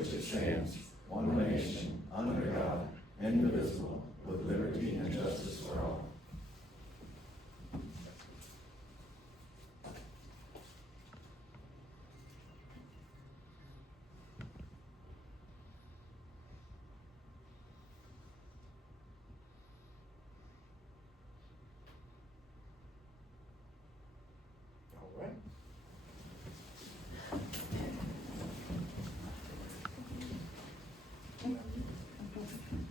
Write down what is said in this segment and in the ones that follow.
which it stands, one nation, under God, indivisible, with liberty and justice for all. All right.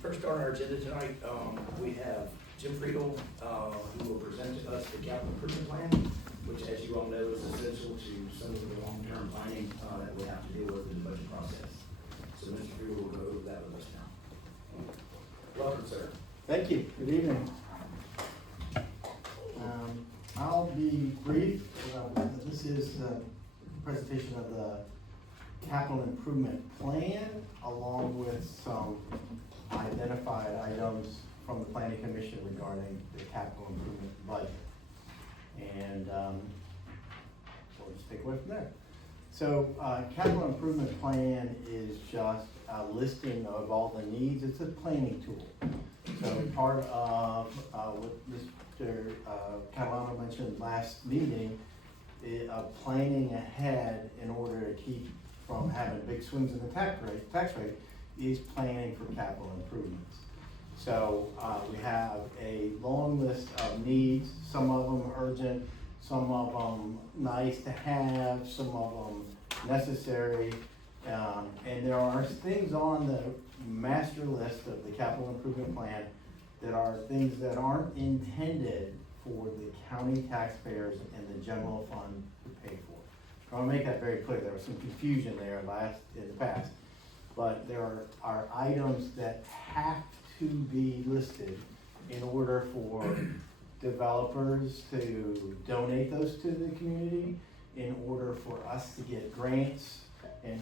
First on our agenda tonight, we have Jim Friedel, who will present to us the capital improvement plan, which, as you all know, is essential to some of the long-term planning that we have to deal with in the budget process. So Mr. Friedel will go over that with us now. Welcome, sir. Thank you. Good evening. I'll be brief. This is a presentation of the capital improvement plan along with some identified items from the Planning Commission regarding the capital improvement budget. And we'll just take away from there. So capital improvement plan is just a listing of all the needs. It's a planning tool. So part of what Mr. Catalano mentioned last meeting, planning ahead in order to keep from having big swings in the tax rate is planning for capital improvements. So we have a long list of needs, some of them urgent, some of them nice to have, some of them necessary. And there are things on the master list of the capital improvement plan that are things that aren't intended for the county taxpayers and the general fund to pay for. I want to make that very clear. There was some confusion there in the past, but there are items that have to be listed in order for developers to donate those to the community, in order for us to get grants and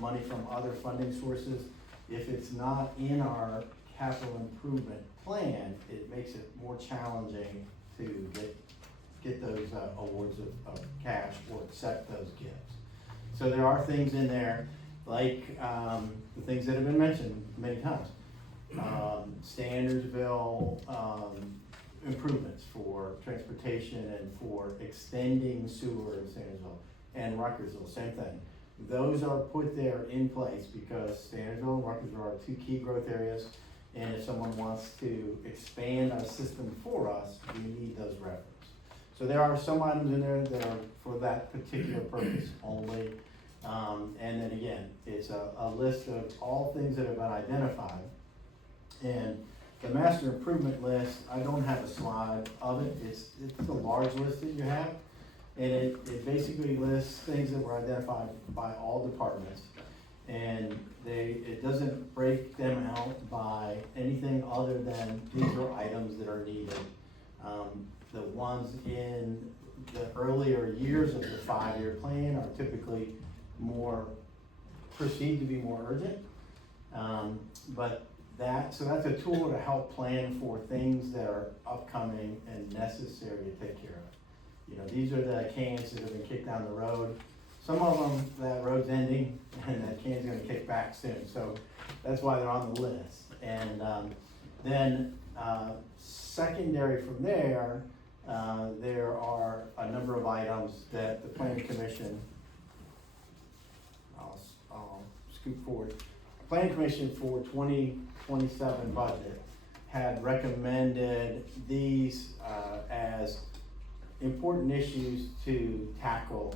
money from other funding sources. If it's not in our capital improvement plan, it makes it more challenging to get those awards of cash or accept those gifts. So there are things in there like the things that have been mentioned many times. Standardsville improvements for transportation and for extending sewer in Standardsville, and Ruckersville, same thing. Those are put there in place because Standardsville and Ruckersville are two key growth areas, and if someone wants to expand our system for us, we need those revenues. So there are some items in there that are for that particular purpose only. And then again, it's a list of all things that have been identified. And the master improvement list, I don't have a slide of it. It's a large list that you have. And it basically lists things that were identified by all departments. And it doesn't break them out by anything other than these are items that are needed. The ones in the earlier years of the 5-year plan are typically perceived to be more urgent. So that's a tool to help plan for things that are upcoming and necessary to take care of. You know, these are the cans that have been kicked down the road. Some of them, that road's ending and that can's gonna kick back soon. So that's why they're on the list. And then secondary from there, there are a number of items that the Planning Commission, I'll scoot forward. The Planning Commission for 2027 budget had recommended these as important issues to tackle,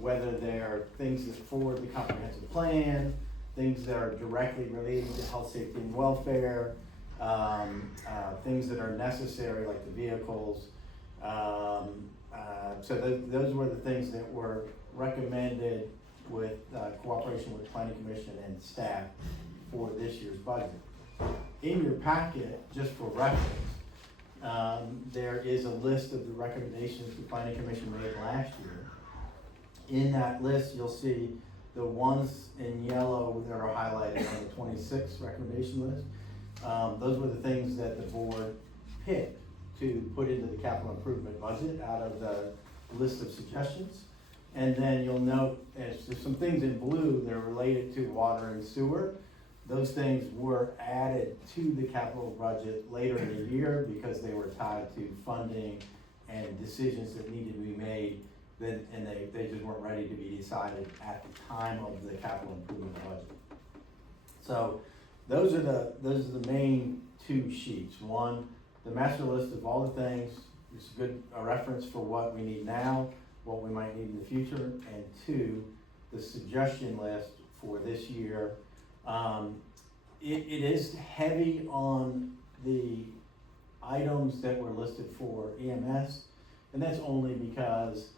whether they're things that forward the comprehensive plan, things that are directly related to health, safety, and welfare, things that are necessary like the vehicles. So those were the things that were recommended with cooperation with the Planning Commission and staff for this year's budget. In your packet, just for reference, there is a list of the recommendations the Planning Commission made last year. In that list, you'll see the ones in yellow that are highlighted on the 26 recommendation list. Those were the things that the board picked to put into the capital improvement budget out of the list of suggestions. And then you'll note, there's some things in blue that are related to water and sewer. Those things were added to the capital budget later in the year because they were tied to funding and decisions that needed to be made, and they just weren't ready to be decided at the time of the capital improvement budget. So those are the main two sheets. One, the master list of all the things, it's a reference for what we need now, what we might need in the future, and two, the suggestion list for this year. It is heavy on the items that were listed for EMS, and that's only because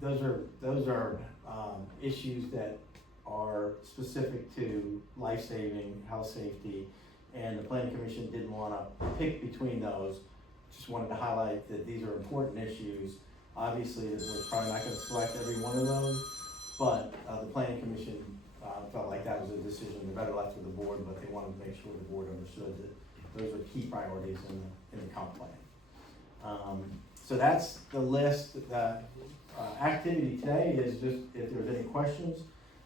those are issues that are specific to life-saving, health safety, and the planning commission didn't wanna pick between those. Just wanted to highlight that these are important issues. Obviously, we're probably not gonna select every one of those, but the planning commission felt like that was a decision they better left with the board, but they wanted to make sure the board understood that those are key priorities in the comp plan. So that's the list. The activity today is just if there's any questions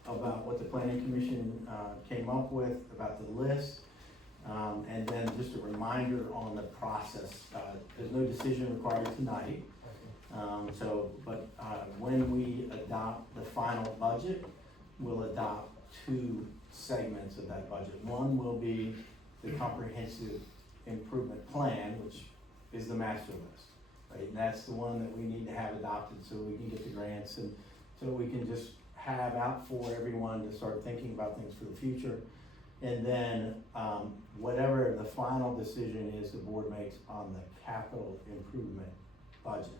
about what the planning commission came up with about the list. And then just a reminder on the process. There's no decision required tonight. But when we adopt the final budget, we'll adopt two segments of that budget. One will be the comprehensive improvement plan, which is the master list, right? And that's the one that we need to have adopted so we can get the grants and so we can just have out for everyone to start thinking about things for the future. And then whatever the final decision is the board makes on the capital improvement budget,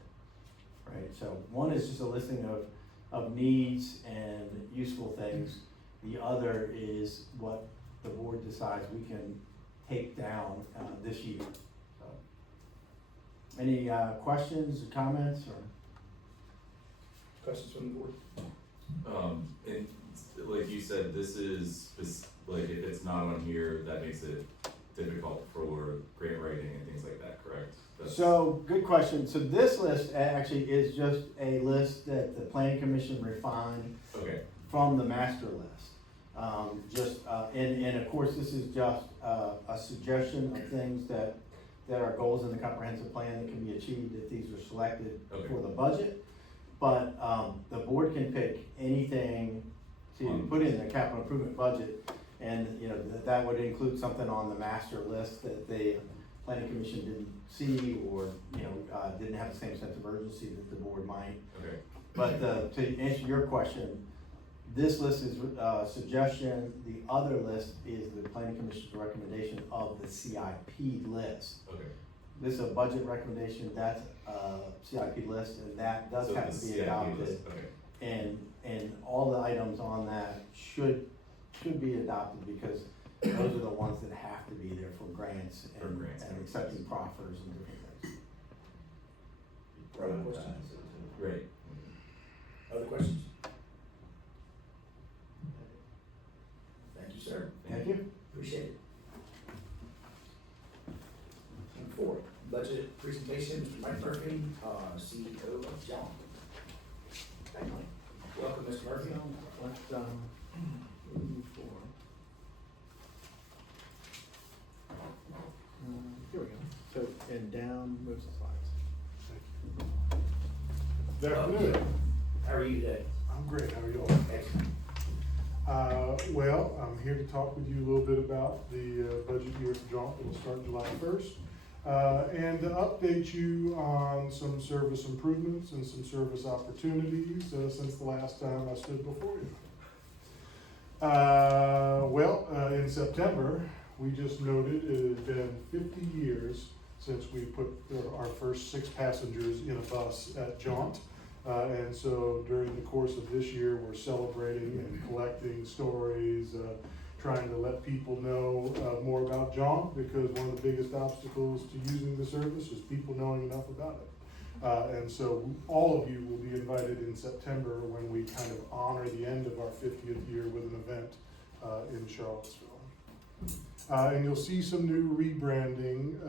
right? So one is just a listing of needs and useful things. The other is what the board decides we can take down this year. So, any questions or comments or? Questions from the board? And like you said, this is, like, if it's not on here, that makes it difficult for grant writing and things like that, correct? So, good question. So this list actually is just a list that the planning commission refined from the master list. And of course, this is just a suggestion of things that are goals in the comprehensive plan that can be achieved if these are selected for the budget. But the board can pick anything to put in the capital improvement budget, and that would include something on the master list that the planning commission didn't see or didn't have the same sense of urgency that the board might. But to answer your question, this list is suggestion. The other list is the planning commission's recommendation of the CIP list. This is a budget recommendation. That's a CIP list, and that does have to be adopted. And all the items on that should be adopted because those are the ones that have to be there for grants and accepting proffers and different things. Other questions? Great. Other questions? Thank you, sir. Thank you. Appreciate it. Number 4, budget presentation, Mr. Mike Murphy, CEO of John. Thank you. Welcome, Mr. Murphy. Let's move forward. Here we go. So, and down moves the slides. Good afternoon. How are you today? I'm great. How are you all? Excellent. Well, I'm here to talk with you a little bit about the budget year for John that will start July 1st. And to update you on some service improvements and some service opportunities since the last time I stood before you. In September, we just noted it has been 50 years since we put our first 6 passengers in a bus at Jaunt. And so during the course of this year, we're celebrating and collecting stories, trying to let people know more about Jaunt, because one of the biggest obstacles to using the service is people knowing enough about it. And so all of you will be invited in September when we kind of honor the end of our 50th year with an event in Charlottesville. And you'll see some new rebranding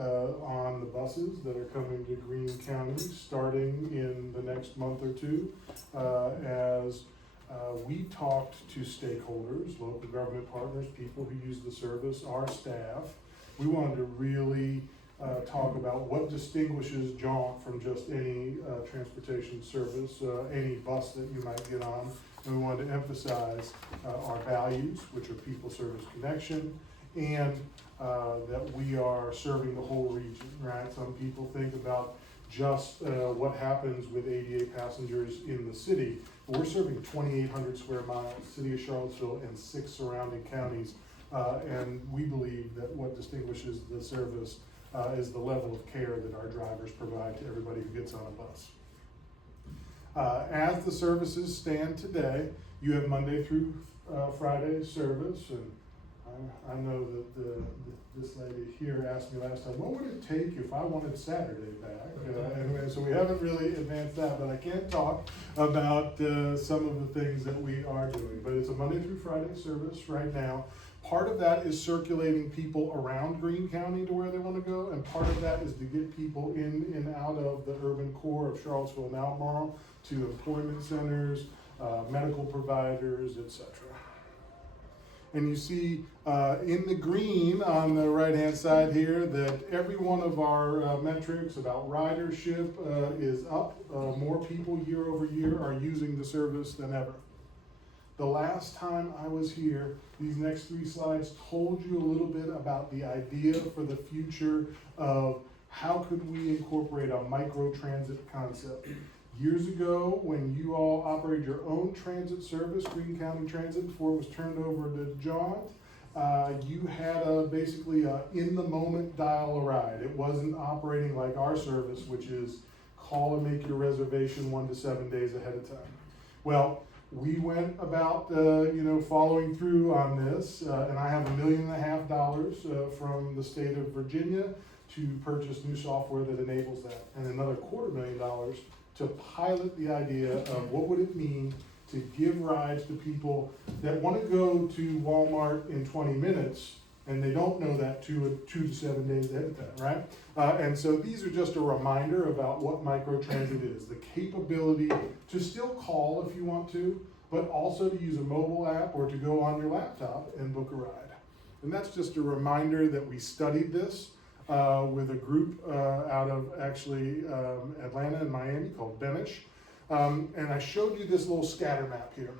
on the buses that are coming to Greene County starting in the next month or two. As we talked to stakeholders, local government partners, people who use the service, our staff, we wanted to really talk about what distinguishes Jaunt from just any transportation service, any bus that you might get on. And we wanted to emphasize our values, which are people, service, connection, and that we are serving the whole region, right? Some people think about just what happens with 88 passengers in the city. We're serving 2,800 square miles, city of Charlottesville, and 6 surrounding counties. And we believe that what distinguishes the service is the level of care that our drivers provide to everybody who gets on a bus. As the services stand today, you have Monday through Friday service, and I know that this lady here asked me last time, what would it take if I wanted Saturday back? Anyway, so we haven't really advanced that, but I can talk about some of the things that we are doing. But it's a Monday through Friday service right now. Part of that is circulating people around Greene County to where they want to go, and part of that is to get people in and out of the urban core of Charlottesville and Albemarle to employment centers, medical providers, etc. And you see in the green on the right-hand side here that every one of our metrics about ridership is up. More people year over year are using the service than ever. The last time I was here, these next 3 slides told you a little bit about the idea for the future of how could we incorporate a micro-transit concept. Years ago, when you all operated your own transit service, Greene County Transit, before it was turned over to Jaunt, you had basically a in-the-moment dial a ride. It wasn't operating like our service, which is call and make your reservation 1 to 7 days ahead of time. Well, we went about, following through on this, and I have $1.5 million from the state of Virginia to purchase new software that enables that, and another $250,000 to pilot the idea of what would it mean to give rides to people that want to go to Walmart in 20 minutes, and they don't know that 2 to 7 days ahead of time, right? And so these are just a reminder about what microtransit is, the capability to still call if you want to, but also to use a mobile app or to go on your laptop and book a ride. And that's just a reminder that we studied this with a group out of actually Atlanta and Miami called Benish. And I showed you this little scatter map here.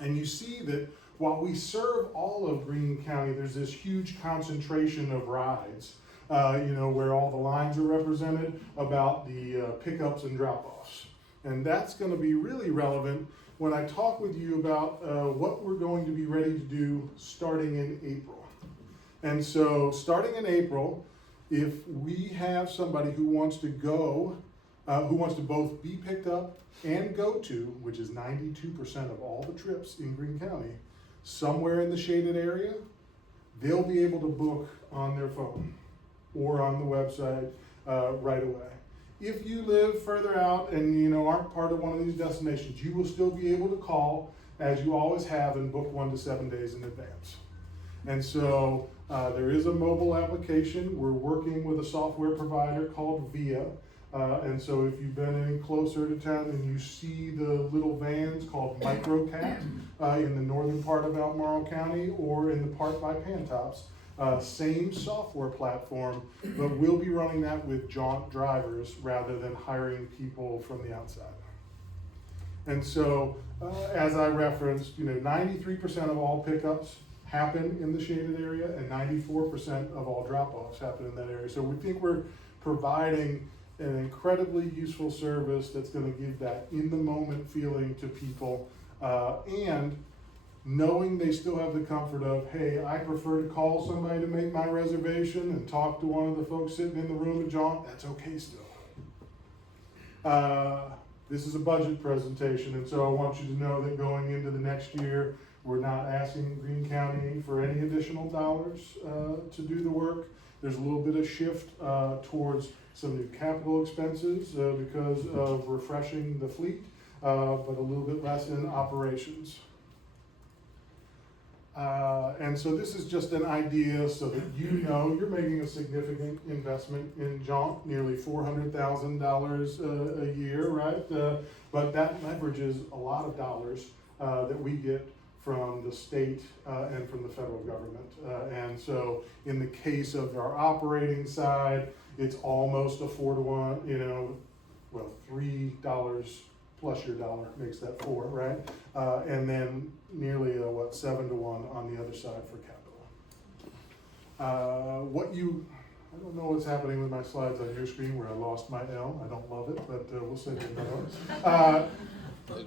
And you see that while we serve all of Greene County, there's this huge concentration of rides, where all the lines are represented about the pickups and drop-offs. And that's going to be really relevant when I talk with you about what we're going to be ready to do starting in April. And so starting in April, if we have somebody who wants to go, who wants to both be picked up and go to, which is 92% of all the trips in Greene County, somewhere in the shaded area, they'll be able to book on their phone or on the website right away. If you live further out and aren't part of one of these destinations, you will still be able to call, as you always have, and book 1 to 7 days in advance. And so there is a mobile application. We're working with a software provider called VIA. And so if you've been any closer to town and you see the little vans called Microcat in the northern part of Albemarle County or in the part by Pantops, same software platform, but we'll be running that with Jaunt drivers rather than hiring people from the outside. And so, as I referenced, 93% of all pickups happen in the shaded area and 94% of all drop-offs happen in that area. So we think we're providing an incredibly useful service that's going to give that in-the-moment feeling to people, and knowing they still have the comfort of, hey, I prefer to call somebody to make my reservation and talk to one of the folks sitting in the room at Jaunt, that's okay still. This is a budget presentation, and so I want you to know that going into the next year, we're not asking Greene County for any additional dollars to do the work. There's a little bit of shift towards some new capital expenses because of refreshing the fleet, but a little bit less in operations. And so this is just an idea so that you know you're making a significant investment in Jaunt, nearly $400,000 a year, right? But that leverages a lot of dollars that we get from the state and from the federal government. And so in the case of our operating side, it's almost a 4-to-1, you know, well, $3 plus your dollar makes that 4, right? And then nearly a 7-to-1 on the other side for capital. I don't know what's happening with my slides on your screen where I lost my L. I don't love it, but we'll send you another one.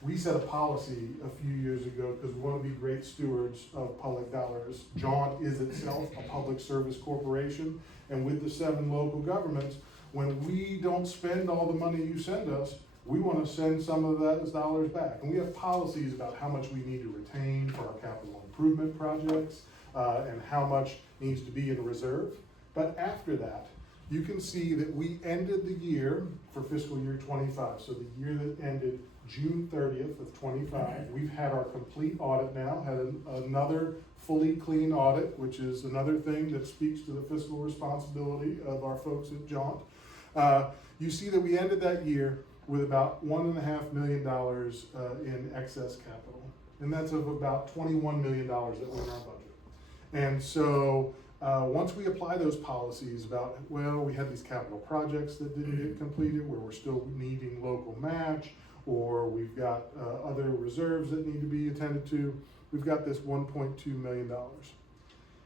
We set a policy a few years ago because we want to be great stewards of public dollars. Jaunt is itself a public service corporation, and with the 7 local governments, when we don't spend all the money you send us, we want to send some of those dollars back. And we have policies about how much we need to retain for our capital improvement projects and how much needs to be in reserve. But after that, you can see that we ended the year for fiscal year 25, so the year that ended June 30th of 25. We've had our complete audit now, had another fully clean audit, which is another thing that speaks to the fiscal responsibility of our folks at Jaunt. You see that we ended that year with about $1.5 million in excess capital. And that's of about $21 million that were in our budget. And so once we apply those policies about, well, we had these capital projects that didn't get completed where we're still needing local match, or we've got other reserves that need to be attended to, we've got this $1.2 million.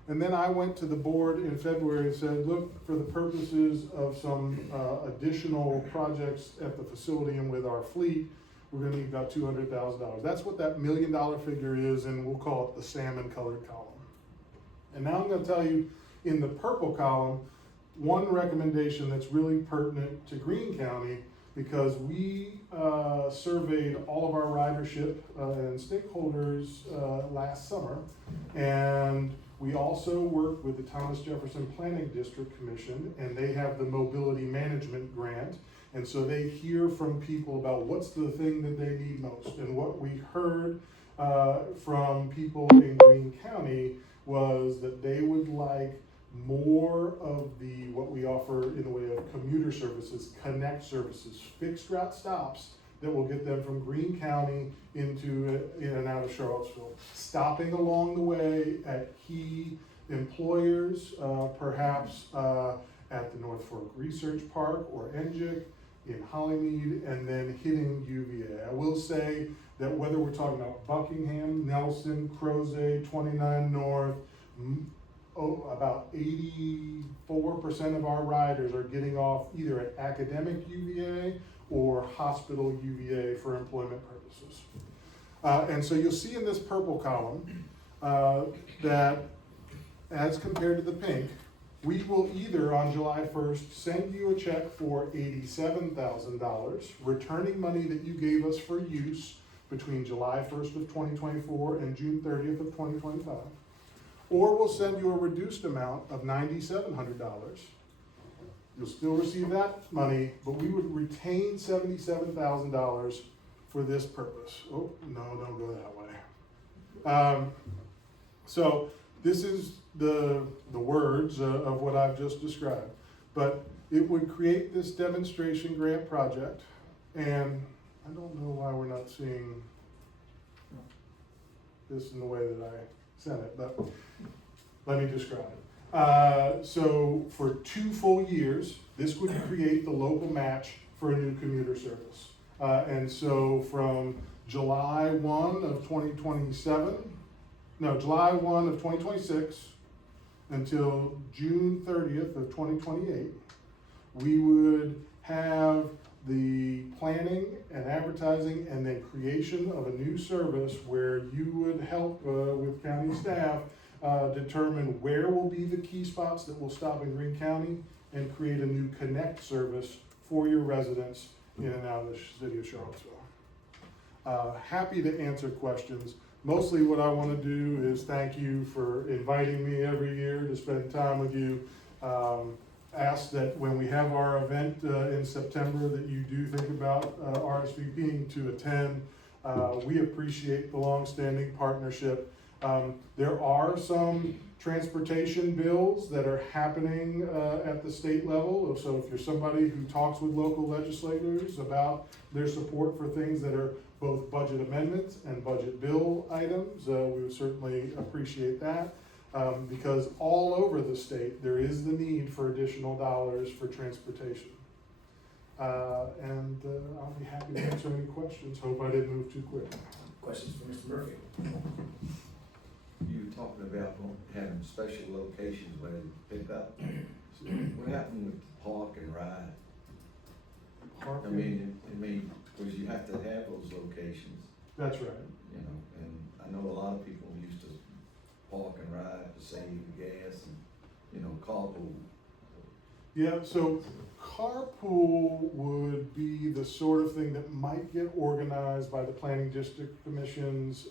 And then I went to the board in February and said, look, for the purposes of some additional projects at the facility and with our fleet, we're gonna need about $200,000. That's what that $1 million figure is, and we'll call it the salmon colored column. And now I'm gonna tell you, in the purple column, one recommendation that's really pertinent to Greene County, because we surveyed all of our ridership and stakeholders last summer, and we also worked with the Thomas Jefferson Planning District Commission, and they have the mobility management grant, and so they hear from people about what's the thing that they need most. And what we heard from people in Greene County was that they would like more of what we offer in the way of commuter services, connect services, fixed route stops that will get them from Greene County into in and out of Charlottesville, stopping along the way at key employers, perhaps at the North Fork Research Park or NGIC, in Hollymead, and then hitting UVA. I will say that whether we're talking about Buckingham, Nelson, Crozet, 29 North, about 84% of our riders are getting off either at academic UVA or hospital UVA for employment purposes. And so you'll see in this purple column that as compared to the pink, we will either on July 1st send you a check for $87,000, returning money that you gave us for use between July 1st of 2024 and June 30th of 2025. Or we'll send you a reduced amount of $9,700. You'll still receive that money, but we would retain $77,000 for this purpose. Oh, no, don't go that way. So this is the words of what I've just described. But it would create this demonstration grant project, and I don't know why we're not seeing this in the way that I sent it, but let me describe it. So for 2 full years, this would create the local match for a new commuter service. And so from July 1 of 2026 until June 30th of 2028, we would have the planning and advertising and then creation of a new service where you would help with county staff determine where will be the key spots that will stop in Greene County and create a new connect service for your residents in and out of the city of Charlottesville. Happy to answer questions. Mostly what I want to do is thank you for inviting me every year to spend time with you. Ask that when we have our event in September that you do think about RSVPing to attend. We appreciate the long-standing partnership. There are some transportation bills that are happening at the state level. So if you're somebody who talks with local legislators about their support for things that are both budget amendments and budget bill items, we would certainly appreciate that. Because all over the state, there is the need for additional dollars for transportation. And I'll be happy to answer any questions. Hope I didn't move too quick. Questions for Mr. Murphy? You were talking about having special locations where they pick up. What happened with park and ride? I mean, because you have to have those locations, That's right. you know, and I know a lot of people used to park and ride to save gas and, you know, carpool. Yeah, so carpool would be the sort of thing that might get organized by the planning district commission's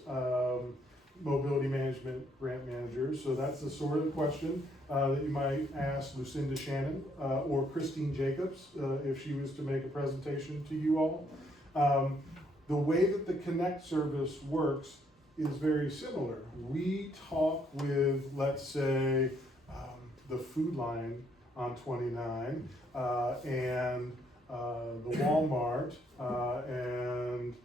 mobility management grant managers. So that's the sort of question that you might ask Lucinda Shannon or Christine Jacobs if she was to make a presentation to you all. The way that the Connect service works is very similar. We talk with, let's say, the Food Line on 29 and the Walmart and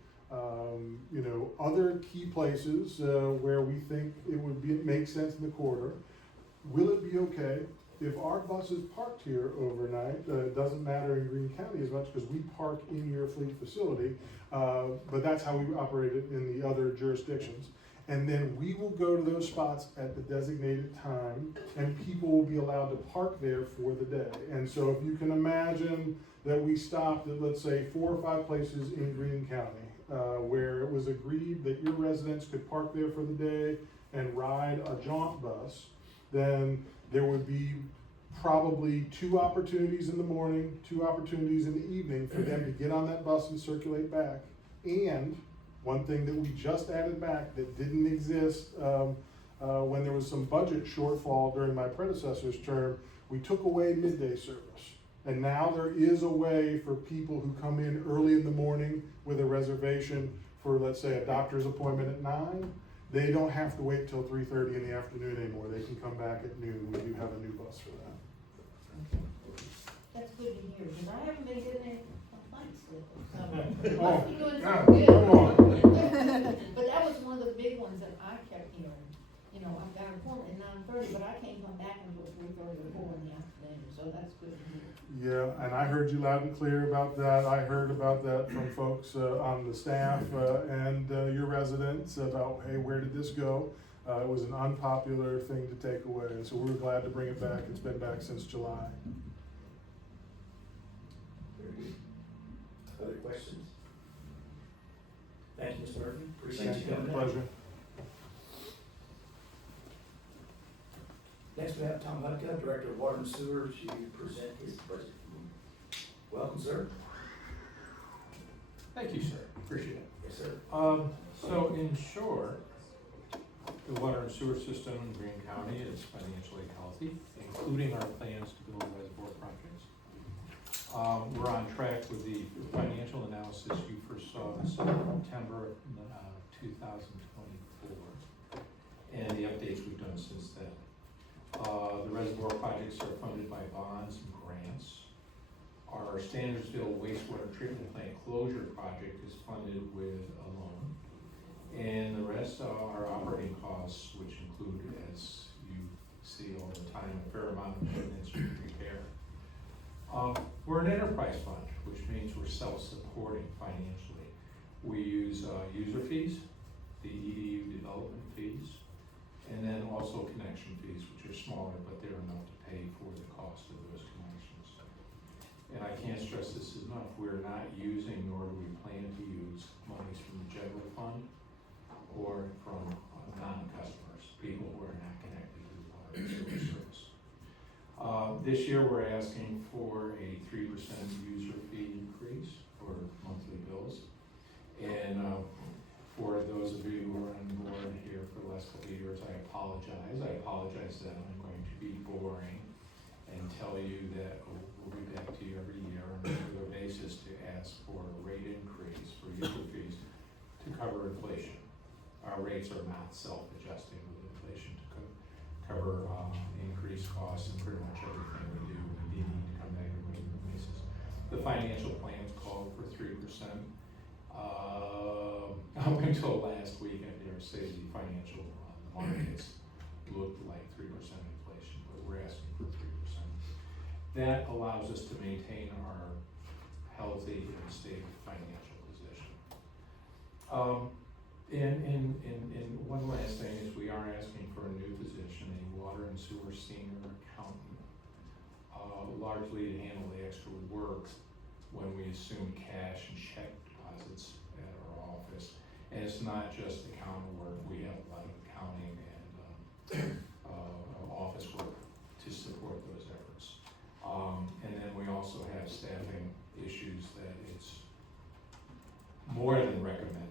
you know, other key places where we think it would make sense in the corridor. Will it be okay if our buses parked here overnight? It doesn't matter in Greene County as much because we park in your fleet facility, but that's how we operate it in the other jurisdictions. And then we will go to those spots at the designated time, and people will be allowed to park there for the day. And so if you can imagine that we stopped at, let's say, 4 or 5 places in Greene County, where it was agreed that your residents could park there for the day and ride a jaunt bus, then there would be probably 2 opportunities in the morning, 2 opportunities in the evening for them to get on that bus and circulate back. And one thing that we just added back that didn't exist when there was some budget shortfall during my predecessor's term, we took away midday service. And now there is a way for people who come in early in the morning with a reservation for, let's say, a doctor's appointment at 9. They don't have to wait till 3:30 in the afternoon anymore. They can come back at noon. We do have a new bus for that. That's good to hear, because I haven't been getting any complaints lately, so. Oh, Must be doing God, something come good. on. But that was one of the big ones that I kept hearing, you know, I've got an appointment at 9:30, but I can't come back until 3:30 or 4 in the afternoon, so that's good to hear. Yeah, and I heard you loud and clear about that. I heard about that from folks on the staff and your residents about, hey, where did this go? It was an unpopular thing to take away, and so we were glad to bring it back. It's been back since July. Very good. Other questions? Thank you, Mr. Murphy. Appreciate Thank you coming in. Pleasure. Next, we have Tom Hutka, Director of Water and Sewer, to present his budget. Welcome, sir. Thank you, sir. Appreciate it. Yes, sir. So in short, the water and sewer system in Greene County is financially healthy, including our plans to build reservoir projects. We're on track with the financial analysis you first saw in September 2024, and the updates we've done since then. The reservoir projects are funded by bonds and grants. Our Standardsville wastewater treatment plant closure project is funded with a loan. And the rest are operating costs, which include, as you see all the time, a fair amount of maintenance and repair. We're an enterprise fund, which means we're self-supporting financially. We use user fees, the EDU development fees, and then also connection fees, which are smaller, but they're enough to pay for the cost of those connections. And I can't stress this enough, we're not using, nor do we plan to use, monies from the general fund or from non-customers, people who are not connected to the water and sewer service. This year, we're asking for a 3% user fee increase for monthly bills. And for those of you who are on board here for the last couple of years, I apologize. I apologize that I'm going to be boring and tell you that we'll be back to you every year on a regular basis to ask for a rate increase for user fees to cover inflation. Our our rates are not self-adjusting with inflation to cover, increased costs and pretty much everything we do. We need to come back on a regular basis. The financial plans called for 3%. Up until last week, I dare say the financial markets looked like 3% inflation, but we're asking for 3%. That allows us to maintain our healthy and stable financial position. And one last thing is we are asking for a new position, a water and sewer senior accountant, largely to handle the extra work when we assume cash and check deposits at our office. And it's not just the counter work, we have a lot of accounting and office work to support those efforts. And then we also have staffing issues that it's more than recommended.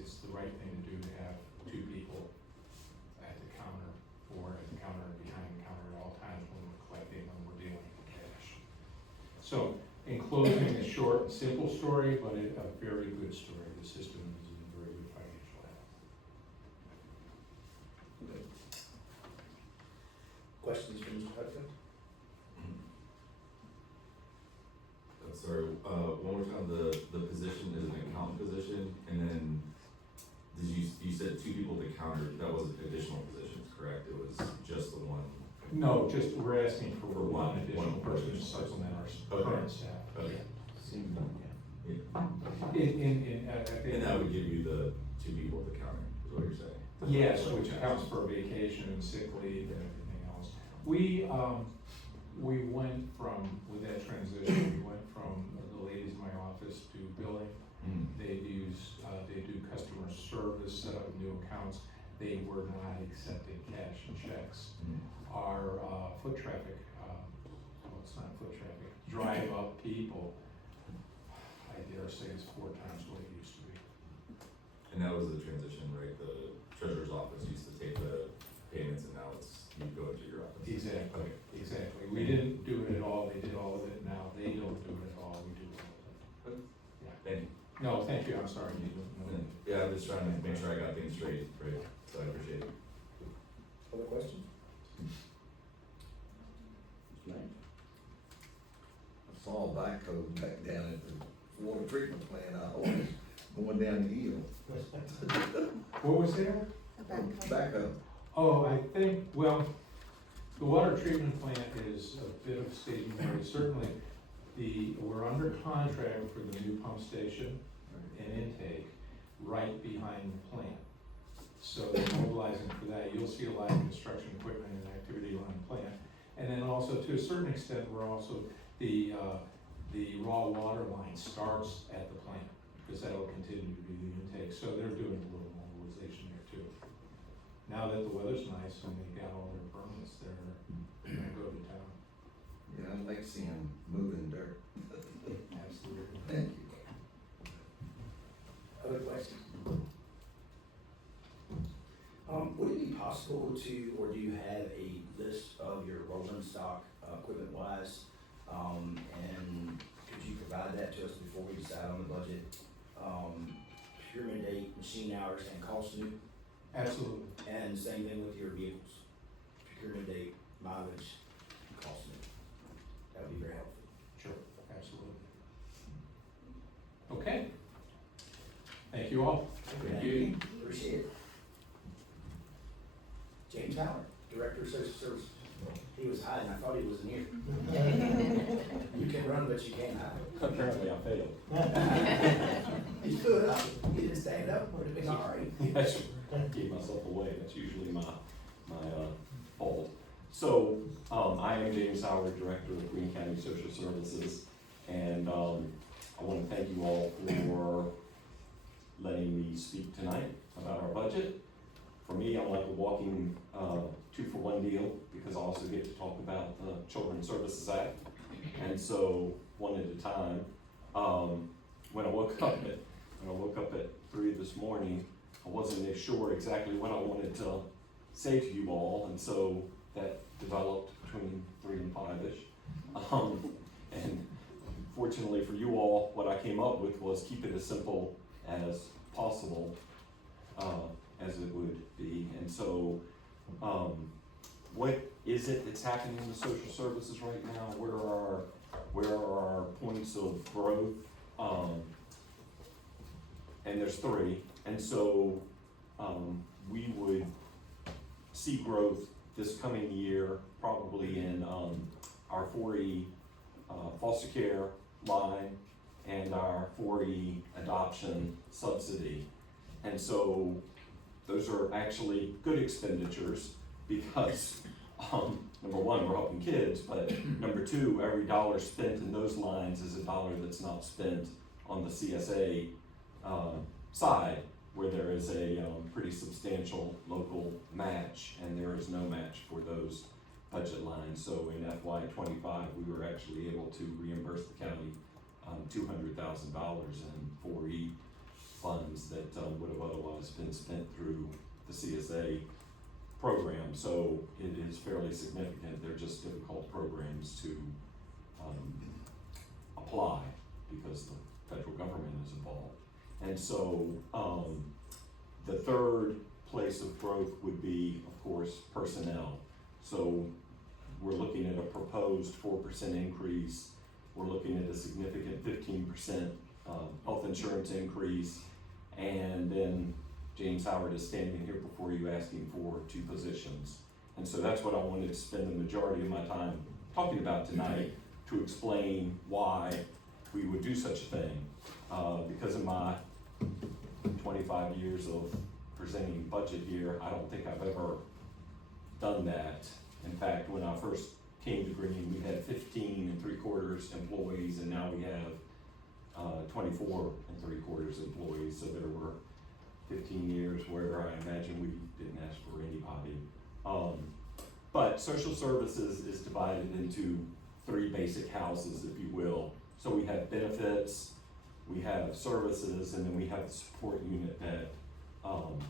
It's the right thing to do to have 2 people at the counter or at the counter and behind the counter at all times when we're collecting, when we're dealing with cash. So in closing, a short and simple story, but a very good story. The system is in very good financial health. Questions from Mr. Hudson? Sorry, one more time, the position is an accountant position, and then you said 2 people at the counter, that wasn't additional positions, correct? It was just the one? No, just we're asking for one one additional person to person. supplement our Okay. current staff. Okay. Seems like, And that would give you the 2 people at the counter, is what you're saying? Yes, which accounts for vacation and sick leave and everything else. We went from, with that transition, we went from the ladies in my office to billing. They do customer service, set up new accounts. They were not accepting cash and checks. Our foot traffic, well, it's not foot traffic, drive up people, I dare say is 4 times what it used to be. And that was the transition, right? The treasurer's office used to take the payments, and now it's, you go into your office. Exactly, Okay. exactly. We didn't do it at all, they did all of it, now they don't do it at all, we do all of it. Thank you. No, thank you, I'm sorry, you don't know. Yeah, I'm just trying to make sure I got things straight, right? So I appreciate it. Other questions? Mr. Knight? I saw a backhoe back down at the water treatment plant, I always going down the hill. What was there? Backhoe. Oh, I think, well, the water treatment plant is a bit of stationary, certainly. We're under contract for the new pump station and intake right behind the plant. So they're mobilizing for that. You'll see a lot of construction equipment and activity around the plant. And then also, to a certain extent, we're also, the raw water line starts at the plant, because that'll continue to be the intake. So they're doing a little mobilization there too. Now that the weather's nice and they've got all their permits, they're gonna go to town. Yeah, I like seeing them moving dirt. Absolutely. Thank you. Other questions? Would it be possible to, or do you have a list of your rolling stock, equipment wise? And could you provide that to us before we decide on the budget? Procurement date, machine hours, and cost new? Absolutely. And same thing with your vehicles, procurement date, mileage, and cost new. That would be very helpful. Sure, absolutely. Okay. Thank you all. Thank you. Appreciate it. James Howard, Director of Social Services. He was hiding, I thought he wasn't here. You can run, but you can't hide. Apparently I failed. You stood up, you didn't stand up, would have been all right. That's, keep myself away, that's usually my fault. So, I am James Howard, Director of Greene County Social Services, and, I wanna thank you all for letting me speak tonight about our budget. For me, I'm like a walking, 2-for-1 deal, because I also get to talk about the Children's Services Act, and so, one at a time. When I woke up at 3 this morning, I wasn't as sure exactly what I wanted to say to you all, and so that developed between 3 and 5-ish. And fortunately for you all, what I came up with was keep it as simple as possible. as it would be. And so, what is it that's happening in the social services right now? Where are our points of growth? And there's three. And so, we would see growth this coming year, probably in, our 4E, foster care line and our 4E adoption subsidy. And so, those are actually good expenditures because, number one, we're helping kids, but number two, every dollar spent in those lines is a dollar that's not spent on the CSA side, where there is a pretty substantial local match, and there is no match for those budget lines. So in FY25, we were actually able to reimburse the county $200,000 in 4E funds that would have otherwise been spent through the CSA program. So it is fairly significant. They're just difficult programs to apply because the federal government is involved. And so the third place of growth would be, of course, personnel. So we're looking at a proposed 4% increase. We're looking at a significant 15% health insurance increase. And then James Howard is standing here before you asking for 2 positions. And so that's what I wanted to spend the majority of my time talking about tonight, to explain why we would do such a thing. Because of my 25 years of presenting budget here, I don't think I've ever done that. In fact, when I first came to Greene, we had 15 3/4 employees, and now we have 24 3/4 employees. So there were 15 years where I imagine we didn't ask for anybody. But social services is divided into 3 basic houses, if you will. So we have benefits, we have services, and then we have the support unit that, of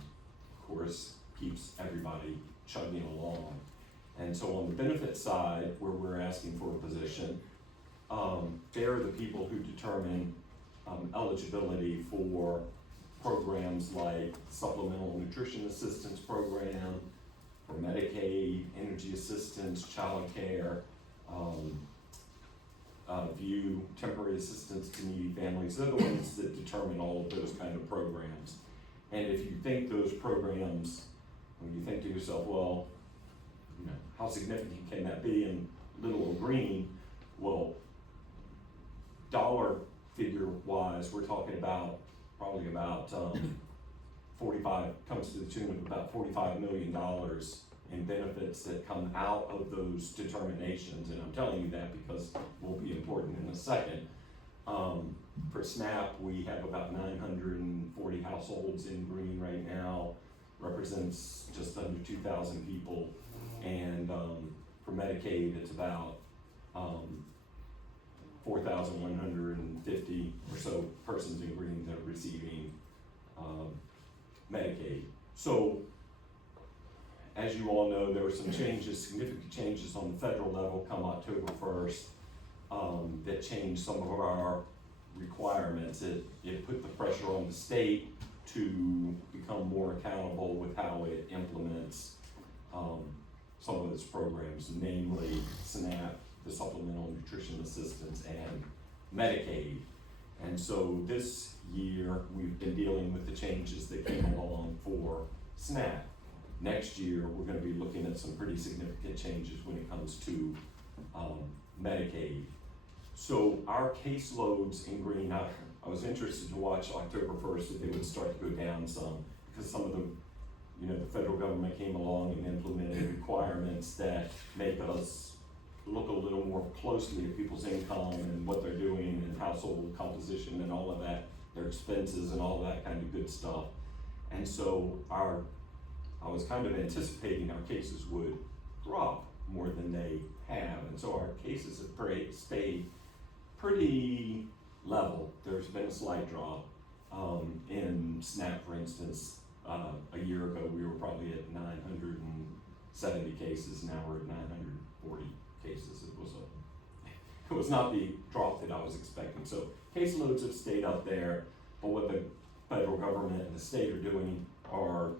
course, keeps everybody chugging along. And so on the benefit side, where we're asking for a position, they're the people who determine eligibility for programs like supplemental nutrition assistance program, for Medicaid, energy assistance, child care, VIEW, temporary assistance to needy families. They're the ones that determine all of those kind of programs. And if you think those programs, when you think to yourself, well, you know, how significant can that be in little old Greene? Well, dollar figure wise, we're talking about probably about 45, comes to the tune of about $45 million in benefits that come out of those determinations. And I'm telling you that because it will be important in a second. For SNAP, we have about 940 households in Greene right now, represents just under 2,000 people. And for Medicaid, it's about 4,150 or so persons in Greene that are receiving Medicaid. So, as you all know, there were some changes, significant changes on the federal level come October 1st that changed some of our requirements. It put the pressure on the state to become more accountable with how it implements some of its programs, namely SNAP, the Supplemental Nutrition Assistance, and Medicaid. And so this year, we've been dealing with the changes that came along for SNAP. Next year, we're gonna be looking at some pretty significant changes when it comes to Medicaid. So our caseloads in Greene, I was interested to watch October 1st that they would start to go down some, because some of the, you know, the federal government came along and implemented requirements that make us look a little more closely at people's income and what they're doing and household composition and all of that, their expenses and all that kind of good stuff. And so I was kind of anticipating our cases would drop more than they have. And so our cases have stayed pretty level. There's been a slight drop. In SNAP, for instance, a year ago, we were probably at 970 cases. Now we're at 940 cases. It was not the drop that I was expecting. So caseloads have stayed up there, but what the federal government and the state are doing are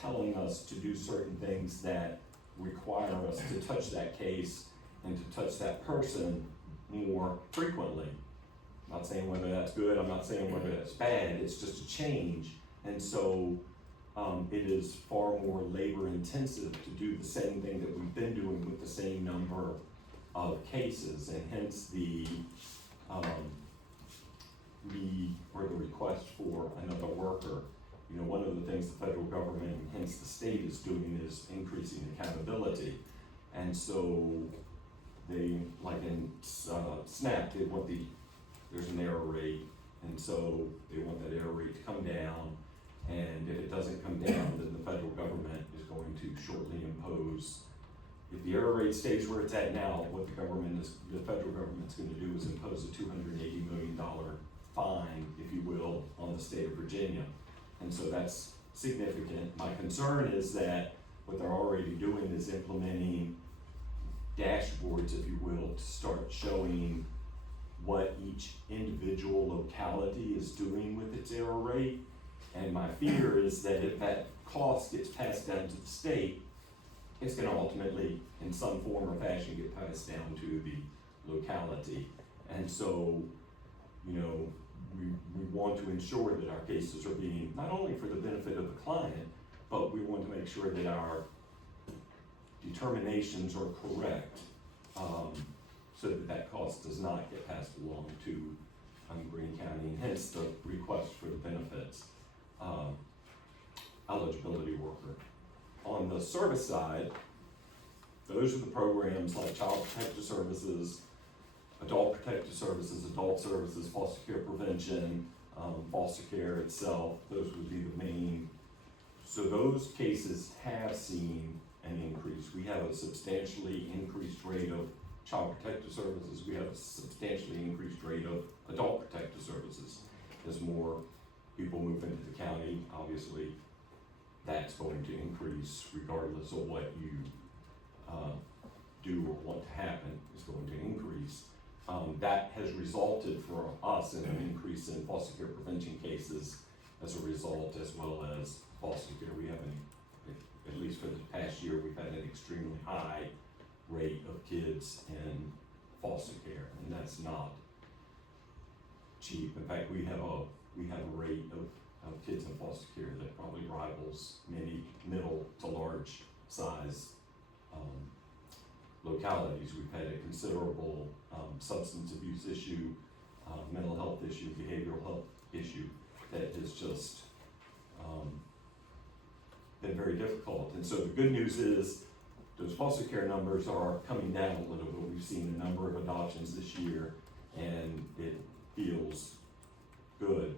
telling us to do certain things that require us to touch that case and to touch that person more frequently. I'm not saying whether that's good, I'm not saying whether that's bad, it's just a change. And so it is far more labor intensive to do the same thing that we've been doing with the same number of cases, and hence the need or the request for another worker. You know, one of the things the federal government, and hence the state, is doing is increasing accountability. And so they, like in SNAP, they want there's an error rate, and so they want that error rate to come down. And if it doesn't come down, then the federal government is going to shortly impose, if the error rate stays where it's at now, what the federal government's gonna do is impose a $280 million fine, if you will, on the state of Virginia. And so that's significant. My concern is that what they're already doing is implementing dashboards, if you will, to start showing what each individual locality is doing with its error rate. And my fear is that if that cost gets passed down to the state, it's gonna ultimately, in some form or fashion, get passed down to the locality. And so, you know, we want to ensure that our cases are being, not only for the benefit of the client, but we want to make sure that our determinations are correct, so that that cost does not get passed along to Greene County, and hence the request for the benefits. Eligibility worker. On the service side, those are the programs like Child Protective Services, Adult Protective Services, Adult Services, Foster Care Prevention, foster care itself. Those would be the main. So those cases have seen an increase. We have a substantially increased rate of Child Protective Services. We have a substantially increased rate of Adult Protective Services. As more people move into the county, obviously that's going to increase regardless of what you do or want to happen, is going to increase. That has resulted for us in an increase in foster care prevention cases as a result, as well as foster care. We have at least for the past year, we've had an extremely high rate of kids in foster care, and that's not cheap. In fact, we have a rate of kids in foster care that probably rivals many middle to large size localities. We've had a considerable substance abuse issue, mental health issue, behavioral health issue that has just been very difficult. And so the good news is those foster care numbers are coming down a little bit. We've seen a number of adoptions this year, and it feels good.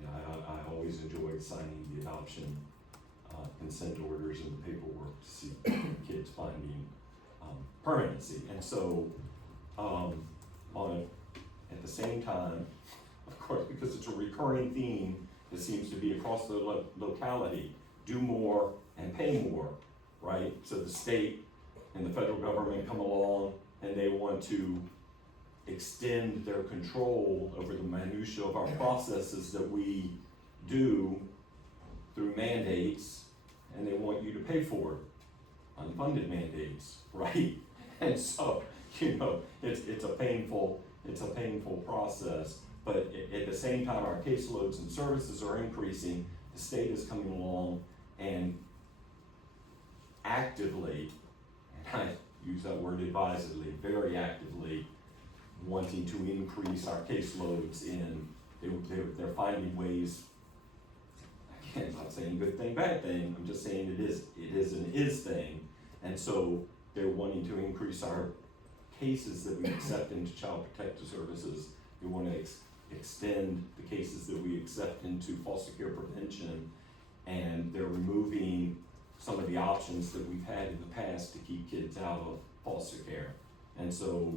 You know, I always enjoy signing the adoption consent orders and the paperwork to see kids finding permanency. And so at the same time, of course, because it's a recurring theme that seems to be across the locality, do more and pay more, right? So the state and the federal government come along and they want to extend their control over the minutia of our processes that we do through mandates, and they want you to pay for it, unfunded mandates, right? And so, you know, it's a painful process, but at the same time our caseloads and services are increasing, the state is coming along and actively, and I use that word advisedly, very actively wanting to increase our caseloads they're finding ways. Again, I'm not saying good thing, bad thing, I'm just saying it is an is thing. And so they're wanting to increase our cases that we accept into Child Protective Services. They want to extend the cases that we accept into foster care prevention, and they're removing some of the options that we've had in the past to keep kids out of foster care. And so,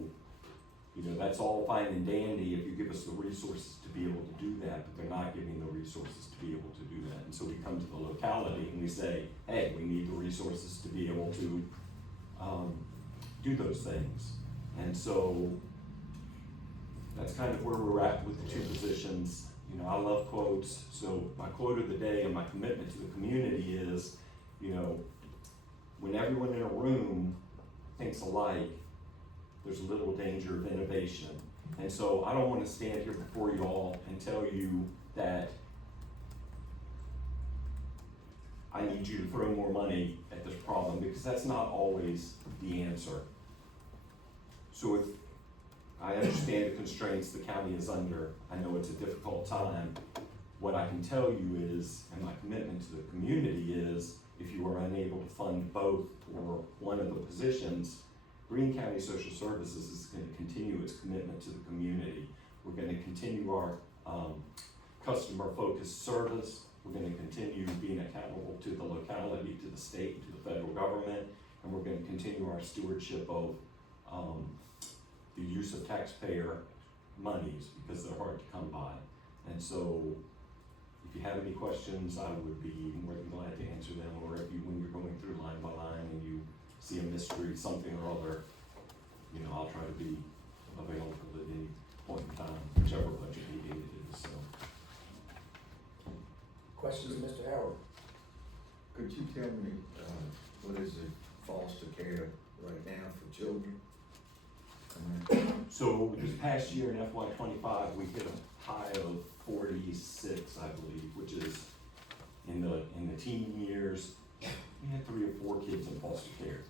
you know, that's all fine and dandy if you give us the resources to be able to do that, but they're not giving the resources to be able to do that. And so we come to the locality and we say, hey, we need the resources to be able to do those things. And so that's kind of where we're at with the two positions. You know, I love quotes, so my quote of the day and my commitment to the community is, you know, when everyone in a room thinks alike, there's little danger of innovation. And so I don't wanna stand here before you all and tell you that I need you to throw more money at this problem, because that's not always the answer. So if I understand the constraints the county is under, I know it's a difficult time. What I can tell you is, and my commitment to the community is, if you are unable to fund both or one of the positions, Greene County Social Services is gonna continue its commitment to the community. We're gonna continue our customer-focused service. We're gonna continue being accountable to the locality, to the state, to the federal government, and we're gonna continue our stewardship of the use of taxpayer monies, because they're hard to come by. And so, if you have any questions, I would be more than glad to answer them, or if you, when you're going through line by line and you see a mystery, something or other, you know, I'll try to be available at any point in time, whichever budget meeting it is, so. Questions of Mr. Howard? Could you tell me, what is it foster care right now for children? So this past year in FY '25, we hit a high of 46, I believe, which is in the teen years, we had 3 or 4 kids in foster care.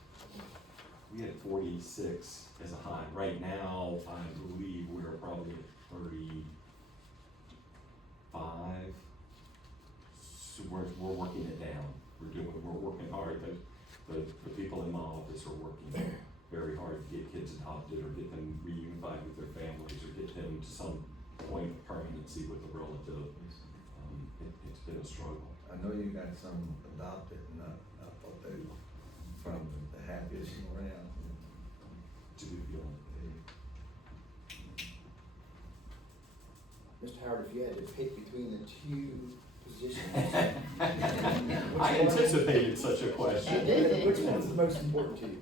We had 46 as a high. Right now, I believe we're probably at 35. So we're working it down. We're working hard. The people in my office are working very hard to get kids adopted or get them reunified with their families or get them to some point of permanency with a relative. It's been a struggle. I know you got some adopted, and I thought they were from the happiest around. It's a good feeling. Mr. Howard, if you had to pick between the two positions. I anticipated such a question. Which one's the most important to you?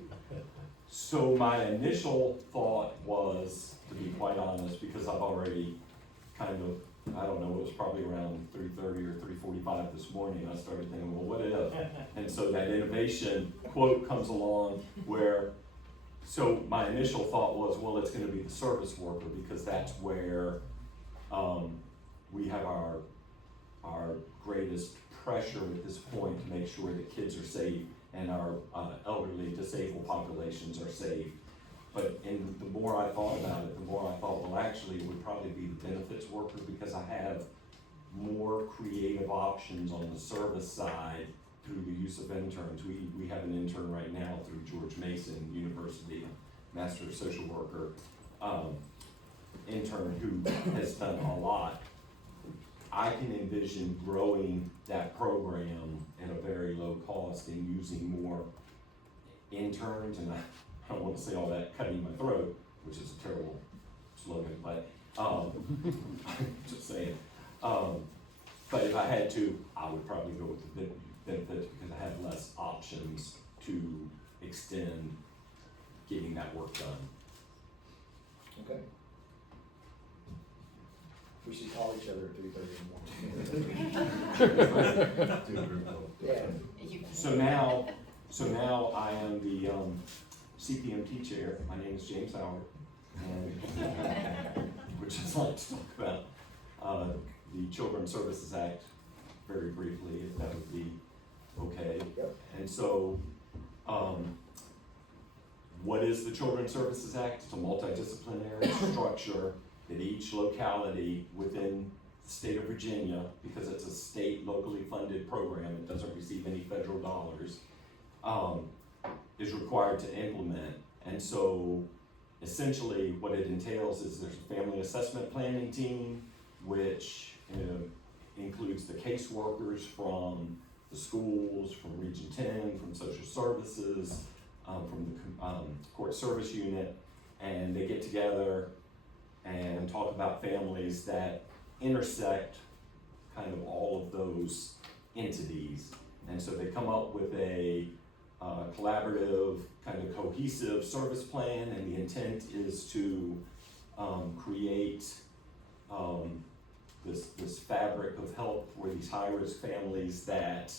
So my initial thought was, to be quite honest, because I've already kind of, I don't know, it was probably around 3:30 or 3:45 this morning, I started thinking, well, what if? And so that innovation quote comes along where, so my initial thought was, well, it's gonna be the service worker, because that's where we have our greatest pressure at this point to make sure that kids are safe and our elderly disabled populations are safe. But the more I thought about it, the more I thought, well, actually, it would probably be the benefits worker, because I have more creative options on the service side through the use of interns. We have an intern right now through George Mason University, a master of social worker intern who has done a lot. I can envision growing that program at a very low cost and using more interns, and I don't want to say all that cutting my throat, which is a terrible slogan, but just saying. But if I had to, I would probably go with the benefits, because I have less options to extend getting that work done. Okay. We should call each other at 3:30 in the morning. Yeah. So now I am the CPMT chair. My name is James Howard, and would just like to talk about the Children's Services Act very briefly, if that would be okay. Yep. And so, what is the Children's Services Act? It's a multidisciplinary structure that each locality within the state of Virginia, because it's a state locally funded program, it doesn't receive any federal dollars, is required to implement. And so essentially what it entails is there's a family assessment planning team, which includes the caseworkers from the schools, from Region 10, from social services, from the court service unit, and they get together and talk about families that intersect kind of all of those entities. And so they come up with a collaborative, kind of cohesive service plan, and the intent is to create this fabric of help for these high-risk families that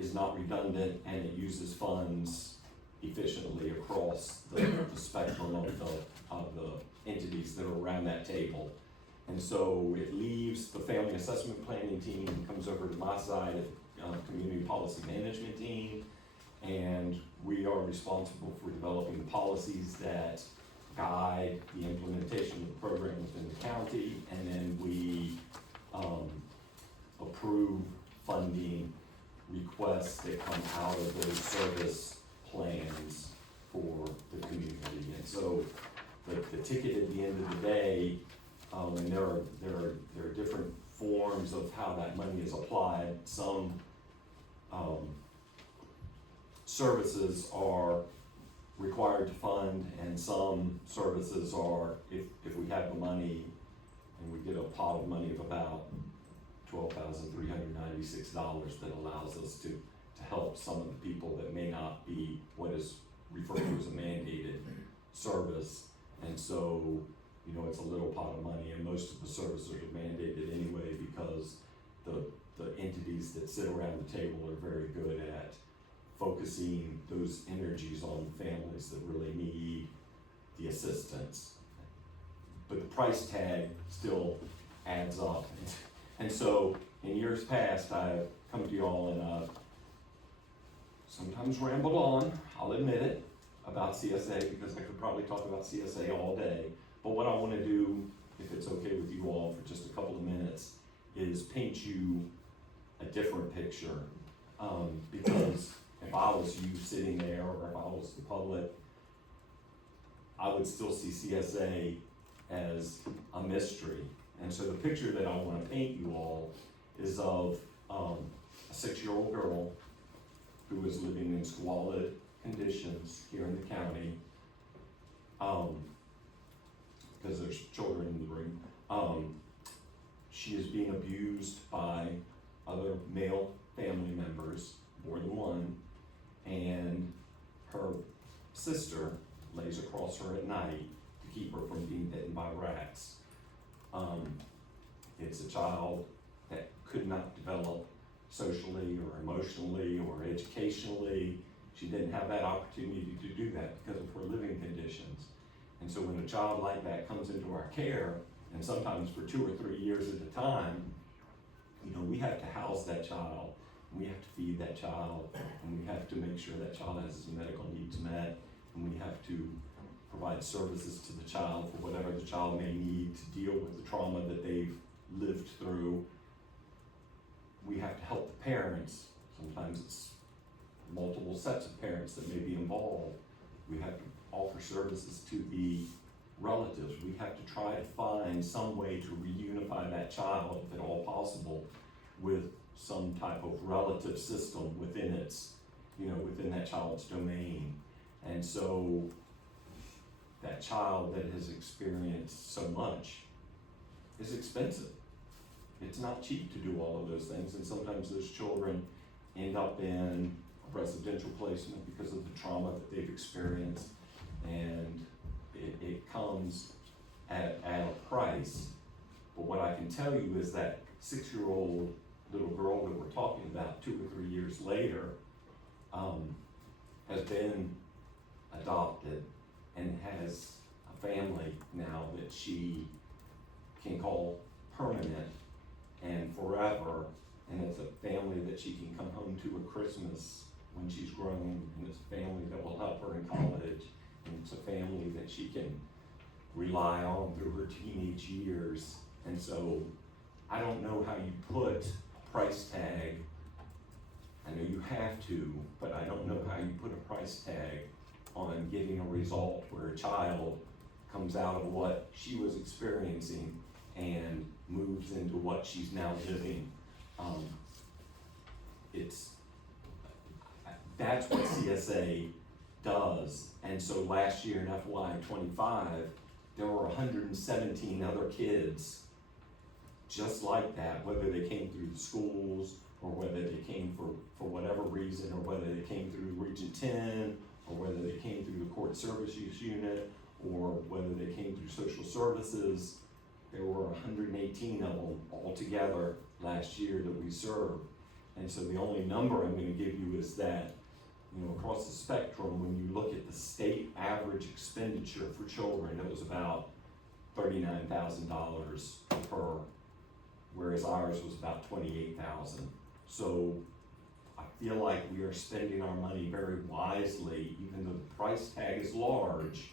is not redundant, and it uses funds efficiently across the spectrum of the entities that are around that table. And so it leaves the family assessment planning team, comes over to my side, community policy management team, and we are responsible for developing the policies that guide the implementation of the program within the county, and then we approve funding requests that come out of those service plans for the community. And so the ticket at the end of the day, and there are different forms of how that money is applied. Some services are required to fund, and some services are, if we have the money and we get a pot of money of about $12,396 that allows us to help some of the people that may not be what is referred to as a mandated service. And so, you know, it's a little pot of money, and most of the services are mandated anyway because the entities that sit around the table are very good at focusing those energies on families that really need the assistance. But the price tag still adds up. And so in years past, I've come to y'all and sometimes rambled on, I'll admit it, about CSA, because I could probably talk about CSA all day. But what I want to do, if it's okay with you all for just a couple of minutes, is paint you a different picture. Because if I was you sitting there, or if I was the public, I would still see CSA as a mystery. And so the picture that I want to paint you all is of a 6-year-old girl who is living in squalid conditions here in the county, because there's children in the room. She is being abused by other male family members, more than one, and her sister lays across her at night to keep her from being bitten by rats. It's a child that could not develop socially or emotionally or educationally. She didn't have that opportunity to do that because of her living conditions. And so when a child like that comes into our care, and sometimes for 2 or 3 years at a time, you know, we have to house that child, and we have to feed that child, and we have to make sure that child has his medical needs met, and we have to provide services to the child for whatever the child may need to deal with the trauma that they've lived through. We have to help the parents. Sometimes it's multiple sets of parents that may be involved. We have to offer services to the relatives. We have to try to find some way to reunify that child, if at all possible, with some type of relative system within its, you know, within that child's domain. And so that child that has experienced so much is expensive. It's not cheap to do all of those things, and sometimes those children end up in a residential placement because of the trauma that they've experienced, and it comes at a price. But what I can tell you is that 6-year-old little girl that we're talking about 2 or 3 years later has been adopted and has a family now that she can call permanent and forever, and it's a family that she can come home to at Christmas when she's grown, and it's a family that will help her in college, and it's a family that she can rely on through her teenage years. And so I don't know how you put a price tag. I know you have to, but I don't know how you put a price tag on getting a result where a child comes out of what she was experiencing and moves into what she's now living. That's what CSA does. And so last year in FY25, there were 117 other kids just like that, whether they came through the schools or whether they came for whatever reason, or whether they came through Region 10, or whether they came through the court service use unit, or whether they came through social services. There were 118 of them altogether last year that we served. And so the only number I'm gonna give you is that, you know, across the spectrum, when you look at the state average expenditure for children, it was about $39,000 per, whereas ours was about 28,000. So I feel like we are spending our money very wisely, even though the price tag is large.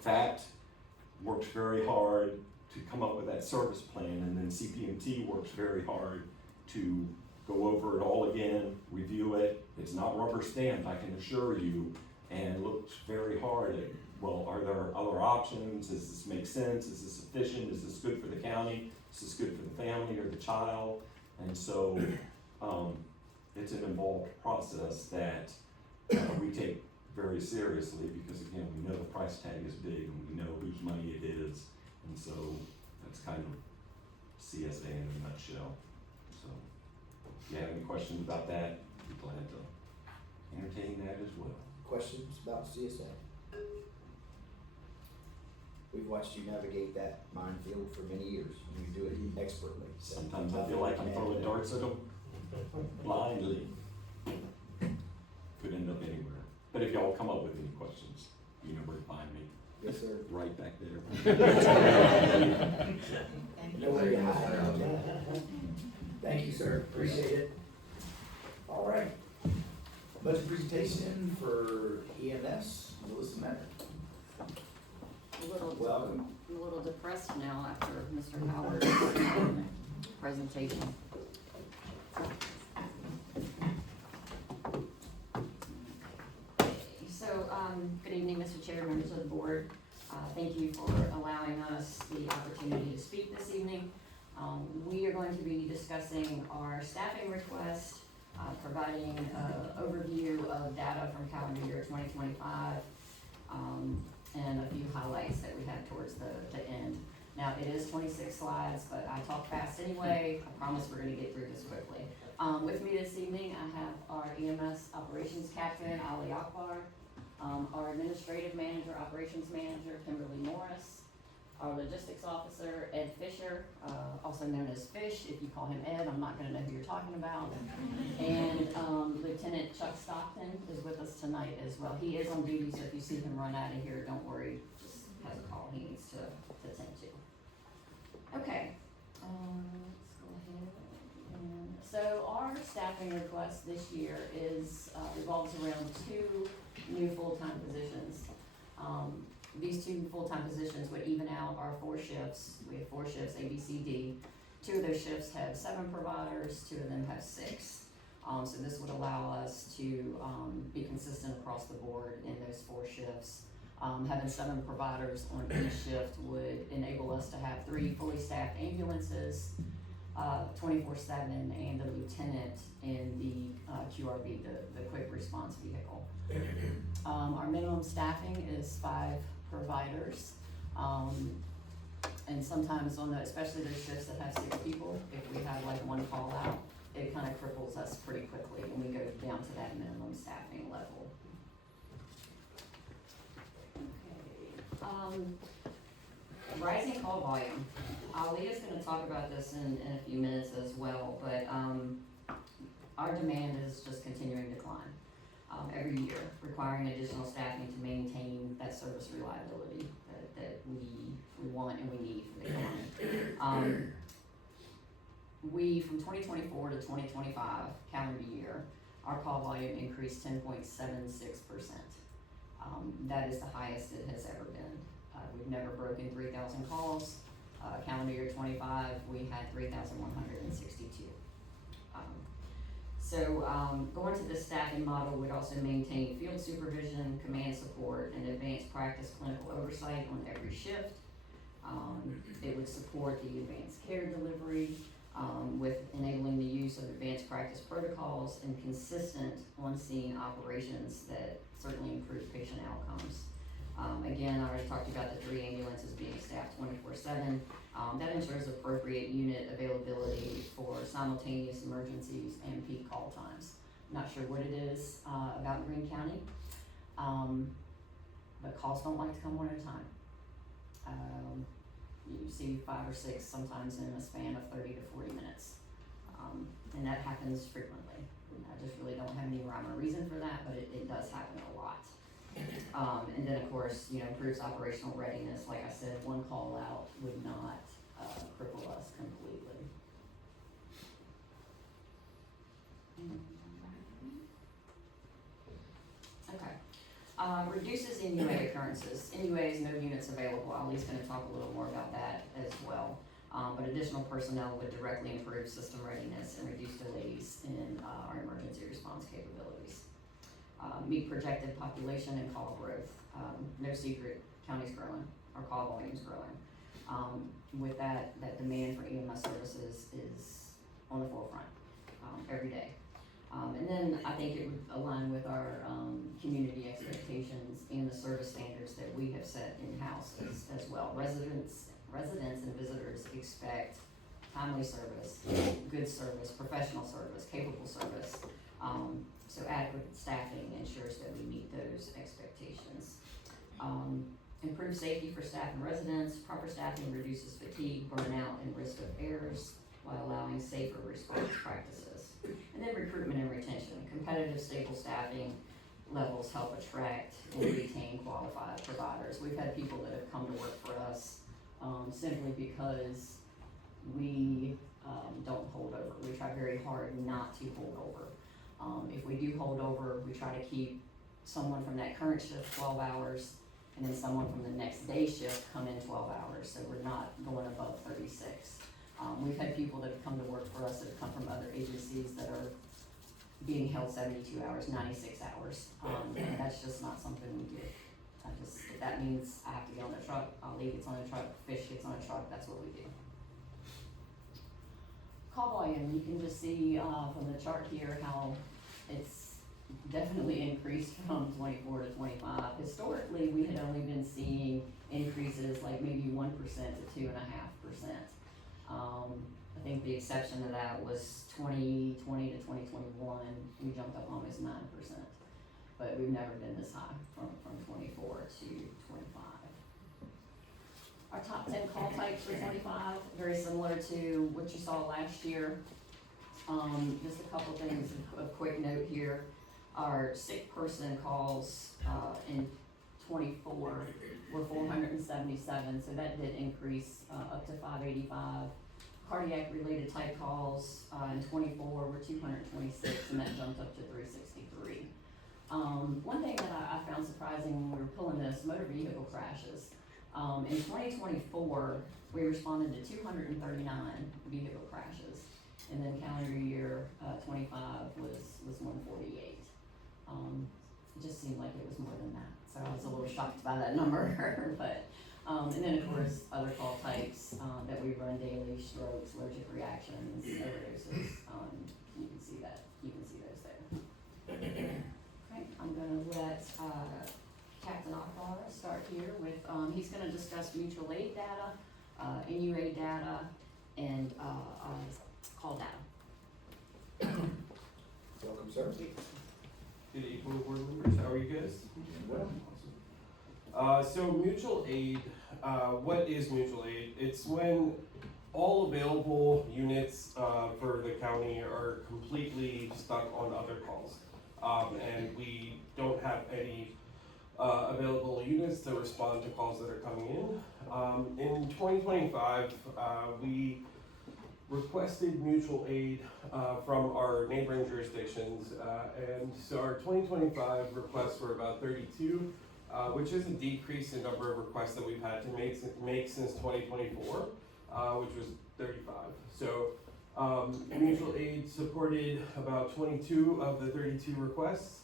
FACT works very hard to come up with that service plan, and then CPMT works very hard to go over it all again, review it. It's not rubber stamped, I can assure you, and looks very hard at, well, are there other options? Does this make sense? Is this efficient? Is this good for the county? Is this good for the family or the child? And so, it's an involved process that we take very seriously, because again, we know the price tag is big and we know whose money it is. And so that's kind of CSA in a nutshell. So if you have any questions about that, I'd be glad to entertain that as well. Questions about CSA? We've watched you navigate that minefield for many years, and you do it expertly. So Sometimes I feel like I'm throwing darts at them blindly. Could end up anywhere. But if y'all come up with any questions, you know where to find me. Yes, sir. Right back there. Nowhere to hide. Thank you, sir. Appreciate it. All right. Budget presentation for EMS, Melissa Mentor. Welcome. I'm a little depressed now after Mr. Howard's presentation. So, good evening, Mr. Chair, members of the board. Thank you for allowing us the opportunity to speak this evening. We are going to be discussing our staffing request, providing an overview of data from calendar year 2025, and a few highlights that we have towards the end. Now, it is 26 slides, but I talk fast anyway. I promise we're gonna get through this quickly. With me this evening, I have our EMS operations captain, Ali Akbar, our administrative manager, operations manager, Kimberly Morris, our logistics officer, Ed Fisher, also known as Fish. If you call him Ed, I'm not gonna know who you're talking about. And Lieutenant Chuck Stockton is with us tonight as well. He is on duty, so if you see him run out of here, don't worry, just has a call he needs to attend to. Okay, let's go ahead. So our staffing request this year is, revolves around 2 new full-time positions. These 2 full-time positions would even out our 4 shifts. We have 4 shifts, A, B, C, D. 2 of those shifts have 7 providers, 2 of them have 6. So this would allow us to be consistent across the board in those 4 shifts. Having 7 providers on each shift would enable us to have 3 fully staffed ambulances, 24/7, and a lieutenant in the QRV, the quick response vehicle. Our minimum staffing is 5 providers. And sometimes on the, especially those shifts that have 6 people, if we have like 1 call out, it kind of cripples us pretty quickly when we go down to that minimum staffing level. Okay. Rising call volume. Ali is going to talk about this in a few minutes as well, but our demand is just continuing to climb every year, requiring additional staffing to maintain that service reliability that we want and we need for the county. We, from 2024 to 2025 calendar year, our call volume increased 10.76%. That is the highest it has ever been. We've never broken 3,000 calls. Calendar year 25, we had 3,162. Going to the staffing model would also maintain field supervision, command support, and advanced practice clinical oversight on every shift. It would support the advanced care delivery with enabling the use of advanced practice protocols and consistent on-scene operations that certainly improve patient outcomes. Again, I already talked to you about the 3 ambulances being staffed 24/7. That ensures appropriate unit availability for simultaneous emergencies and peak call times. I'm not sure what it is about Greene County, but calls don't like to come one at a time. You see 5 or 6 sometimes in a span of 30 to 40 minutes. that happens frequently. I just really don't have any rhyme or reason for that, but it does happen a lot. And then, of course, you know, improves operational readiness. Like I said, one call out would not cripple us completely. Okay. Reduces NUA occurrences. NUA is no units available. Ali's going to talk a little more about that as well. But additional personnel would directly improve system readiness and reduce delays in our emergency response capabilities. Meet projected population and call growth. No secret, county's growing, our call volume's growing. With that demand for EMS services is on the forefront every day. And then I think it would align with our community expectations and the service standards that we have set in-house as well. Residents and visitors expect timely service, good service, professional service, capable service. So adequate staffing ensures that we meet those expectations. Improve safety for staff and residents. Proper staffing reduces fatigue, burnout, and risk of errors while allowing safer response practices. And then recruitment and retention. Competitive, stable staffing levels help attract and retain qualified providers. We've had people that have come to work for us simply because we don't hold over. We try very hard not to hold over. If we do hold over, we try to keep someone from that current shift 12 hours and then someone from the next day shift come in 12 hours, so we're not going above 36. We've had people that have come to work for us that have come from other agencies that are being held 72 hours, 96 hours, and that's just not something we do. If that means I have to get on a truck, I'll leave, it's on a truck, fish gets on a truck, that's what we do. Call volume, you can just see from the chart here how it's definitely increased from 24 to 25. Historically, we had only been seeing increases like maybe 1% to 2.5%. I think the exception to that was 2020 to 2021, we jumped up almost 9%. But we've never been this high from 24 to 25. Our top 10 call types for 25, very similar to what you saw last year. Just a couple things, a quick note here. Our sick person calls in 24 were 477, so that did increase up to 585. Cardiac related type calls in 24 were 226, and that jumped up to 363. One thing that I found surprising when we were pulling this, motor vehicle crashes. In 2024, we responded to 239 vehicle crashes, and then calendar year 25 was 148. It just seemed like it was more than that, so I was a little shocked by that number. But and then of course other call types that we run daily: strokes, allergic reactions, overdoses. You can see that. You can see those there. Okay, I'm gonna let Captain Akbar start here with, he's gonna discuss mutual aid data, NUA data, and call data. Welcome, sir. Good evening, board members. How are you guys? Well, So mutual aid, what is mutual aid? It's when all available units for the county are completely stuck on other calls. And we don't have any available units to respond to calls that are coming in. In 2025, we requested mutual aid from our neighboring jurisdictions, and so our 2025 requests were about 32, which is a decrease in number of requests that we've had to make since 2024, which was 35. So mutual aid supported about 22 of the 32 requests.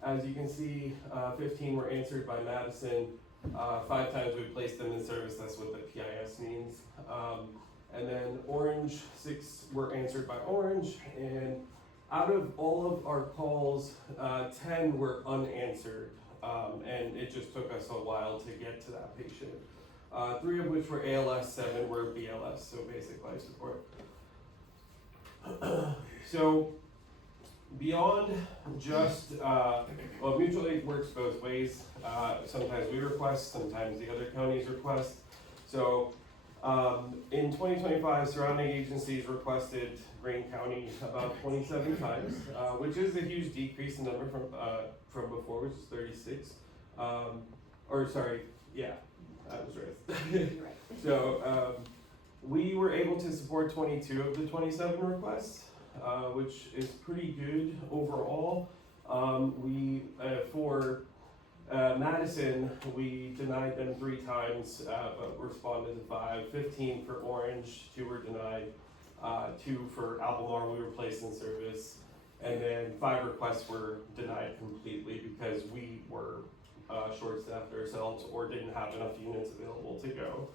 As you can see, 15 were answered by Madison. 5 times we placed them in service. That's what the PIS means. And then Orange, 6 were answered by Orange. And out of all of our calls, 10 were unanswered. And it just took us a while to get to that patient. 3 of which were ALS, 7 were BLS, so basic life support. So beyond just, well, mutual aid works both ways. Sometimes we request, sometimes the other counties request. So In 2025, surrounding agencies requested Greene County about 27 times, which is a huge decrease in number from before, which is 36. Or sorry, yeah, I was right. You're right. So we were able to support 22 of the 27 requests, which is pretty good overall. For Madison, we denied them 3 times, but responded to 5. 15 for Orange, 2 were denied. 2 for Albemarle, we were placed in service. And then 5 requests were denied completely because we were short-staffed ourselves or didn't have enough units available to go.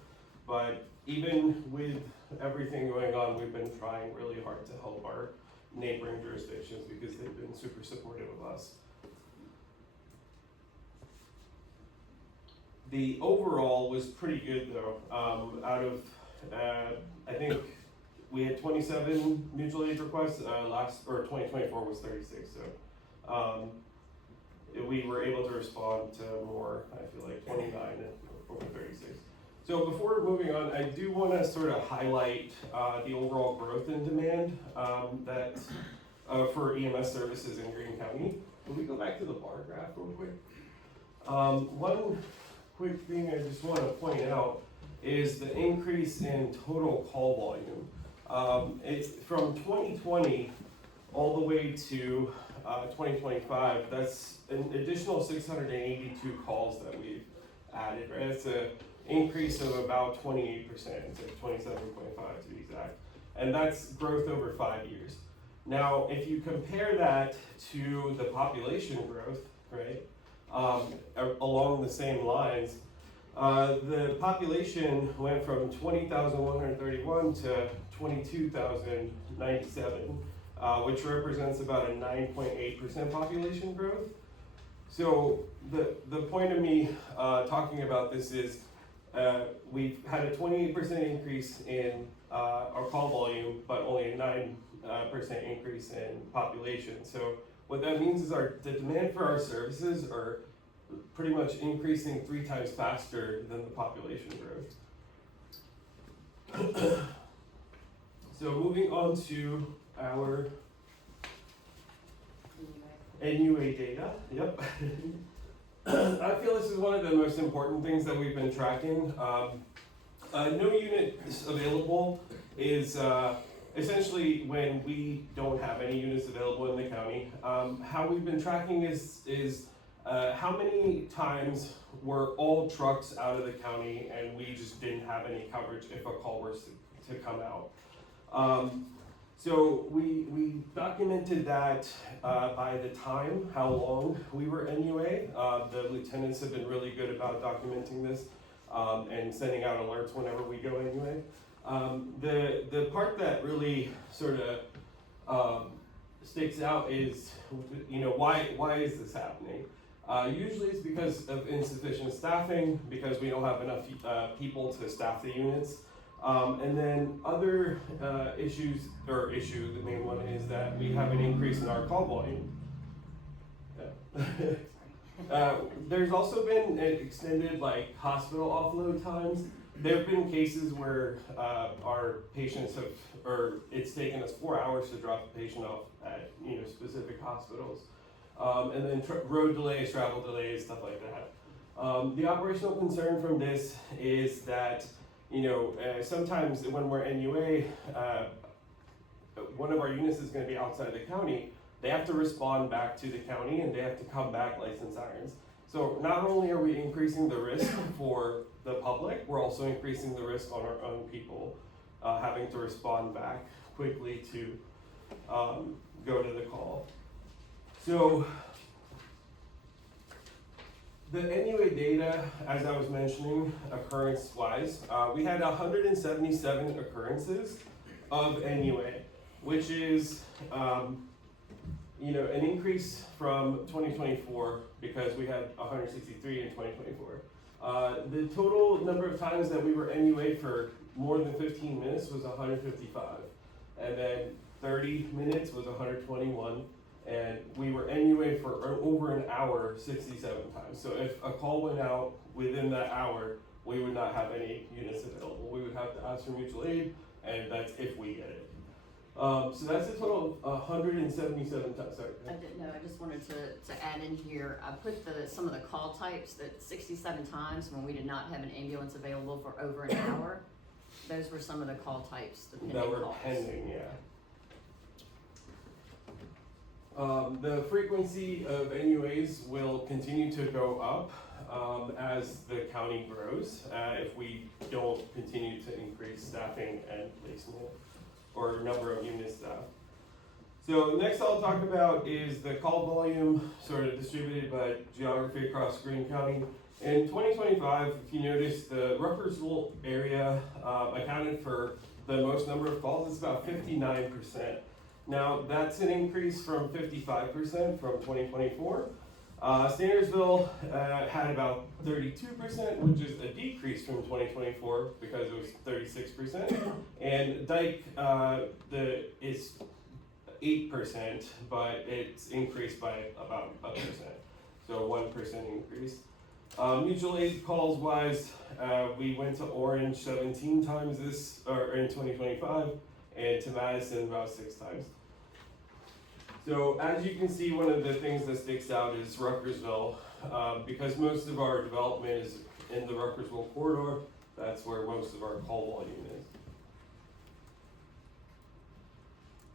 But even with everything going on, we've been trying really hard to help our neighboring jurisdictions because they've been super supportive of us. The overall was pretty good though. Out of, I think we had 27 mutual aid requests, 2024 was 36, so we were able to respond to more, I feel like 29 and over 36. So before moving on, I do want to sort of highlight the overall growth in demand that for EMS services in Greene County. Can we go back to the bar graph real quick? One quick thing I just want to point out is the increase in total call volume. It's from 2020 all the way to 2025, that's an additional 682 calls that we've added, right? It's an increase of about 28%, it's like 27.5 to be exact. And that's growth over 5 years. Now, if you compare that to the population growth, right, along the same lines, the population went from 20,131 to 22,097, which represents about a 9.8% population growth. So the point of me talking about this is we've had a 28% increase in our call volume, but only a 9% increase in population. So what that means is the demand for our services are pretty much increasing 3 times faster than the population growth. So moving on to our NUA data. Yep. I feel this is one of the most important things that we've been tracking. No units available is essentially when we don't have any units available in the county. How we've been tracking is how many times were all trucks out of the county and we just didn't have any coverage if a call was to come out. So we documented that by the time, how long we were NUA. The lieutenants have been really good about documenting this and sending out alerts whenever we go NUA. The part that really sort of sticks out is, why is this happening? Usually it's because of insufficient staffing, because we don't have enough people to staff the units. And then other issue, the main one is that we have an increase in our call volume. Yeah. There's also been extended hospital offload times. There have been cases where our patients it's taken us 4 hours to drop a patient off at specific hospitals. And then road delays, travel delays, stuff like that. The operational concern from this is that sometimes when we're NUA, one of our units is going to be outside the county. They have to respond back to the county and they have to come back like sirens. So not only are we increasing the risk for the public, we're also increasing the risk on our own people having to respond back quickly to go to the call. So the NUA data, as I was mentioning, occurrence-wise, we had 177 occurrences of NUA, which is, an increase from 2024 because we had 163 in 2024. The total number of times that we were NUA for more than 15 minutes was 155, and then 30 minutes was 121. And we were NUA for over an hour 67 times. So if a call went out within that hour, we would not have any units available. We would have to ask for mutual aid, and that's if we get it. So that's a total of 177 times, sorry. I didn't know, I just wanted to add in here, I put some of the call types, that 67 times when we did not have an ambulance available for over an hour. Those were some of the call types, the pending That were calls. pending, yeah. The frequency of NUAs will continue to go up as the county grows, if we don't continue to increase staffing and placement or number of unit staff. So next I'll talk about is the call volume sort of distributed by geography across Greene County. In 2025, if you notice, the Rutgersville area accounted for the most number of calls. It's about 59%. Now, that's an increase from 55% from 2024. Standardsville had about 32%, which is a decrease from 2024 because it was 36%. And Dyke is 8%, but it's increased by about 1%. So 1% increase. Mutual aid calls wise, we went to Orange 17 times in 2025, and to Madison about 6 times. So as you can see, one of the things that sticks out is Rutgersville, because most of our development is in the Rutgersville corridor. That's where most of our call volume is.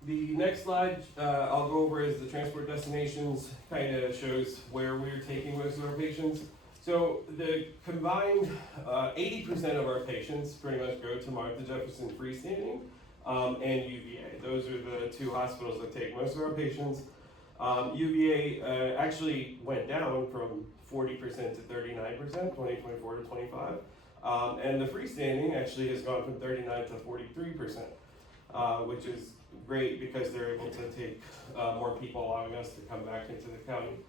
The next slide I'll go over is the transport destinations. Kind of shows where we're taking most of our patients. So the combined 80% of our patients pretty much go to Martha Jefferson freestanding and UVA. Those are the two hospitals that take most of our patients. UVA actually went down from 40% to 39%, 2024 to 25. And the freestanding actually has gone from 39 to 43%, which is great because they're able to take more people, allowing us to come back into the county.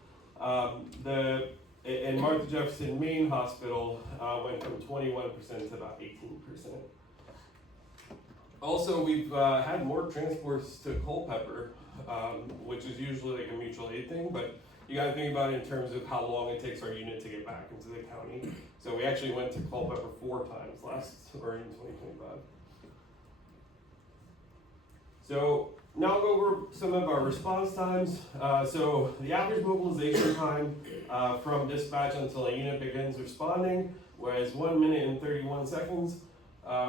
And Martha Jefferson Main Hospital went from 21% to about 18%. Also, we've had more transports to Culpeper, which is usually like a mutual aid thing, but you gotta think about it in terms of how long it takes our unit to get back into the county. So we actually went to Culpeper 4 times in 2025. So now I'll go over some of our response times. So the average mobilization time from dispatch until a unit begins responding was 1 minute and 31 seconds.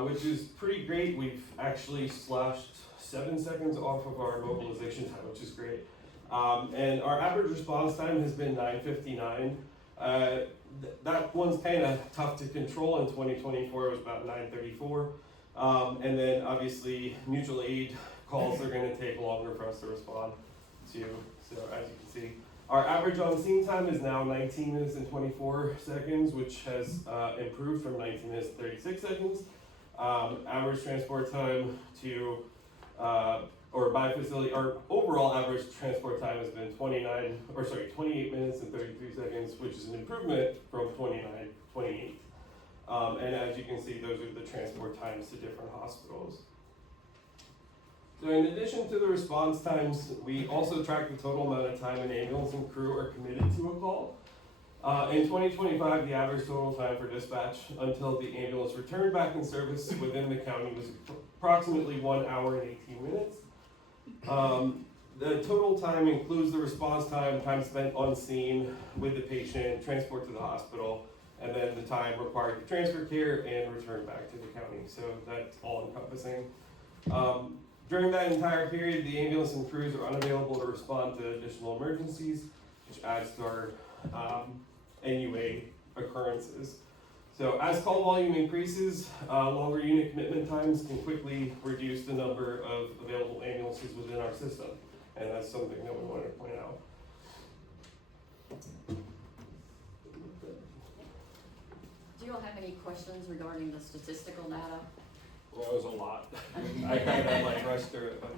Which is pretty great. We've actually slashed 7 seconds off of our mobilization time, which is great. And our average response time has been 9:59. That one's kind of tough to control. In 2024, it was about 9:34. And then obviously mutual aid calls are going to take longer for us to respond to. So as you can see, our average on scene time is now 19 minutes and 24 seconds, which has improved from 19 minutes and 36 seconds. Average transport time to, or by facility, our overall average transport time has been 28 minutes and 33 seconds, which is an improvement from 28. And as you can see, those are the transport times to different hospitals. So in addition to the response times, we also track the total amount of time an ambulance and crew are committed to a call. In 2025, the average total time for dispatch until the ambulance returned back in service within the county was approximately 1 hour and 18 minutes. The total time includes the response time, time spent on scene with the patient, transport to the hospital, and then the time required to transfer care and return back to the county. So that's all encompassing. During that entire period, the ambulance and crews are unavailable to respond to additional emergencies, which adds to our NUA occurrences. So as call volume increases, longer unit commitment times can quickly reduce the number of available ambulances within our system. And that's something that we wanted to point out. Do you all have any questions regarding the statistical data? Well, that was a lot. I kind of like rushed through it, but.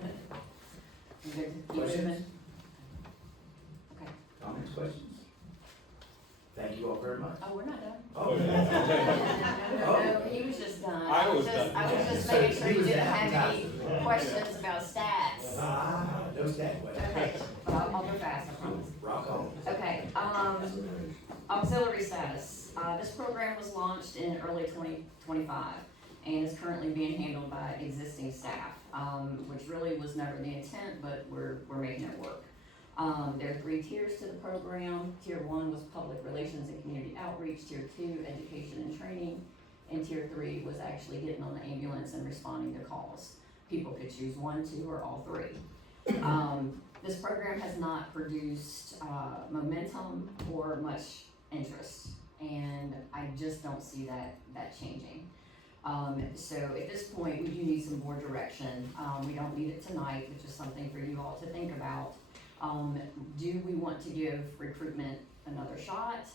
You good? You Questions? moving? Okay. Comments, questions? Thank you all very much. Oh, we're not done. Oh, No, he was just done. I was done. I was just making sure you didn't have any questions about stats. No stat question. Okay, but I'll go fast, I promise. Rock on. Okay, auxiliary status. This program was launched in early 2025 and is currently being handled by existing staff, which really was never the intent, but we're making it work. There are 3 tiers to the program. Tier 1 was public relations and community outreach. Tier 2, education and training. And Tier 3 was actually getting on the ambulance and responding to calls. People could choose 1, 2, or all 3. This program has not produced momentum or much interest, and I just don't see that changing. So at this point, we do need some more direction. We don't need it tonight, it's just something for you all to think about. Do we want to give recruitment another shot,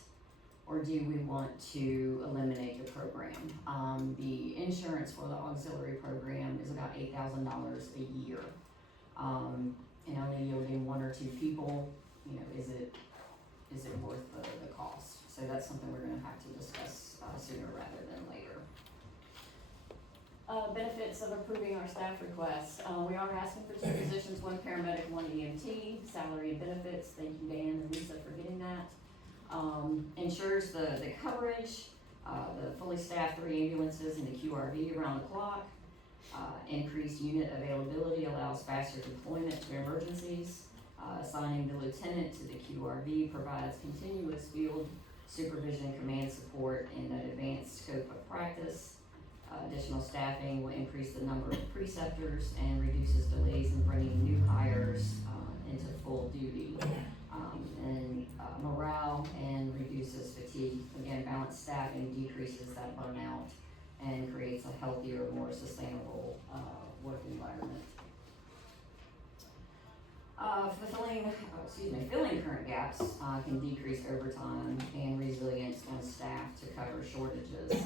or do we want to eliminate the program? The insurance for the auxiliary program is about $8,000 a year. And only yielding 1 or 2 people, is it worth the cost? So that's something we're gonna have to discuss sooner rather than later. Benefits of approving our staff requests. We are asking for 2 positions, 1 paramedic, 1 EMT, salary and benefits. Thank you, Dan and Lisa, for getting that. Ensures the coverage, the fully staffed 3 ambulances and the QRV around the clock. Increased unit availability allows faster deployment to emergencies. Assigning the lieutenant to the QRV provides continuous field supervision, command support, and an advanced scope of practice. Additional staffing will increase the number of preceptors and reduces delays in bringing new hires into full duty. And morale and reduces fatigue. Again, balanced staffing decreases that burnout and creates a healthier, more sustainable work environment. Filling current gaps can decrease overtime and resilience on staff to cover shortages.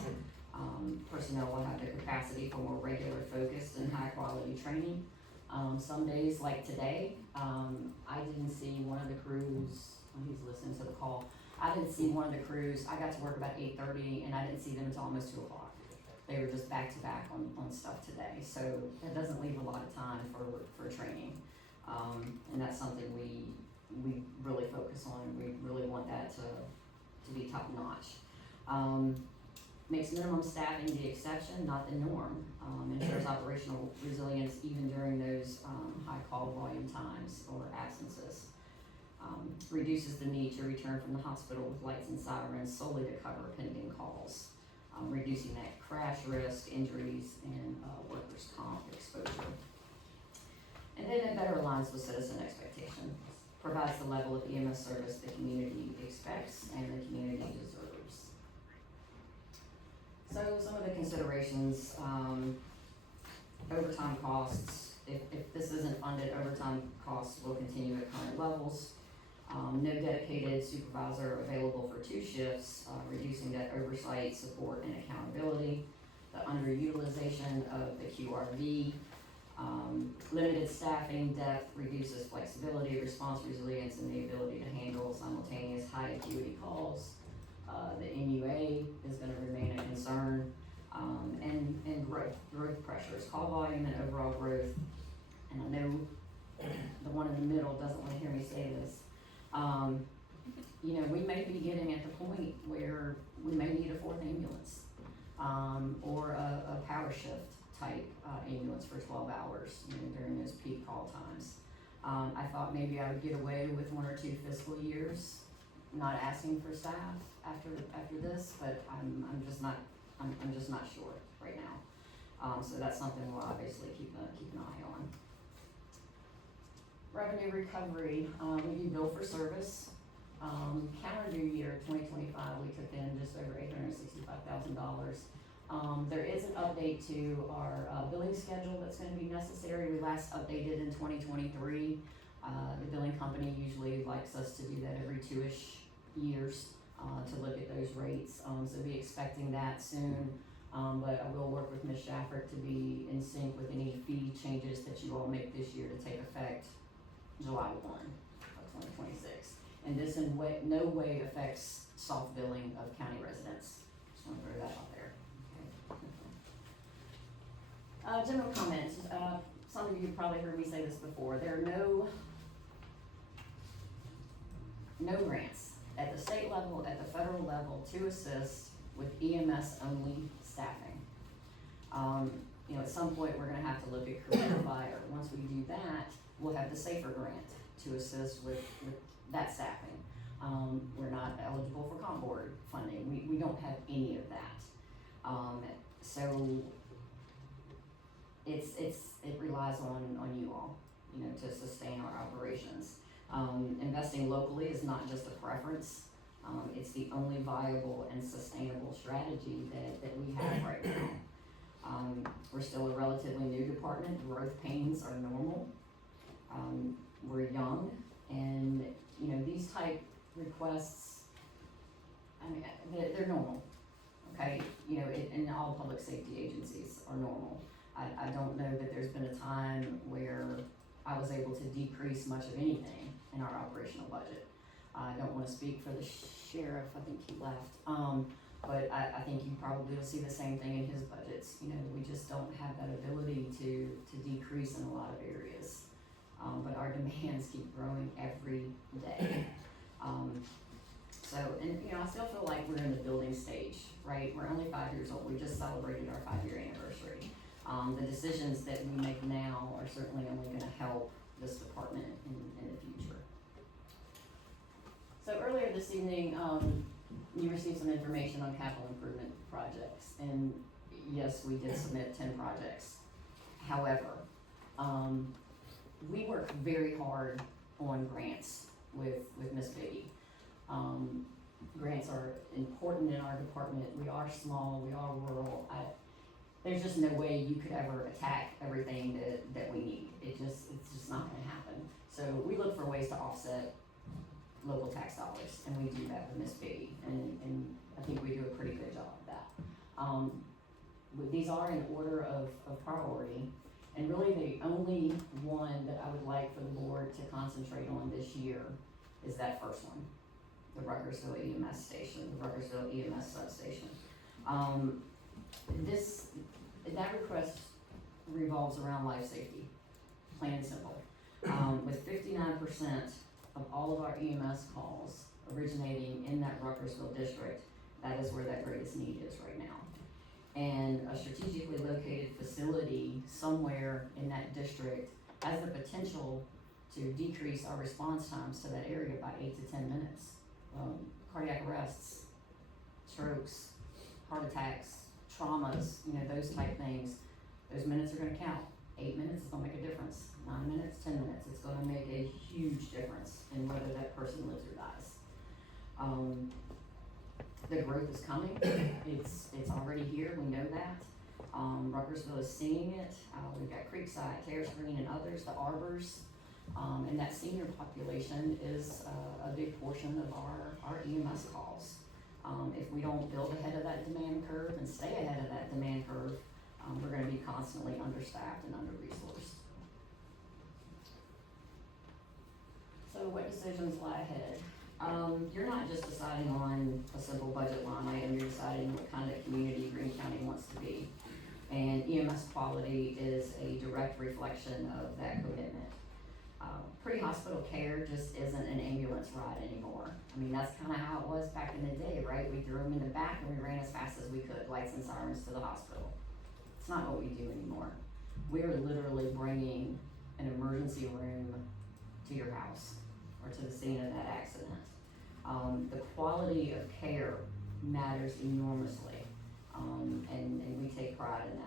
Personnel will have the capacity for more regular, focused, and high-quality training. Some days, like today, I didn't see one of the crews, he's listening to the call, I didn't see one of the crews, I got to work about 8:30, and I didn't see them until almost 2 o'clock. They were just back to back on stuff today, so that doesn't leave a lot of time for training. And that's something we really focus on, we really want that to be top notch. Makes minimum staffing the exception, not the norm. Ensures operational resilience even during those high call volume times or absences. Reduces the need to return from the hospital with lights and sirens solely to cover pending calls. Reducing that crash risk, injuries, and workers' comp exposure. And then it better aligns with citizen expectations. Provides the level of EMS service the community expects and the community deserves. So some of the considerations, overtime costs, if this isn't funded, overtime costs will continue at current levels. No dedicated supervisor available for 2 shifts, reducing that oversight, support, and accountability. The underutilization of the QRV, limited staffing depth reduces flexibility, response resilience, and the ability to handle simultaneous high acuity calls. The NUA is gonna remain a concern, and growth pressures, call volume and overall growth. And I know the one in the middle doesn't wanna hear me say this. We may be getting at the point where we may need a 4th ambulance, or a power shift type ambulance for 12 hours, during those peak call times. I thought maybe I would get away with 1 or 2 fiscal years, not asking for staff after this, but I'm just not sure right now. So that's something we'll obviously keep an eye on. Revenue recovery, we do bill for service. Calendar year 2025, we took in just over $865,000. There is an update to our billing schedule that's gonna be necessary. We last updated in 2023. The billing company usually likes us to do that every 2-ish years to look at those rates. So be expecting that soon. But I will work with Ms. Shafford to be in sync with any fee changes that you all make this year to take effect July 1 of 2026. And this in no way affects soft billing of county residents. Just wanna throw that out there. Okay. General comments. Some of you have probably heard me say this before. There are no grants at the state level, at the federal level, to assist with EMS-only staffing. You know, at some point, we're gonna have to look at career fire. Once we do that, we'll have the SAFER grant to assist with that staffing. We're not eligible for comp board funding. We don't have any of that. So it relies on you all, you know, to sustain our operations. Investing locally is not just a preference. It's the only viable and sustainable strategy that we have right now. We're still a relatively new department. Growth pains are normal. We're young, and you know, these type requests, I mean, they're normal, okay? You know, and all public safety agencies are normal. I don't know that there's been a time where I was able to decrease much of anything in our operational budget. I don't wanna speak for the sheriff, I think he left, but I think you probably will see the same thing in his budgets. You know, we just don't have that ability to decrease in a lot of areas. But our demands keep growing every day. So, and you know, I still feel like we're in the building stage, right? We're only 5 years old. We just celebrated our 5-year anniversary. The decisions that we make now are certainly only gonna help this department in the future. So earlier this evening, you received some information on capital improvement projects, and yes, we did submit 10 projects. However, we work very hard on grants with Miss Biggie. Grants are important in our department. We are small, we are rural. There's just no way you could ever attack everything that we need. It's just not gonna happen. So we look for ways to offset local tax dollars, and we do that with Miss Biggie, and I think we do a pretty good job of that. These are in order of priority, and really the only one that I would like for the board to concentrate on this year is that first one, the Ruckersville EMS station, the Ruckersville EMS substation. That request revolves around life safety, plain and simple. With 59% of all of our EMS calls originating in that Ruckersville district, that is where that greatest need is right now. And a strategically located facility somewhere in that district has the potential to decrease our response times to that area by 8 to 10 minutes. Cardiac arrests, strokes, heart attacks, traumas, you know, those type things, those minutes are gonna count. 8 minutes is gonna make a difference. 9 minutes, 10 minutes, it's gonna make a huge difference in whether that person lives or dies. The growth is coming. It's already here. We know that. Ruckersville is seeing it. We've got Creekside, Terrace Greene, and others, the Arbors, and that senior population is a big portion of our EMS calls. If we don't build ahead of that demand curve and stay ahead of that demand curve, we're going to be constantly understaffed and under-resourced. So what decisions lie ahead? You're not just deciding on a simple budget line item, you're deciding what kind of community Greene County wants to be. And EMS quality is a direct reflection of that commitment. Pre-hospital care just isn't an ambulance ride anymore. I mean, that's kind of how it was back in the day, right? We threw them in the back and we ran as fast as we could, lights and sirens to the hospital. It's not what we do anymore. We are literally bringing an emergency room to your house or to the scene of that accident. The quality of care matters enormously, and we take pride in that.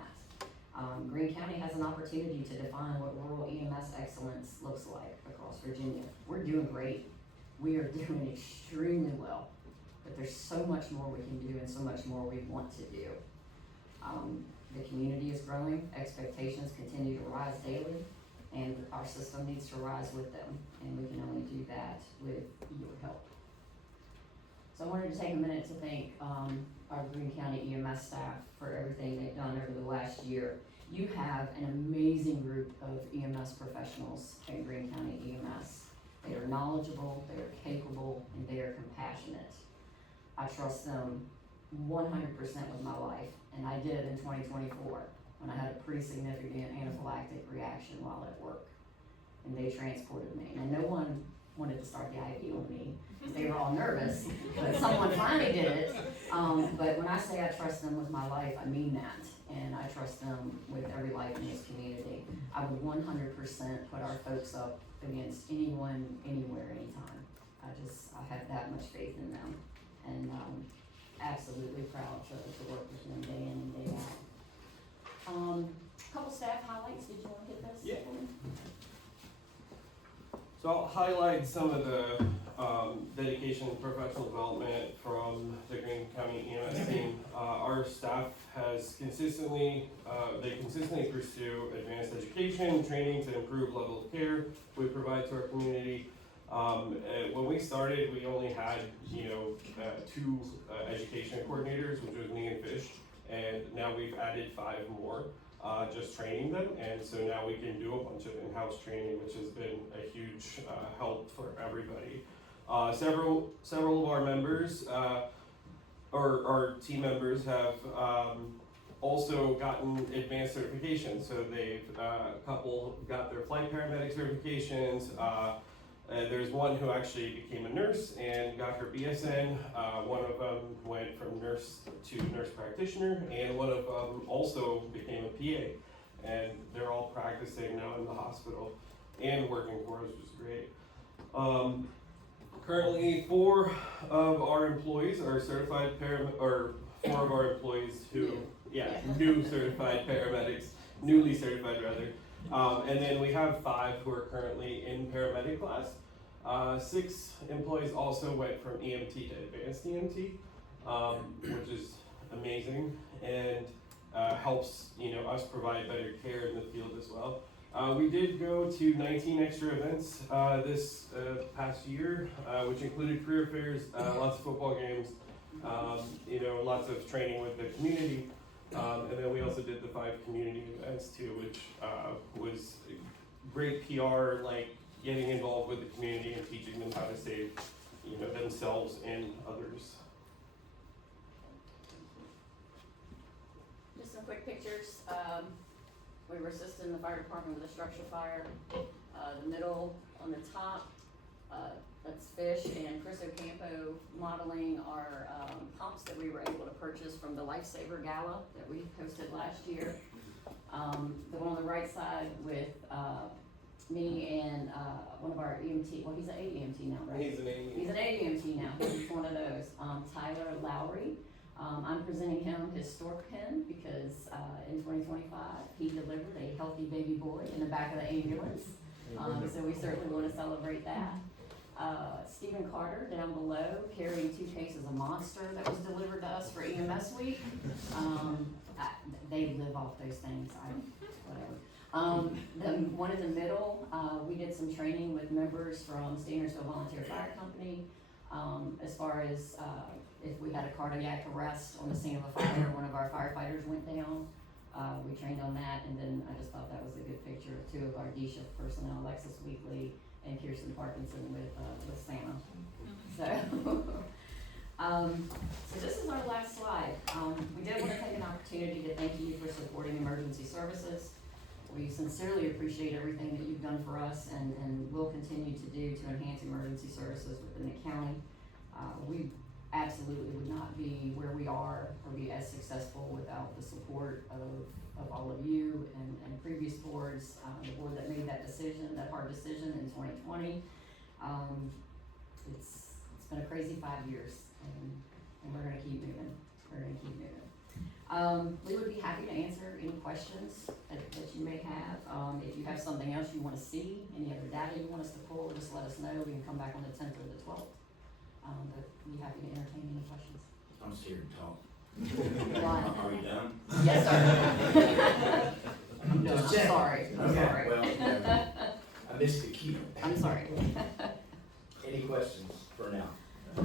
Greene County has an opportunity to define what rural EMS excellence looks like across Virginia. We're doing great. We are doing extremely well, but there's so much more we can do and so much more we want to do. The community is growing, expectations continue to rise daily, and our system needs to rise with them, and we can only do that with your help. So I wanted to take a minute to thank our Greene County EMS staff for everything they've done over the last year. You have an amazing group of EMS professionals at Greene County EMS. They are knowledgeable, they are capable, and they are compassionate. I trust them 100% with my life, and I did in 2024 when I had a pretty significant anaphylactic reaction while at work, and they transported me. And no one wanted to start the IEP on me, 'cause they were all nervous, but someone finally did it. But when I say I trust them with my life, I mean that, and I trust them with every life in this community. I would 100% put our folks up against anyone, anywhere, anytime. I have that much faith in them, and, absolutely proud to work with them day in and day out. Couple staff highlights, did you wanna hit this? Yeah. So I'll highlight some of the dedication and professional development from the Greene County EMS team. Our staff has consistently pursue advanced education, training to improve level of care we provide to our community. When we started, we only had, two education coordinators, which was me and Fish, and now we've added 5 more. Just training them, and so now we can do a bunch of in-house training, which has been a huge help for everybody. Several of our members, or our team members, have also gotten advanced certifications. So they've a couple got their flight paramedic certifications. There's one who actually became a nurse and got her BSN. One of them went from nurse to nurse practitioner, and one of them also became a PA. And they're all practicing now in the hospital and working for us, which is great. Currently, 4 of our employees are certified or 4 of our employees who, new certified paramedics, newly certified rather. And then we have 5 who are currently in paramedic class. 6 employees also went from EMT to advanced EMT, which is amazing, and helps us provide better care in the field as well. We did go to 19 extra events this past year, which included career fairs, lots of football games, lots of training with the community. And then we also did the 5 community events too, which was great PR, like getting involved with the community and teaching them how to save, themselves and others. Just some quick pictures. We were assisting the fire department with a structure fire. The middle on the top, that's Fish and Chris Ocampo modeling our pumps that we were able to purchase from the Lifesaver Gala that we hosted last year. The one on the right side with me and one of our EMT, well, he's an AEMT now, right? He's an AEMT. He's an AEMT now, he's one of those. Tyler Lowry, I'm presenting him his stork pin because in 2025, he delivered a healthy baby boy in the back of the ambulance. So we certainly want to celebrate that. Stephen Carter down below carrying 2 cases of Monster that was delivered to us for EMS week. They live off those things, whatever. The one in the middle, we did some training with members from Standersville Volunteer Fire Company, as far as if we had a cardiac arrest on the scene of a fire, one of our firefighters went down. We trained on that, and then I just thought that was a good picture of 2 of our D-shift personnel, Alexis Wheatley and Kirsten Parkinson with Santa. So this is our last slide. We did want to take an opportunity to thank you for supporting emergency services. We sincerely appreciate everything that you've done for us and will continue to do to enhance emergency services within the county. We absolutely would not be where we are or be as successful without the support of all of you and previous boards, the board that made that decision, that hard decision in 2020. It's been a crazy 5 years, and we're gonna keep moving. We would be happy to answer any questions that you may have. If you have something else you wanna see, any other data you want us to pull, just let us know. We can come back on the 10th or the 12th. But we'd be happy to entertain any questions. I'm scared to talk. Why? Are we done? Yes, sir. I'm done. Just check. Sorry. I'm Okay, sorry. well, I missed the cue. I'm sorry. Any questions for now? No?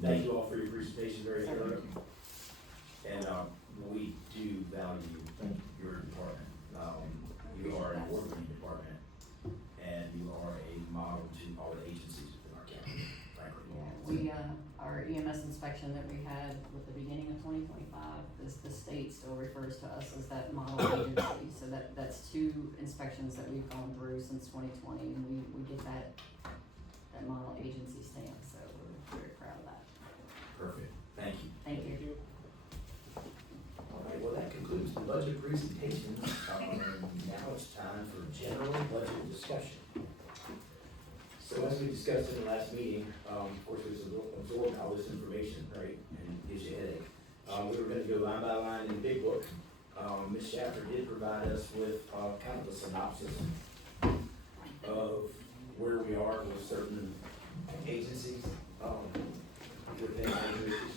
Thank you all for your presentation, very thorough. And, we do value your department. You are an award-winning department, and you are a model to all the agencies within our county, frankly. Yeah, we, our EMS inspection that we had with the beginning of 2025, the state still refers to us as that model agency. So that's 2 inspections that we've gone through since 2020, and we get that model agency stamp, so we're very proud of that. Perfect, thank you. Thank you. All right, well, that concludes the budget presentation. Now it's time for general budget discussion. So as we discussed in the last meeting, of course, we absorbed all this information, right, and it gives you a headache. We were gonna go line by line in the big book. Ms. Shafter did provide us with, kind of a synopsis of where we are with certain agencies, within our district.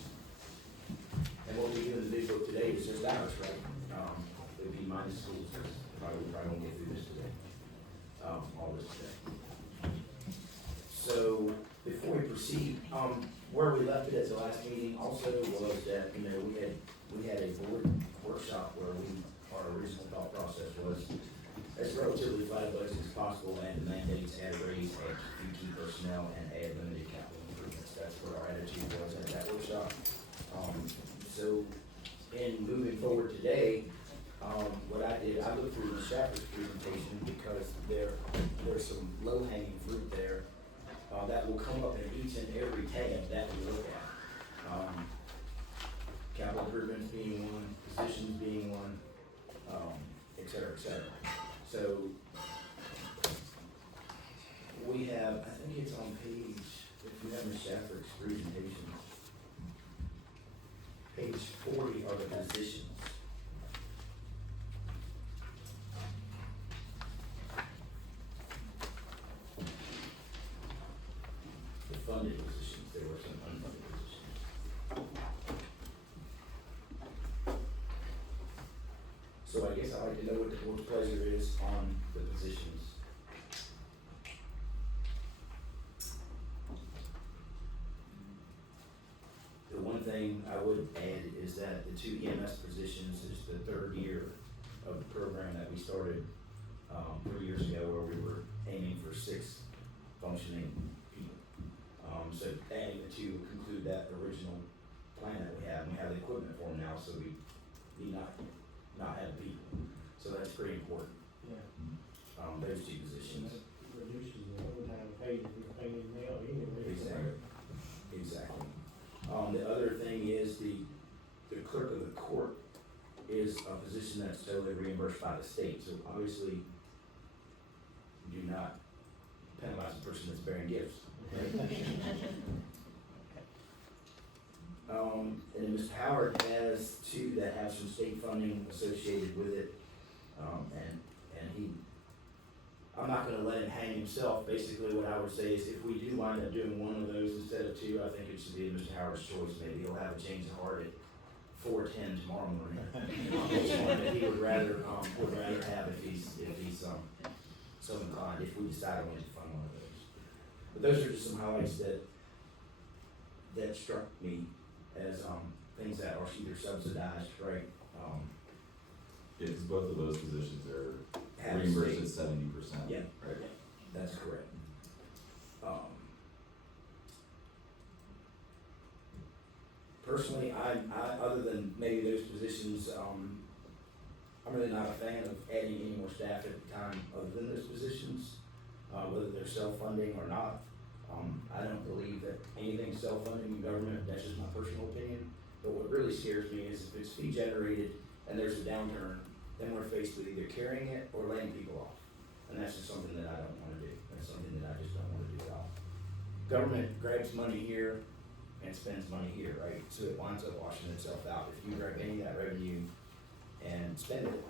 And what we do in the big book today is just ours, right? It would be minus schools, probably won't get through this today, all this today. So, before we proceed, where we left it at the last meeting also was that, you know, we had a board workshop where our original thought process was as relatively flat a budget as possible, add the mandates, add raise, add key personnel, and add limited capital improvements. That's what our attitude was at that workshop. So, in moving forward today, what I did, I looked through the Shafter's presentation because there's some low-hanging fruit there that will come up in each and every tab that we look at. Capital improvements being one, positions being one, et cetera, et cetera. So, we have, I think it's on page, if you have Ms. Shaffer's presentation, page 40 are the positions. The funded positions, there were some unfunded positions. So I guess I'd like to know what the board's pleasure is on the positions. The one thing I would add is that the 2 EMS positions is the 3rd year of the program that we started 3 years ago, where we were aiming for 6 functioning people. So adding the 2 will conclude that original plan that we have. We have the equipment for them now, so we need not have people. So that's pretty important. Yeah. Those 2 positions. Reduces the overtime pay if you're paying now anyway. Exactly. Exactly. The other thing is the clerk of the court is a position that's totally reimbursed by the state. So obviously, do not penalize the person that's bearing gifts. And then Ms. Howard has 2 that have some state funding associated with it. And he, I'm not gonna let him hang himself. Basically, what I would say is if we do wind up doing one of those instead of 2, I think it should be Mr. Howard's choice. Maybe he'll have a change of heart at 4:10 tomorrow morning. It's one that he would rather have if he's so inclined, if we decide on to fund one of those. But those are just some highlights that struck me as things that are either subsidized, right? Yeah, because both of those positions are Have reimbursed state- at 70%. Yeah. Right. That's correct. Personally, I, other than maybe those positions, I'm really not a fan of adding any more staff at the time other than those positions, whether they're self-funding or not. I don't believe that anything's self-funding in government. That's just my personal opinion. But what really scares me is if it's fee generated and there's a downturn, then we're faced with either carrying it or laying people off. And that's just something that I don't wanna do. That's something that I just don't wanna do at all. Government grabs money here and spends money here, right? So it winds up washing itself out. If you grab any of that revenue and spend it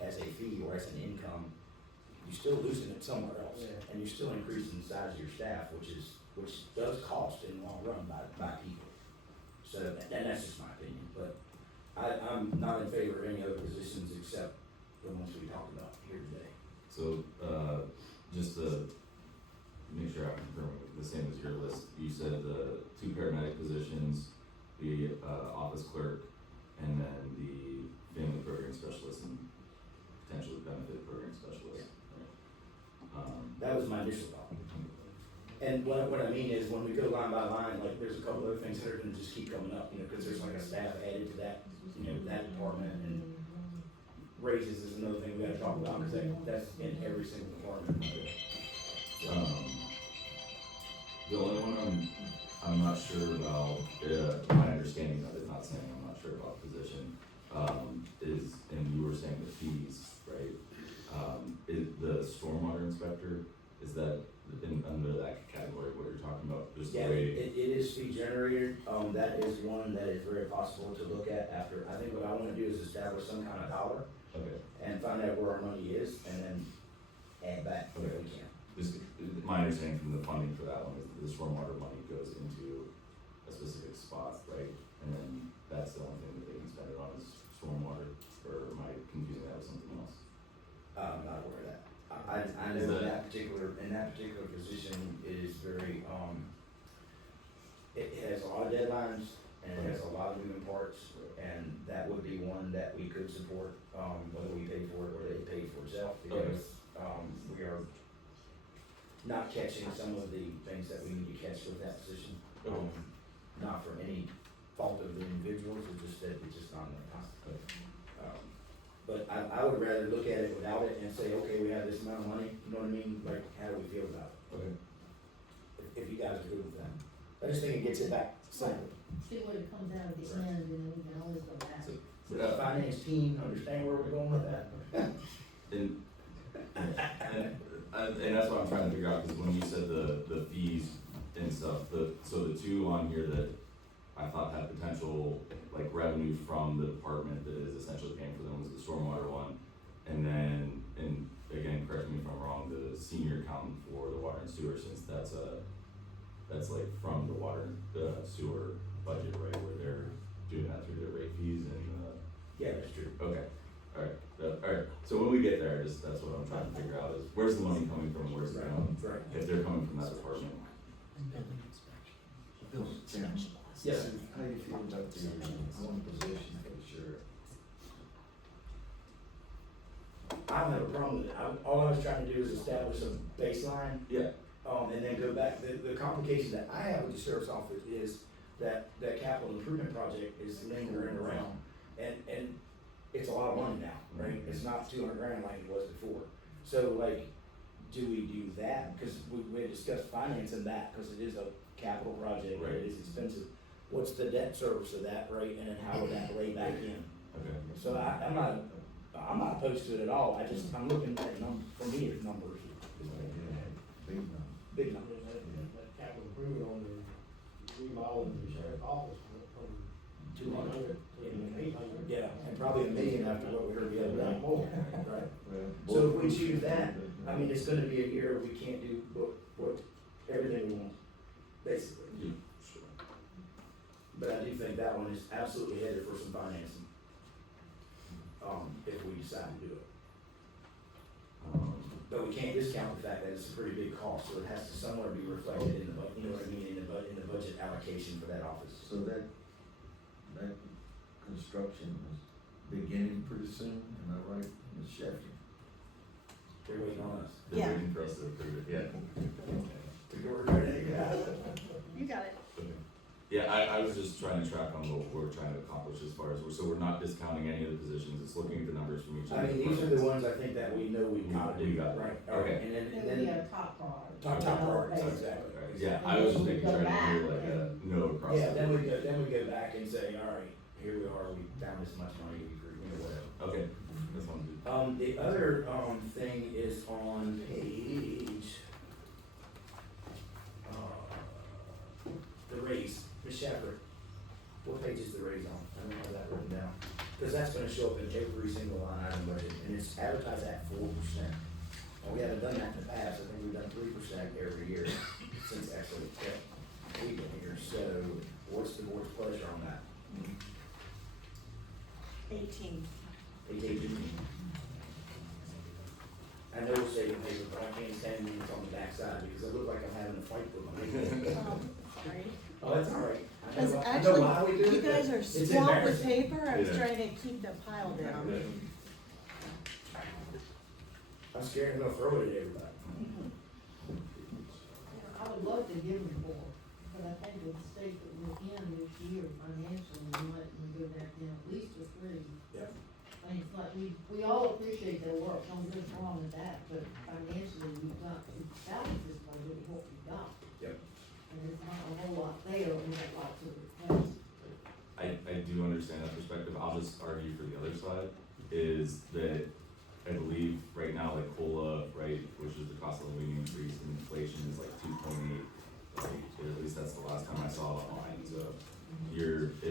as a fee or as an income, you're still losing it somewhere else. Yeah. And you're still increasing the size of your staff, which does cost in the long run by people. So, and that's just my opinion, but I'm not in favor of any other positions except the ones we talked about here today. So, just to make sure I'm confirming the same as your list, you said the 2 paramedic positions, the office clerk, and then the family program specialist and potentially benefit program specialist. That was my initial thought. And what I mean is when we go line by line, like there's a couple other things that are gonna just keep coming up, you know, cause there's like a staff added to that you know, that department, and raises is another thing we gotta talk about, cause that's in every single department. The only one I'm not sure about, my understanding of it, not saying I'm not sure about the position, is, and you were saying the fees, right? Is the stormwater inspector, is that under that category, what you're talking about, just the Yeah, way? it is fee generated, that is one that is very possible to look at after, I think what I wanna do is establish some kind of dollar Okay, and find out where our money is, and then add back if we can. just, my understanding from the funding for that one is that the stormwater money goes into a specific spot, right? And then that's the only thing that they can spend it on is stormwater, or am I confusing that with something else? I'm not aware of that. I know in that particular position, it is very, it has a lot of deadlines, and it has a lot of moving parts, and that would be one that we could support, whether we pay for it or they pay for itself, because, we are not catching some of the things that we need to catch with that position. Not for any fault of the individuals, it's just that it's just not enough time. But I would rather look at it without it and say, okay, we have this amount of money, you know what I mean, like, how do we feel about it? Okay. If you guys are good with that. I just think it gets it back simple. See what it comes out at the end, and then we can always go back. So, The finance team understand where we're going with that. And that's what I'm trying to figure out, because when you said the fees and stuff, so the two on here that I thought had potential, like revenue from the department that is essentially paying for them was the stormwater one. And then, and again, correct me if I'm wrong, the senior accountant for the water and sewer, since that's like from the water, the sewer budget, right, where they're doing that through their rate fees and, Yeah, that's true. okay, alright, so when we get there, that's what I'm trying to figure out is, where's the money coming from, where's it going? Right. If they're coming from that department. Yes. How do you feel about the one position for the sheriff? I don't have a problem with it. All I was trying to do is establish a baseline, Yeah. and then go back. The complication that I have with the sheriff's office is that capital improvement project is lingering around. And it's a lot of money now, right? It's not 200 grand like it was before. So like, do we do that? Cause we had discussed financing that, cause it is a capital project, right? It is expensive. What's the debt service of that, right? And then how would that lay back in? Okay. So I'm not opposed to it at all. I'm looking at for me, it's numbers. Big number. Big numbers. That capital improvement on the remodeling of the sheriff's office from 200. 800. Yeah, and probably $1 million after what we heard the other day. More. Right. Well, So if we choose that, I mean, it's gonna be a year we can't do what everything we want, basically. Yeah, sure. But I do think that one is absolutely headed for some financing. If we decide to do it. But we can't discount the fact that it's a pretty big cost, so it has to somewhere be reflected in the you know what I mean, in the budget allocation for that office. So that construction is beginning pretty soon, am I right, Ms. Sheffield? They're waiting on us. They're waiting for us to approve it, yeah. We're ready to go. You got it. Okay. Yeah, I was just trying to track on what we're trying to accomplish as far as, so we're not discounting any of the positions, it's looking at the numbers from each of I the mean, these are the departments. ones I think that we know we gotta do. You got it. Right, Okay. And Then then, we have top priority. top priorities, exactly. Right, yeah, I was just making sure I didn't hear like a no across the Yeah, board. then we go back and say, all right, here we are, we found this much money, whatever. Okay, that's one good. The other, thing is on page, the raise, Ms. Shepherd, what page is the raise on? I don't have that written down, cause that's gonna show up in every single line item budget, and it's advertised at 4%. And we haven't done that in the past, I think we've done 3% every year since actually, we've been here, so what's the board's pleasure on that? 18. I know we're saving paper, but I can't stand when it's on the backside because I look like I'm having a fight with my Sorry. Oh, that's all right. I Because know actually, why we do it. you guys but are it's swamped with embarrassing. paper, I was Yeah. trying to keep the pile down. I'm scared I'm gonna throw it at everybody. I would love to give them more, but I think with the state that we're in this year financially, we might go back in at least to 3. Yeah. Things like, we all appreciate their work, don't get us wrong with that, but financially, we've got to balance this budget with what we've got. Yep. And there's not a whole lot there, we have lots of requests. I do understand that perspective. I'll just argue for the other side, is that I believe right now, like COLA, right, which is the cost of living increase, and inflation is like 2.8, like, or at least that's the last time I saw it online, so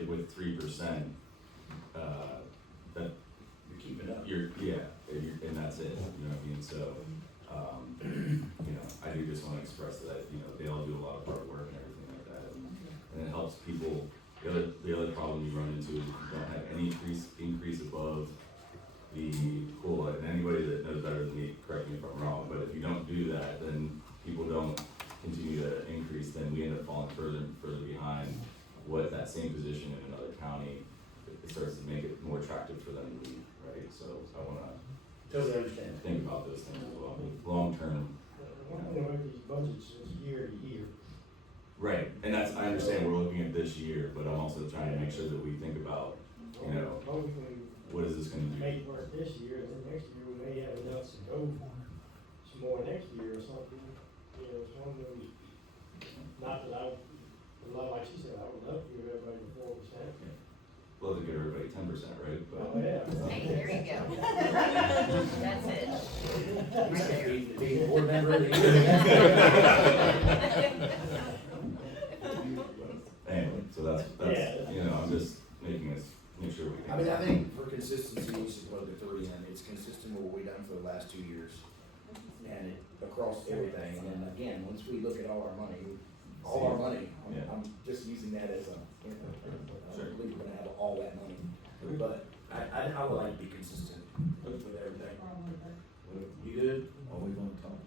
with 3%, that, You're keeping up. and that's it, you know what I mean, so, I do just wanna express that, they all do a lot of hard work and everything like that, and it helps people. The other problem you run into is if you don't have any increase above the COLA, and anybody that knows better than me, correct me if I'm wrong, but if you don't do that, then people don't continue to increase, then we end up falling further and further behind what that same position in another county, it starts to make it more attractive for them to leave, right? So I wanna Totally understand. think about those things as well, long term. One thing about these budgets is year to year. Right, and I understand we're looking at this year, but I'm also trying to make sure that we think about, Hopefully, what is this gonna do? make it work this year, and then next year we may have enough to go some more next year or something. It's one of those, not that like she said, I would love to give everybody the 4%. Love to give everybody 10%, right? But Oh, yeah. Hey, there you go. That's it. Be a board member of the anyway, so that's, Yeah. I'm just make sure we. I mean, I think for consistency, we should put the 3 in. It's consistent with what we've done for the last 2 years. And across everything. And then again, once we look at all our money, Yeah. I'm just using that as a, I Sure. don't believe we're gonna have all that money. But I would like to be consistent with everything. Problem with that. You good? Are we gonna talk?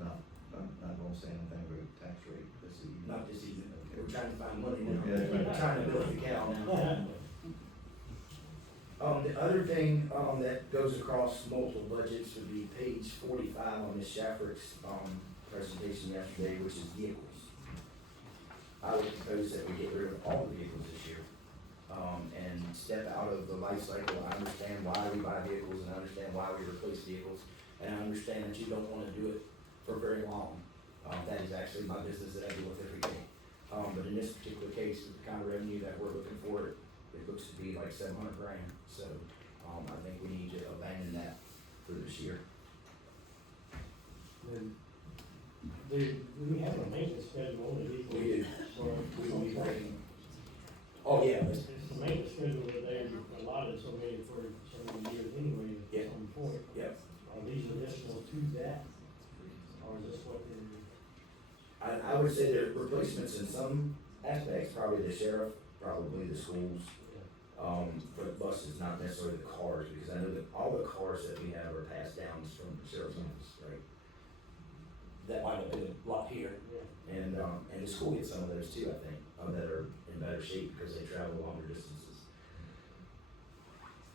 No, I'm not gonna say anything about tax rate this evening. Not this evening. We're trying to find money now. Yeah. We're trying to build the cow now. The other thing, that goes across multiple budgets would be page 45 on Ms. Shaffrick's, presentation yesterday, which is vehicles. I would propose that we get rid of all the vehicles this year, and step out of the life cycle. I understand why we buy vehicles, and I understand why we replace vehicles, and I understand that you don't wanna do it for very long. That is actually my business that I deal with every day. But in this particular case, with the kind of revenue that we're looking for, it looks to be like $700,000, so, I think we need to abandon that for this year. Then, do we have a maintenance schedule on the vehicle? We do. So, Oh, yeah, it's the maintenance schedule that they allotted so many for so many years anyway, Yeah. at some point. Yep. Are these additional to that? Or is this what they're? I would say they're replacements in some aspects, probably the sheriff, probably the schools. But buses, not necessarily the cars, because I know that all the cars that we have are passed downs from the sheriff's office, right? That might have been a lot here, Yeah. and the school gets some of those too, I think, that are in better shape because they travel longer distances.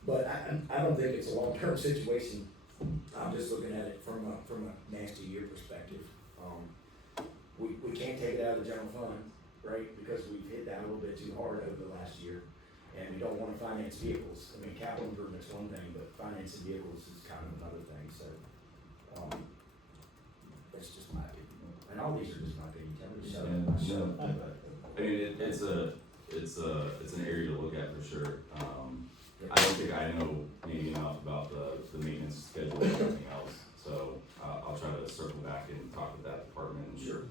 But I don't think it's a long-term situation. I'm just looking at it from a nasty year perspective. We can't take it out of the general fund, right, because we've hit that a little bit too hard over the last year. And we don't wanna finance vehicles. I mean, capital improvement's one thing, but financing vehicles is kind of another thing, so, that's just my opinion. And all these are just my opinion, tell me to shut up. Yeah, no. I mean, it's an area to look at for sure. I don't think I know maybe enough about the maintenance schedule and everything else, so I'll try to circle back and talk with that department and Sure.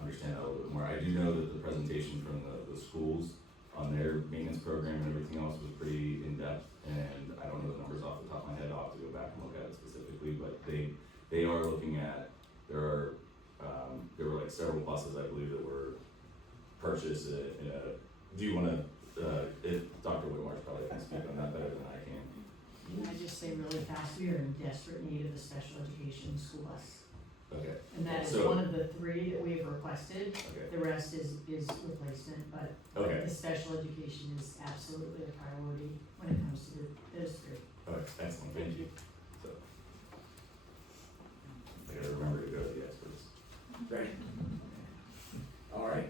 understand that a little bit more. I do know that the presentation from the schools on their maintenance program and everything else was pretty in-depth, and I don't know the numbers off the top of my head. I'll have to go back and look at it specifically, but they are looking at, there were like several buses, I believe, that were purchased do you wanna, if Dr. Whitmarsh probably can speak on that better than I can. Can I just say really fast, we are in desperate need of a special education school bus. Okay, And that is So- one of the 3 that we have requested, okay, the rest is replacement, but okay, the special education is absolutely a priority when it comes to those 3. okay, excellent, thank you. So, I gotta remember to go to the experts. Right. All right.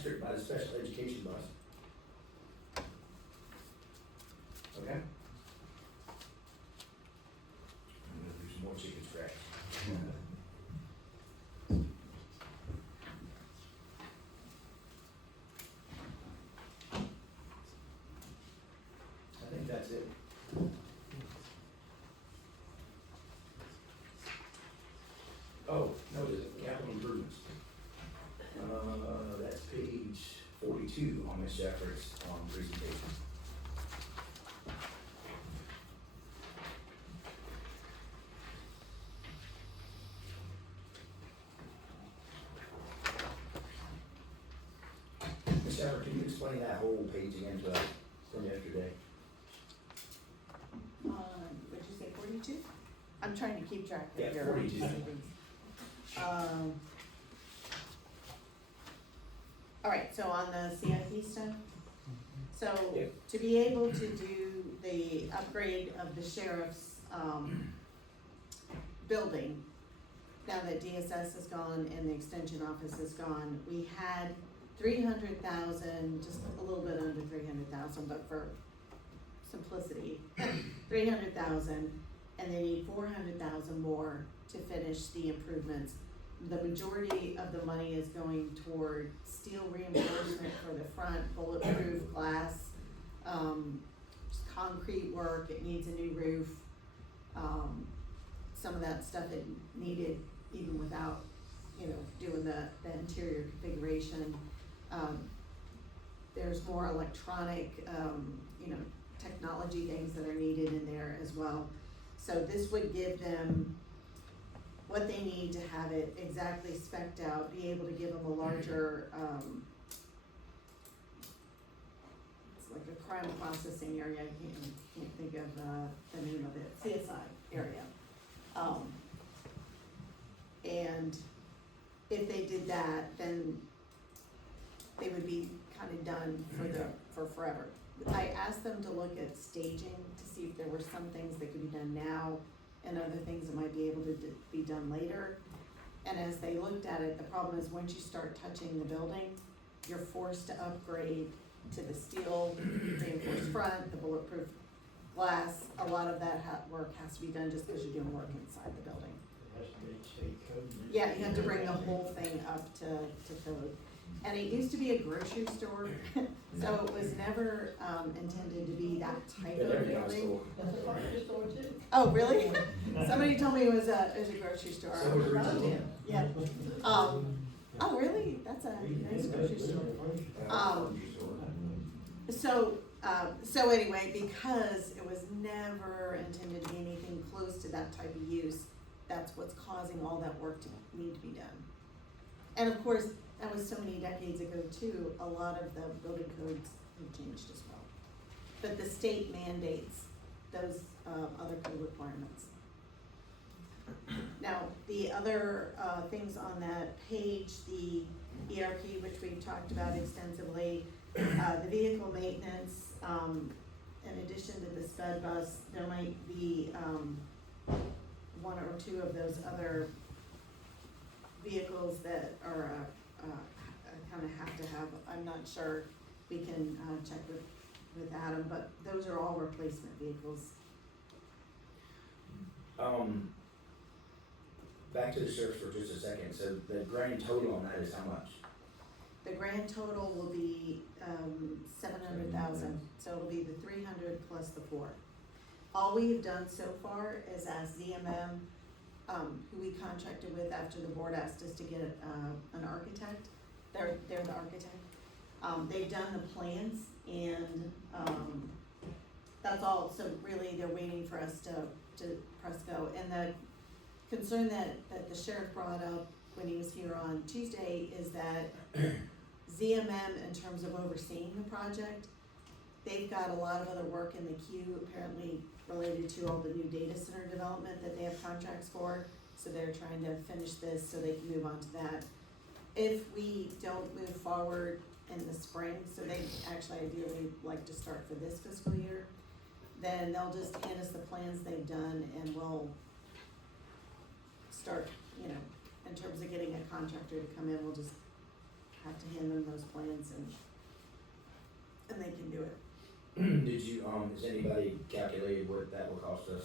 mastered by the special education bus. Okay? I'm gonna do some more chicken scratch. I think that's it. Oh, no, it isn't, capital improvements. That's page 42 on Ms. Jeffers' presentation. Ms. Jeffers, can you explain that whole page again to us from yesterday? What'd you say, 42? I'm trying to keep track Yeah, of your. 42. All right, so on the CIP stuff, so Yeah. to be able to do the upgrade of the sheriff's, building, now that DSS is gone and the extension office is gone, we had 300,000, just a little bit under 300,000, but for simplicity, 300,000, and they need 400,000 more to finish the improvements. The majority of the money is going toward steel reinforcement for the front, bulletproof glass, just concrete work, it needs a new roof. Some of that stuff it needed even without, doing the interior configuration. There's more electronic, technology things that are needed in there as well. So this would give them what they need to have it exactly spec'd out, be able to give them a larger, it's like a crime processing area, I can't think of, the name of it, CSI area. And if they did that, then they would be kind of done for forever. I asked them to look at staging to see if there were some things that could be done now and other things that might be able to be done later. And as they looked at it, the problem is once you start touching the building, you're forced to upgrade to the steel reinforced front, the bulletproof glass. A lot of that work has to be done just because you're doing work inside the building. It has to be state code. Yeah, you have to bring the whole thing up to code. And it used to be a grocery store, so it was never, intended to be that type But of every house building. store. That's a grocery store too. Oh, really? Somebody told me it was a grocery store. So was Regional 10. Yeah. Oh, really? That's a nice grocery store. So anyway, because it was never intended to be anything close to that type of use, that's what's causing all that work to need to be done. And of course, that was so many decades ago too, a lot of the building codes have changed as well. But the state mandates those, other code requirements. Now, the other, things on that page, the ERP, which we've talked about extensively, the vehicle maintenance, in addition to the sped bus, there might be, one or two of those other vehicles that are, kind of have to have, I'm not sure, we can, check with Adam, but those are all replacement vehicles. Back to the sheriff's for just a second, so the grand total on that is how much? The grand total will be, 700,000, so it'll be the 300 plus the 4. All we have done so far is ask ZMM, who we contracted with after the board asked us to get, an architect. They're the architect. They've done the plans and, that's all, so really they're waiting for us to press go. And the concern that the sheriff brought up when he was here on Tuesday is that ZMM, in terms of overseeing the project, they've got a lot of other work in the queue, apparently related to all the new data center development that they have contracts for. So they're trying to finish this so they can move on to that. If we don't move forward in the spring, so they actually ideally like to start for this fiscal year, then they'll just hand us the plans they've done and we'll start, in terms of getting a contractor to come in, we'll just have to hand them those plans and they can do it. Did you, has anybody calculated what that will cost us?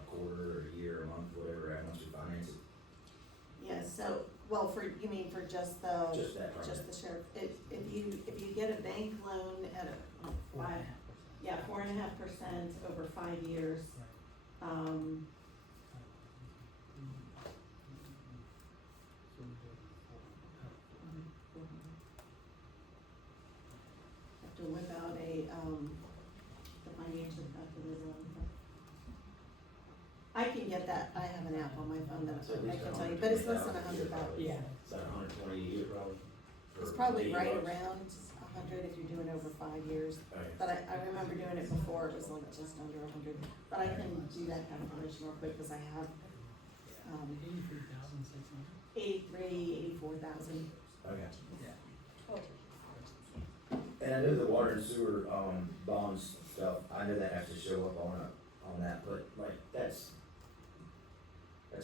A quarter, or a year, a month, whatever, once we finance it? Yeah, so, well, you mean for just the, Just that just project? the sheriff, if you get a bank loan at a, 4.5% over 5 years, have to whip out the financial calculator. I can get that, I have an app on my phone that So at I least can tell you, but it's less than 100,000. Yeah. About 120 a year, probably. It's for probably $1 right million. around 100 if you're doing over 5 years. Okay. But I remember doing it before, it was like just under 100, but I can do that calculation real quick, cause I have, 84,000. Okay. And I know the water and sewer, bonds stuff, I know that has to show up on that, but like, that's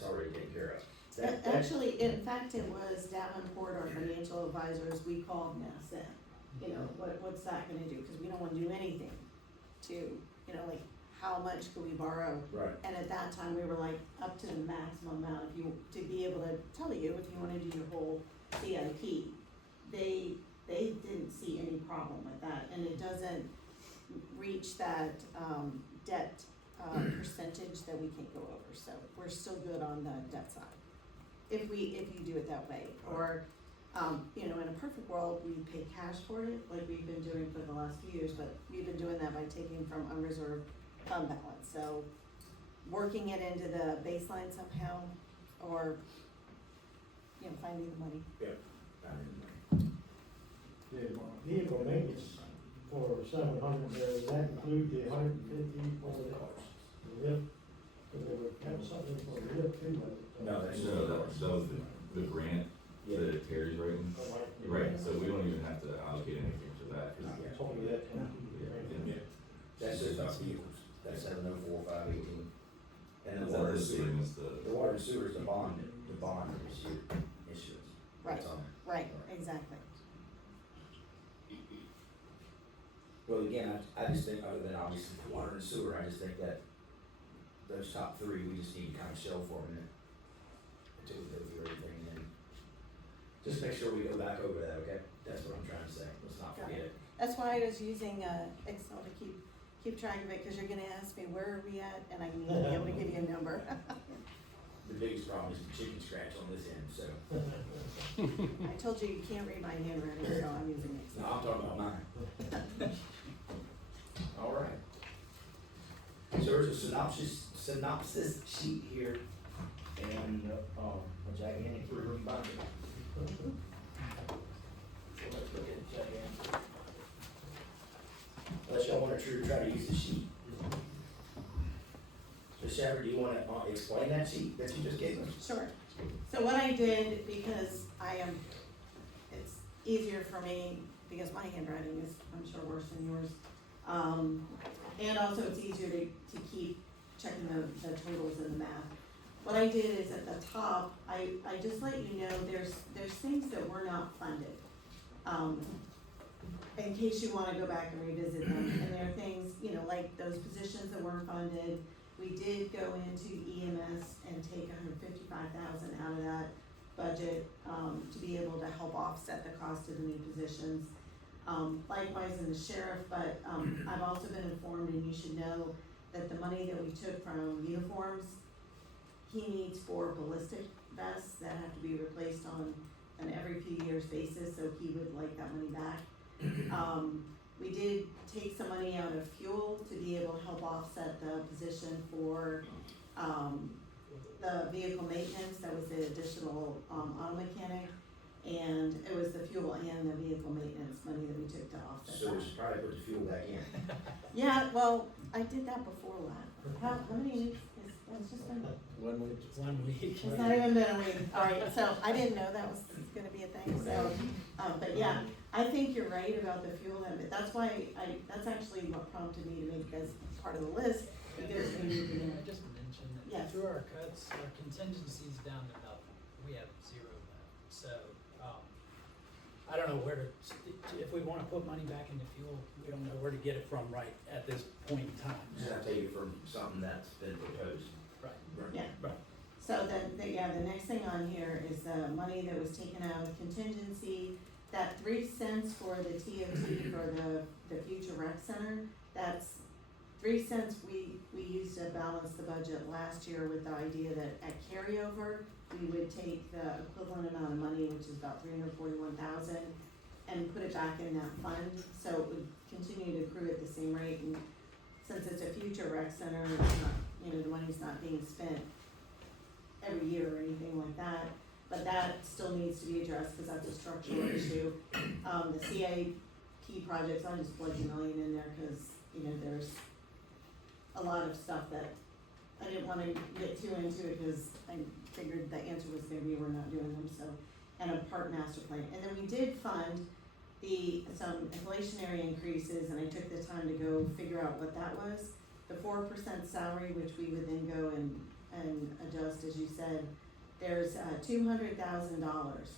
already taken care of. That- Actually, in fact, it was Davenport, our financial advisors, we called and asked them, you know, what's that gonna do? Cause we don't wanna do anything to, you know, like, how much could we borrow? Right. And at that time, we were like, up to the maximum amount, if you, to be able to tell you if you wanna do your whole CIP. They didn't see any problem with that, and it doesn't reach that, debt, percentage that we can't go over, so we're still good on the debt side. If you do it that way, or, you know, in a perfect world, we pay cash for it, like we've been doing for the last few years, but we've been doing that by taking from unreserved fund balance, so working it into the baseline somehow, or, you know, finding the money. The vehicle maintenance for 700, does that include the 150 for the lift? Cause they would have something for the lift too, but. No, that's just. No, that was the grant Yeah. that Terry's writing. Right, so we don't even have to allocate anything for that, cause It's only that 20. That's just not vehicles, that's 704-518. And Is the that water the and sewer, same as the water and sewer is the bond issuance. Right. That's on it. Right, exactly. Well, again, I just think, other than obviously the water and sewer, I just think that those top three, we just need to kind of show for a minute until we go through everything, and then just make sure we go back over that, okay? That's what I'm trying to say, let's not forget it. That's why I was using, Excel to keep track of it, cause you're gonna ask me, where are we at, and I need to be able to give you a number. The biggest problem is the chicken scratch on this end, so, I told you you can't read my handwriting, so I'm using no, Excel. I'm talking about mine. All right. So there's a synopsis sheet here, and, a gigantic three-room binder. So let's look at the gigantic. Unless y'all wanna try to use the sheet. So Shepard, do you wanna, explain that sheet that you just gave us? Sure. So what I did, because it's easier for me, because my handwriting is, I'm sure, worse than yours. And also it's easier to keep checking the totals and the math. What I did is at the top, I just let you know, there's things that were not funded. In case you wanna go back and revisit them, and there are things, you know, like those positions that weren't funded. We did go into EMS and take $155,000 out of that budget, to be able to help offset the cost of the new positions. Likewise in the sheriff, but, I've also been informed, and you should know, that the money that we took from uniforms, he needs 4 ballistic vests that have to be replaced on an every few years basis, so he would like that money back. We did take some money out of fuel to be able to help offset the position for, the vehicle maintenance, that was the additional, auto mechanic. And it was the fuel and the vehicle maintenance money that we took to offset So we that. should probably put the fuel back in. Yeah, well, I did that before last, how many weeks, it's just been, 1 week. 1 week. it's not even been a week, alright, so I didn't know that was gonna be a thing, so, but yeah, I think you're right about the fuel limit, that's why that's actually what prompted me to make this part of the list, because we need to, I just mentioned that Yes. through our cuts, our contingency's down to about, we have 0 left. So, I don't know where to, if we wanna put money back into fuel, we don't know where to get it from right at this point in time. Just have to take it from something that's been proposed. Right. Yeah. Right. So the next thing on here is the money that was taken out of contingency, that 3 cents for the TOT for the future rec center, that's 3 cents we used to balance the budget last year with the idea that at carryover, we would take the equivalent amount of money, which is about $341,000, and put it back in that fund, so it would continue to accrue at the same rate, and since it's a future rec center, it's not, the money's not being spent every year or anything like that, but that still needs to be addressed, cause that's a structural issue. The CIP projects, I just plugged $1 million in there, cause, there's a lot of stuff that I didn't wanna get too into it, cause I figured the answer was gonna be we're not doing them, so, and a park master plan. And then we did fund some inflationary increases, and I took the time to go figure out what that was. The 4% salary, which we would then go and adjust, as you said, there's $200,000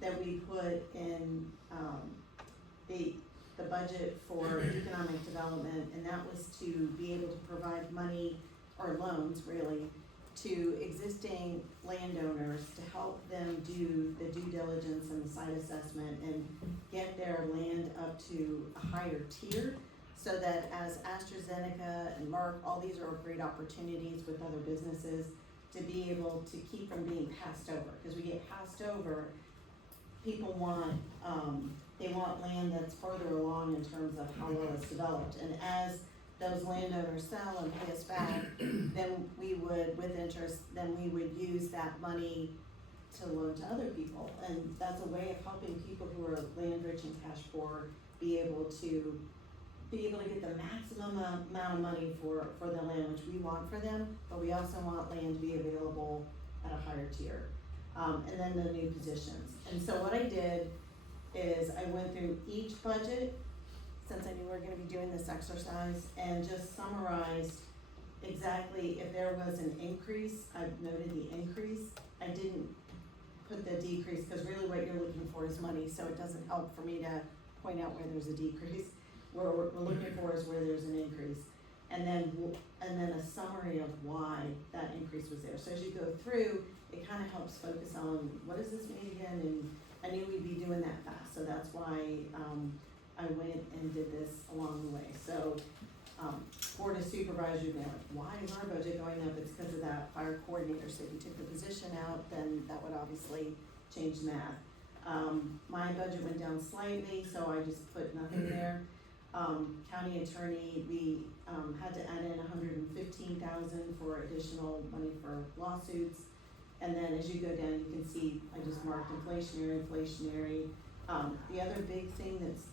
that we put in the budget for economic development, and that was to be able to provide money, or loans really, to existing landowners to help them do the due diligence and the site assessment and get their land up to a higher tier, so that as AstraZeneca and Merck, all these are great opportunities with other businesses to be able to keep from being passed over, because we get passed over, people want, they want land that's further along in terms of how well it's developed, and as those landowners sell and pay us back, then we would, with interest, then we would use that money to loan to other people. And that's a way of helping people who are land rich and cash poor be able to get the maximum amount of money for the land, which we want for them, but we also want land to be available at a higher tier. And then the new positions. And so what I did is I went through each budget, since I knew we were gonna be doing this exercise, and just summarized exactly if there was an increase. I noted the increase. I didn't put the decrease, cause really what you're looking for is money, so it doesn't help for me to point out where there's a decrease. What we're looking for is where there's an increase. And then a summary of why that increase was there. So as you go through, it kinda helps focus on, what does this mean again? And I knew we'd be doing that fast, so that's why, I went and did this along the way. So, Board of Supervisors, you're like, why is our budget going up? It's because of that fire coordinator. So if you took the position out, then that would obviously change math. My budget went down slightly, so I just put nothing there. County attorney, we, had to add in $115,000 for additional money for lawsuits. And then as you go down, you can see, I just marked inflationary. The other big thing that's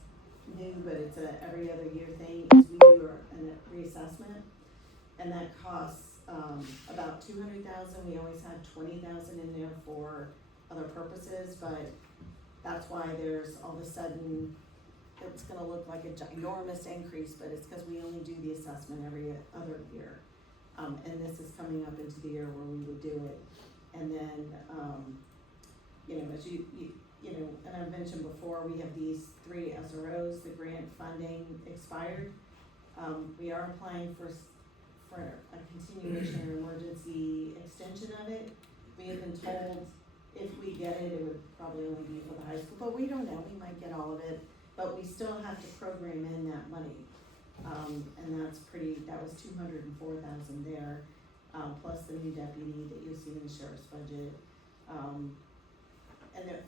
new, but it's a every other year thing, is we do a reassessment, and that costs about $200,000. We always had $20,000 in there for other purposes, but that's why there's all of a sudden, it's gonna look like a ginormous increase, but it's because we only do the assessment every other year. And this is coming up into the year where we would do it. And then, as and I've mentioned before, we have these 3 SROs, the grant funding expired. We are applying for a continuation or emergency extension of it. We have been told if we get it, it would probably only be for the high school, but we don't know, we might get all of it. But we still have to program in that money. And that was $204,000 there, plus the new deputy that you'll see in the sheriff's budget.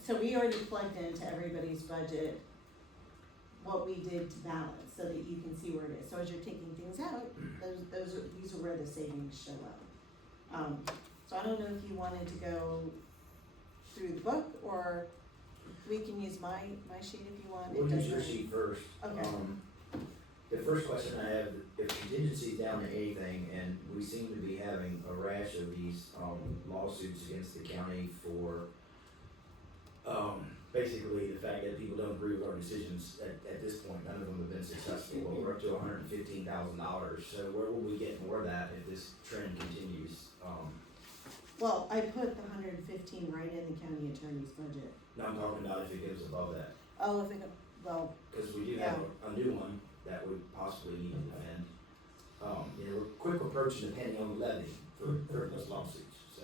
So we already plugged into everybody's budget what we did to balance, so that you can see where it is. So as you're taking things out, these are where the savings show up. So I don't know if you wanted to go through the book, or we can use my sheet if you want. We'll use your sheet first. Okay. The first question I have, if contingency's down to anything, and we seem to be having a rash of these lawsuits against the county for basically the fact that people don't agree with our decisions at this point, none of them have been successful. Well, we're up to $115,000, so where will we get more of that if this trend continues? Well, I put the 115 right in the county attorney's budget. Now I'm talking about if it goes above that, Oh, if it, well, cause we do have a new one that would possibly need to defend. You know, we're quick approaching the penny on the levy for frivolous lawsuits, so.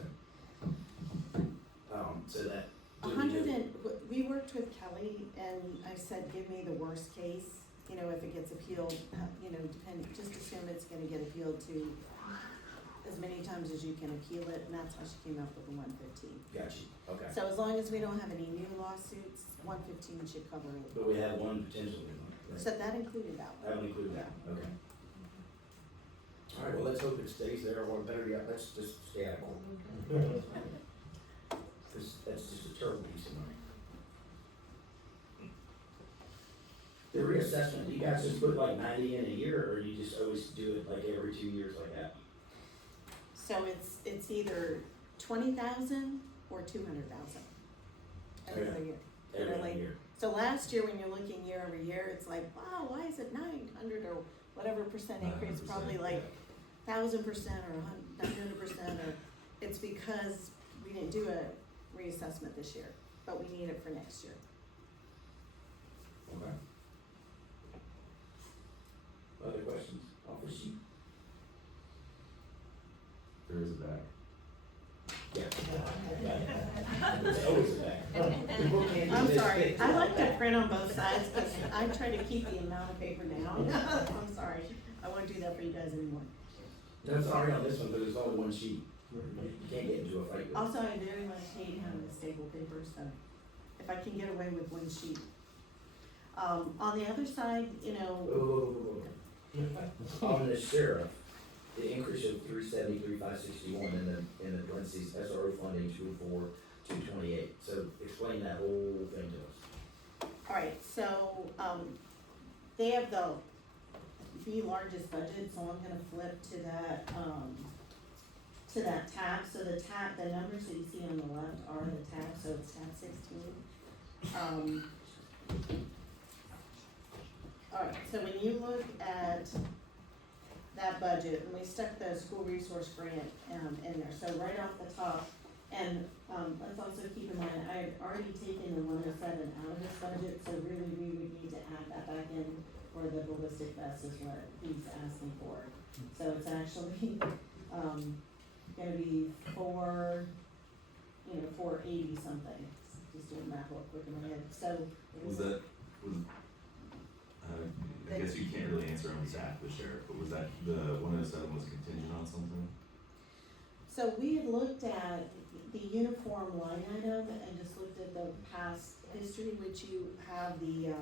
So that. 100 and, we worked with Kelly and I said, give me the worst case, you know, if it gets appealed, you know, just assume it's gonna get appealed to as many times as you can appeal it, and that's how she came up with the 115. Gotcha, okay. So as long as we don't have any new lawsuits, 115 should cover it. But we have one potential new one, right? So that included that one. That would include that, okay. All right, well, let's hope it stays there, or better yet, let's just stay out of court. Cause that's just a terrible piece of money. The reassessment, do you guys just put like 90 in a year, or you just always do it like every 2 years like that? So it's either 20,000 or 200,000 every Okay. other year. Every other Literally. year. So last year, when you're looking year over year, it's like, wow, why is it 900 or whatever percent increase? 900%, Probably like 1,000% or 900%, or it's because we didn't do a reassessment this year, but we need it for next year. Okay. Other questions? Office sheet? There is a back. Yeah. There's always a back. The book can't be I'm this sorry, thick. I like to print on both sides because I try to keep the amount of paper down. I'm sorry, I won't do that for you guys anymore. No, it's already on this one, but there's only one sheet. You can't get into a fight with it. Also, I very much hate having the staple paper, so if I can get away with one sheet. On the other side, you know, On the sheriff, the increase of 373,561 in the parentheses, SRO funding 204,228. So explain that whole thing to us. alright, so, they have the largest budget, so I'm gonna flip to that tab. So the tab, the numbers that you see on the left are the tab, so it's tab 16. Alright, so when you look at that budget, and we stuck the school resource grant, in there, so right off the top, and, let's also keep in mind, I had already taken the 107 out of this budget, so really we would need to add that back in for the ballistic vest is what he's asking for. So it's actually, gonna be 480 something, just doing math real quick in my head, so. Was that, I guess you can't really answer on behalf of the sheriff, but was that, the 107 was contingent on something? So we had looked at the uniform line item and just looked at the past history, which you have the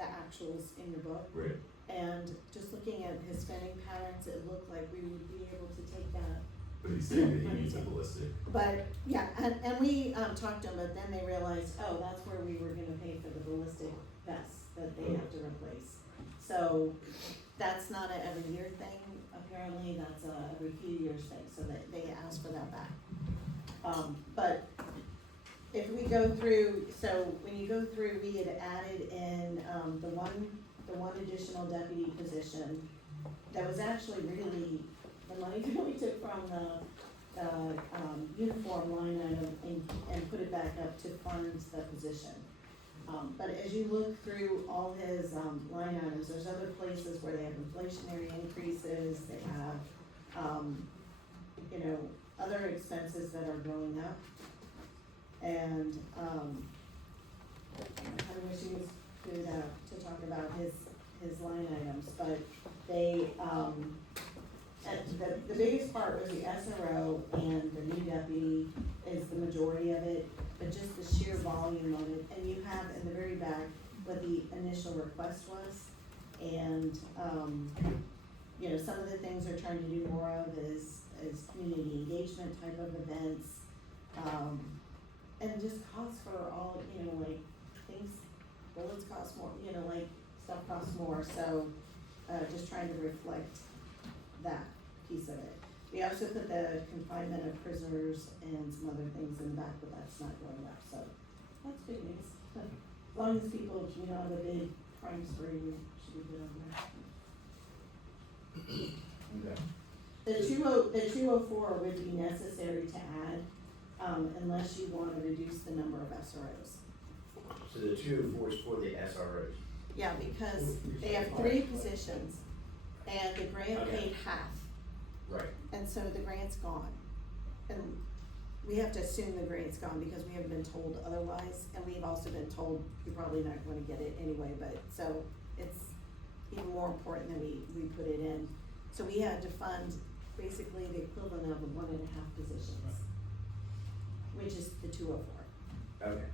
actuals in your book. Right. And just looking at his spending patterns, it looked like we would be able to take that. But he's saying that he needs a ballistic. But, yeah, and we, talked to them, but then they realized, oh, that's where we were gonna pay for the ballistic vests that they have to replace. So, that's not a every year thing, apparently, that's a every few years thing, so they asked for that back. But if we go through, so when you go through, we had added in, the one additional deputy position that was actually really, the money that we took from the uniform line item and put it back up to fund the position. But as you look through all his, line items, there's other places where they have inflationary increases, they have, other expenses that are going up. And, I wish he was good, to talk about his line items, but they, and the biggest part was the SRO and the new deputy is the majority of it, but just the sheer volume of it, and you have in the very back what the initial request was. And, some of the things they're trying to do more of is community engagement type of events, and just costs for all, like, things, bullets cost more, like, stuff costs more, so, just trying to reflect that piece of it. We also put the confinement of prisoners and some other things in the back, but that's not going up, so that's good news. As long as people, have a big crime spree, we should be good on that. Okay. The 204 would be necessary to add, unless you wanna reduce the number of SROs. So the 204 is for the SROs. Yeah, because they have 3 positions, and the grant Okay. paid half, Right. and so the grant's gone. And we have to assume the grant's gone because we haven't been told otherwise, and we've also been told you're probably not gonna get it anyway, but, so it's even more important that we put it in. So we had to fund basically the equivalent of 1.5 positions, which is the 204. Okay.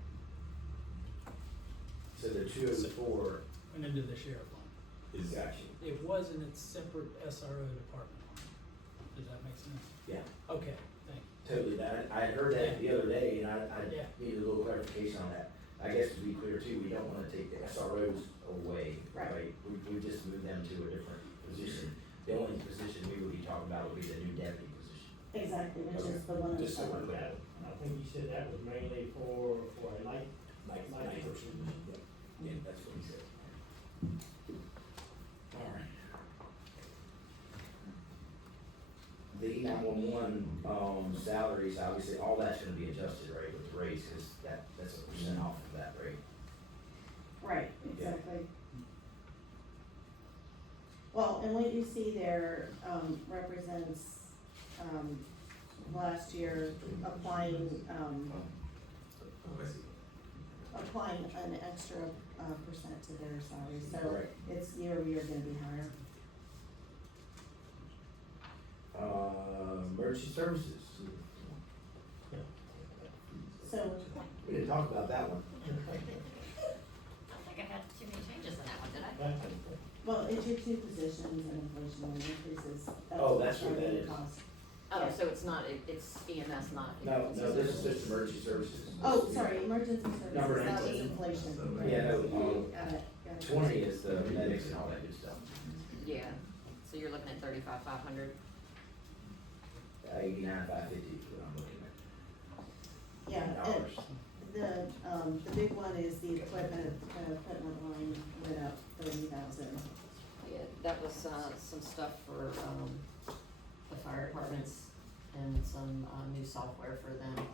So the 204 Went into the sheriff line. is actually, It was in its separate SRO department. Does that make sense? yeah, Okay, thank you. totally. That, I heard that the other day, and I Yeah. needed a little clarification on that. I guess to be clear too, we don't wanna take the SROs away, Right. right? We just move them to a different position. The only position we would be talking about would be the new deputy position. Exactly, which Okay. is the one. Just so we're clear. That, I think you said that was mainly for a night Like, person. Yeah, that's what he said. Alright. The 911, salaries, obviously, all that's gonna be adjusted, right, with the raise, cause that's a percent off of that, right? Right, exactly. Well, and what you see there, represents, last year applying, applying an extra, percent to their salary, so Right. it's year-over-year gonna be higher. Emergency services, So, we didn't talk about that one. I don't think I had too many changes in that one, did I? well, it's your 2 positions and inflationary increases. Oh, what's that's what that driving the is. cost. Oh, Yeah. so it's not, it's EMS, not. No, this is just emergency services. Oh, sorry, emergency services, Number that was 19. inflation. Right. Yeah, no, Got it. 20 is the medics and all that good stuff. Yeah, so you're looking at 35,500. 89,550 is what I'm looking at. Yeah, and Dollars. the big one is the equipment line went up 30,000. Yeah, that was, some stuff for, the fire departments and some, new software for them.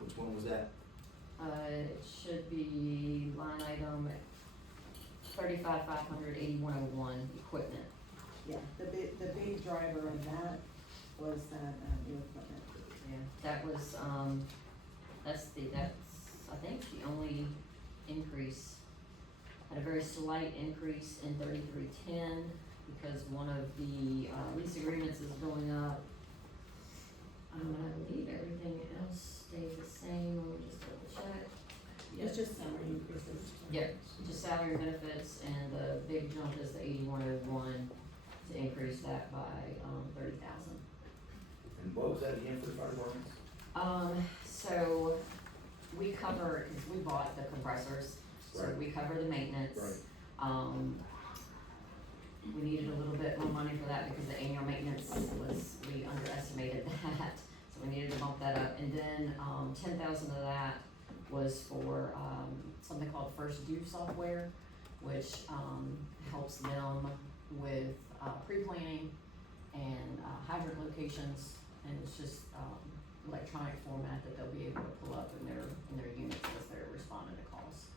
Which one was that? It should be line item 35,500, equipment. Yeah, the big driver of that was that, new equipment. Yeah, that was, that's, I think, the only increase. Had a very slight increase in 3310 because one of the, lease agreements is going up. I believe everything else stays the same, let me just double check. It's just salary increases. Yeah, just salary and benefits, and the big jump is the 8101 to increase that by, 30,000. And what was that again for the fire departments? So we cover, cause we bought the compressors, so Right. we cover the maintenance. Right. We needed a little bit more money for that because the annual maintenance was, we underestimated that, so we needed to bump that up. And then, 10,000 of that was for, something called First Due software, which, helps them with, pre-planning and, hydrant locations, and it's just, electronic format that they'll be able to pull up in their units as they're responding to calls.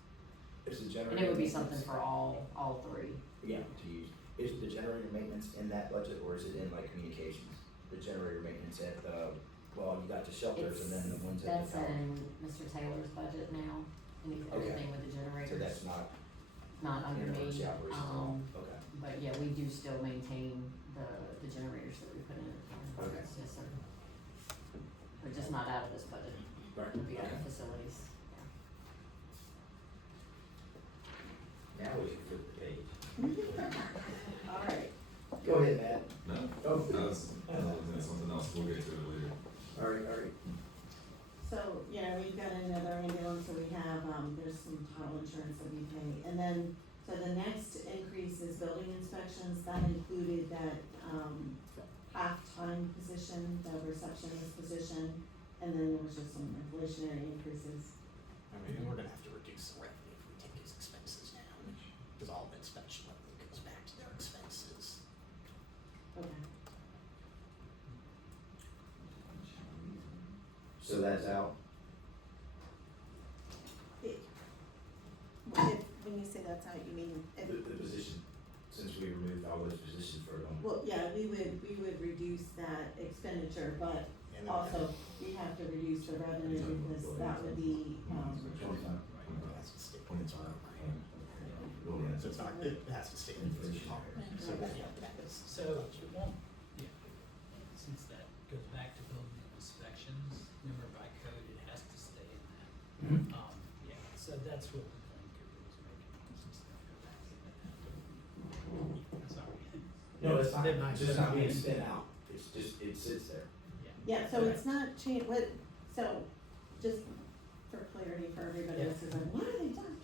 Is the generator? And it would be maintenance- something for all 3. Yeah, to use. Is the generator maintenance in that budget, or is it in like communications? The generator maintenance at the, well, you got the shelters and then the ones at That's the tower. in Mr. Taylor's budget now, everything with the generators. So that's not Not under me, emergency operations at all? Okay. but yeah, we do still maintain the generators that we put in at the farm. Okay. Yes, sir. But just not out of this budget, Right, it'll be out okay. of facilities, yeah. Now we can flip the page. All right, Go ahead, Matt. No, Oh. that was something else, we'll get to it later. Alright. so, we've got another ambulance, so we have, there's some title insurance that we pay. And then, so the next increase is building inspections, that included that, half-time position, the receptionist position, and then there was just some inflationary increases. I mean, we're gonna have to reduce the revenue if we take his expenses down, because all the inspection revenue goes back to their expenses. Okay. So that's out? When you say that's out, you mean, The position, since we removed all those positions for them. well, yeah, we would reduce that expenditure, but also we have to reduce the revenue because that would be, So it's not, it has to stay in inflation. So it won't, yeah, since that goes back to building inspections, remember by code, it has to stay in that. Yeah, so that's what the plan was making, some stuff go back in that. Sorry. No, it's not, Midnight. it's just not being spent out, it's just, it sits there. yeah, so it's not change, so, just for clarity for everybody else, is like, what are they doing?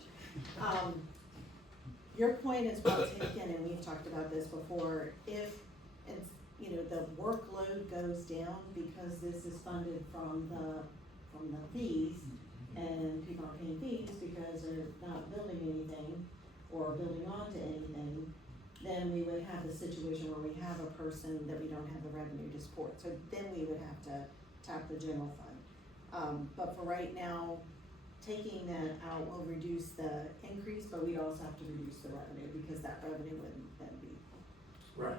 Your point is well taken, and we've talked about this before, if it's, you know, the workload goes down because this is funded from the fees, and people aren't paying fees because they're not building anything, or building onto anything, then we would have the situation where we have a person that we don't have the revenue to support, so then we would have to tap the general fund. But for right now, taking that out will reduce the increase, but we also have to reduce the revenue, because that revenue wouldn't then be, Right.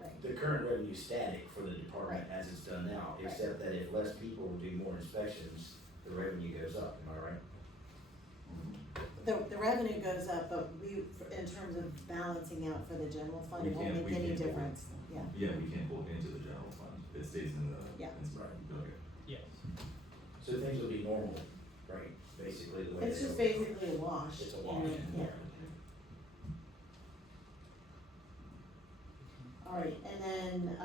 right, The current revenue is static for the department as it's done now, Right. except that if less people do more inspections, the revenue goes up, am I right? the revenue goes up, but we, in terms of balancing out for the general fund, We it won't can't- make we any can't pull it. difference, yeah. Yeah, we can't pull it into the general fund, it stays in the. Yeah. Okay. Yes. So things will be normal, right, basically the way. It's they just are. basically a wash. It's a you wash. know, yeah. Alright, and then,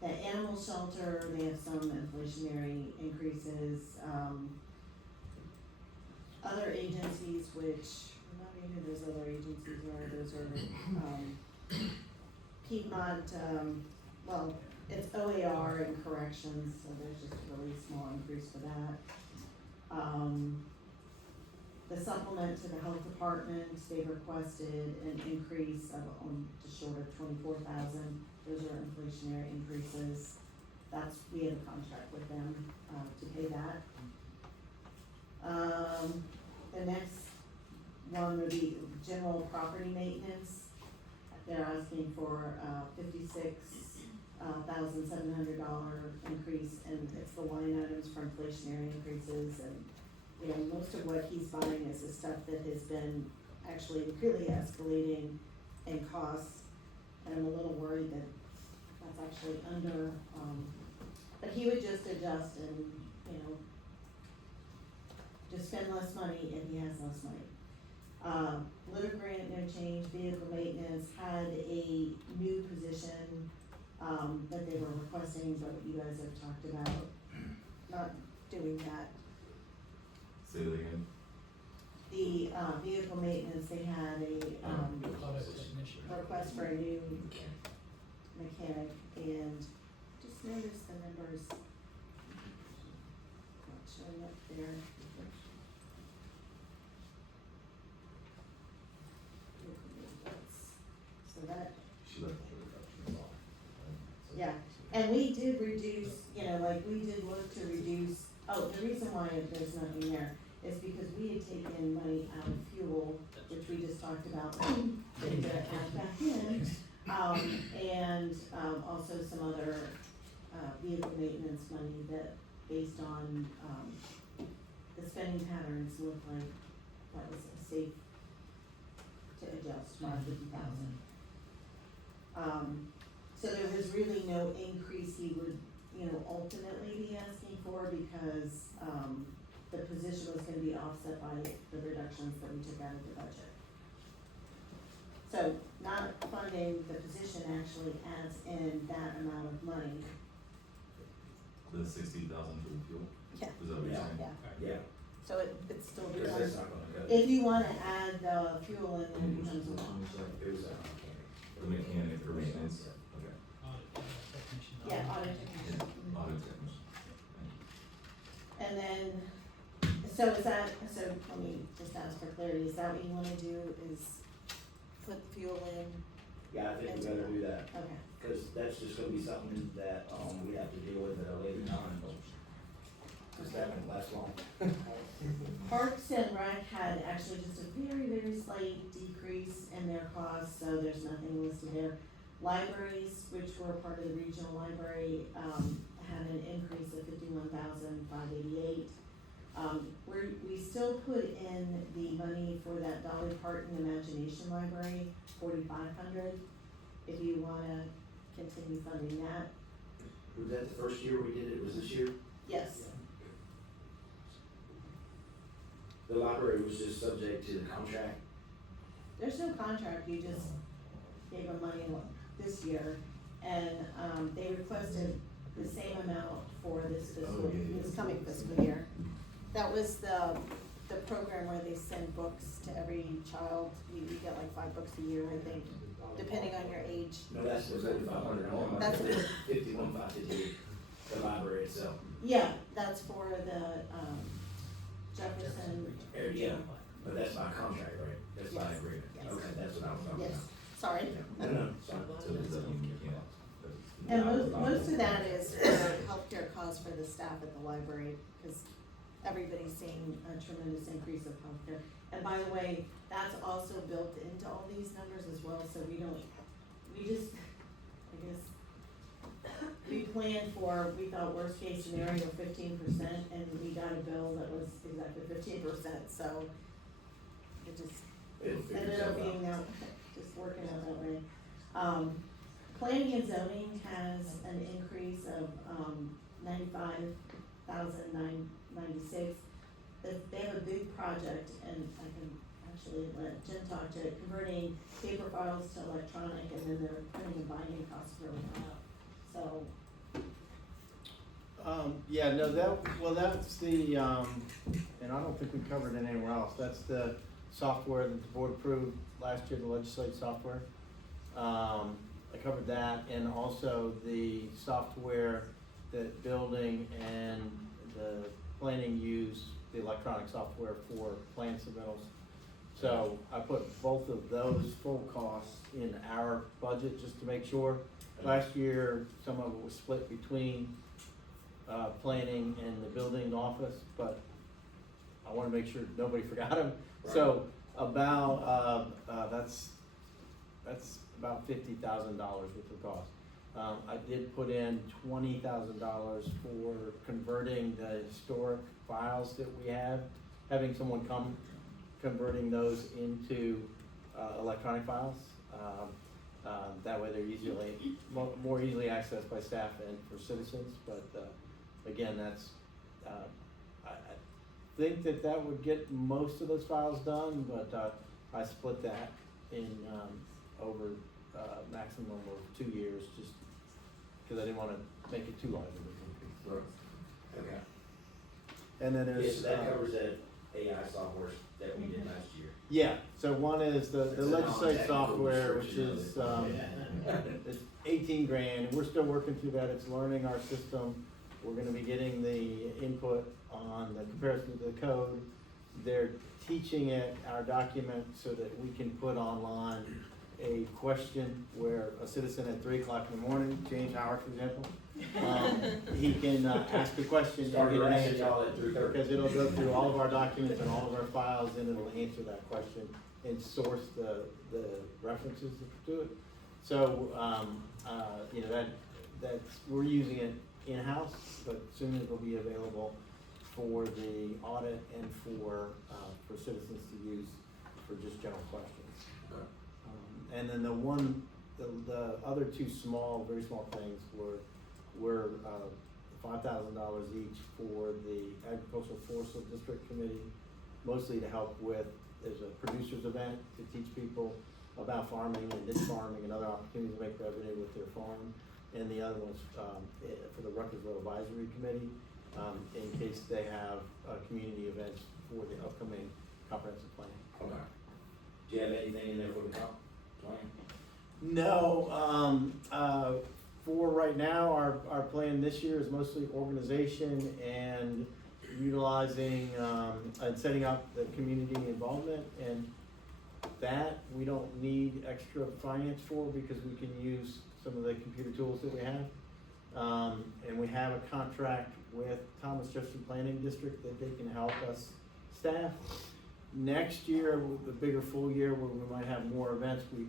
the animal shelter, they have some inflationary increases, other agencies, which, remind me who those other agencies are, those are, Piedmont, well, it's OAR and corrections, so there's just a really small increase for that. The supplement to the health department, they've requested an increase of, just short of 24,000, those are inflationary increases. That's, we have a contract with them, to pay that. The next one would be general property maintenance. They're asking for $56,700 increase, and it's the line items for inflationary increases, and, you know, most of what he's buying is the stuff that has been actually really escalating in costs, and I'm a little worried that that's actually under, but he would just adjust and, you know, just spend less money if he has less money. Litter grant, no change, vehicle maintenance had a new position, that they were requesting, but you guys have talked about not doing that. Say that again. The, vehicle maintenance, they had a, Auto technician. request for a new mechanic, and just noticed the numbers not showing up there. Vehicle maintenance. So that, She left the reduction off, right? yeah, and we did reduce, you know, like, we did look to reduce, oh, the reason why there's nothing there is because we had taken money out of fuel, which we just talked about, putting that back in. And, also some other, vehicle maintenance money that, based on, the spending patterns looked like that was safe to adjust, $50,000. So there was really no increase he would, you know, ultimately be asking for, because, the position was gonna be offset by the reductions that we took out of the budget. So not funding the position actually adds in that amount of money. The 60,000 for the fuel, Yeah. is that what you're saying? Yeah, Yeah, so it's still because becomes, that's not gonna go. if you wanna add the fuel in, then it becomes a wash. It was a mechanic. The mechanic for maintenance, okay. Audit technician. Yeah, audit technician. Yeah, audit technician. And then, so is that, so let me just ask for clarity, is that what you wanna do, is put fuel in? Yeah, I think we better do that, Okay, cause that's just gonna be something that, we have to deal with at a later time. Cause that won't last long. Parks and Rec had actually just a very, very slight decrease in their costs, so there's nothing listed there. Libraries, which were part of the regional library, had an increase of 51,588. We still put in the money for that Dolly Parton Imagination Library, 4,500, if you wanna continue funding that. Was that the first year we did it, was this year? Yes, The library was just subject to the contract? there's no contract, you just gave them money this year, and, they requested the same amount for this fiscal, this coming fiscal year. That was the program where they send books to every child, you get like 5 books a year, I think, depending on your age. No, that's the 4,500. That's it. 51,558, the library itself. Yeah, that's for the, Jefferson. Yeah, but that's by contract, right? That's by Yes. agreement. Yes. Okay, that's what I was talking Yes, about. sorry. No, no, sorry. So does that mean you can't? And most of that is for healthcare costs for the staff at the library, cause everybody's seeing a tremendous increase of healthcare. And by the way, that's also built into all these numbers as well, so we just, I guess, we planned for, we thought worst case scenario 15%, and we got a bill that was exactly 15%, so it just It'll figure ended up itself out. being that, just working out that way. Planning and zoning has an increase of, 95,996. They have a big project, and I can actually let Jen talk to it, converting paper files to electronic, and then they're putting a binding cost for it out. So, Yeah, no, that's the, and I don't think we covered it anywhere else, that's the software that the board approved last year, the legislative software. I covered that, and also the software that building and the planning use, the electronic software for plan submittals. So I put both of those full costs in our budget, just to make sure. Last year, some of it was split between, planning and the building office, but I wanna make sure nobody forgot them. So about, that's about $50,000 worth of cost. I did put in $20,000 for converting the historic files that we have, having someone come, converting those into, electronic files. That way they're more easily accessed by staff and for citizens, but, again, that's, I think that would get most of those files done, but, I split that in, over, maximum of 2 years, just because I didn't wanna make it too large of a piece. Okay. And then there's. Yes, that covers that AI software that we did last year. Yeah, so one is the It's a legislative non-technical software, which description is, of it. it's 18 grand, and we're still working through that, it's learning our system. We're gonna be getting the input on the comparison to the code. They're teaching it, our document, so that we can put online a question where a citizen at 3 o'clock in the morning, James Howard, for example, he can ask a question and Start get an harassing answer. y'all at 3:30. Because it'll go through all of our documents and all of our files, and it'll answer that question and source the references to it. So, you know, that's, we're using it in-house, but soon it'll be available for the audit and for citizens to use for just general questions. And then the other two small, very small things were $5,000 each for the Agricultural Forestry District Committee, mostly to help with, there's a producers event to teach people about farming and niche farming and other opportunities to make revenue with their farm. And the other one's for the Ruckersville Advisory Committee, in case they have community events for the upcoming comprehensive plan. Okay. Do you have anything in there for the comp plan? No, for right now, our plan this year is mostly organization and utilizing, and setting up the community involvement, and that we don't need extra finance for because we can use some of the computer tools that we have. And we have a contract with Thomas Jefferson Planning District that they can help us staff. Next year, the bigger full year where we might have more events, we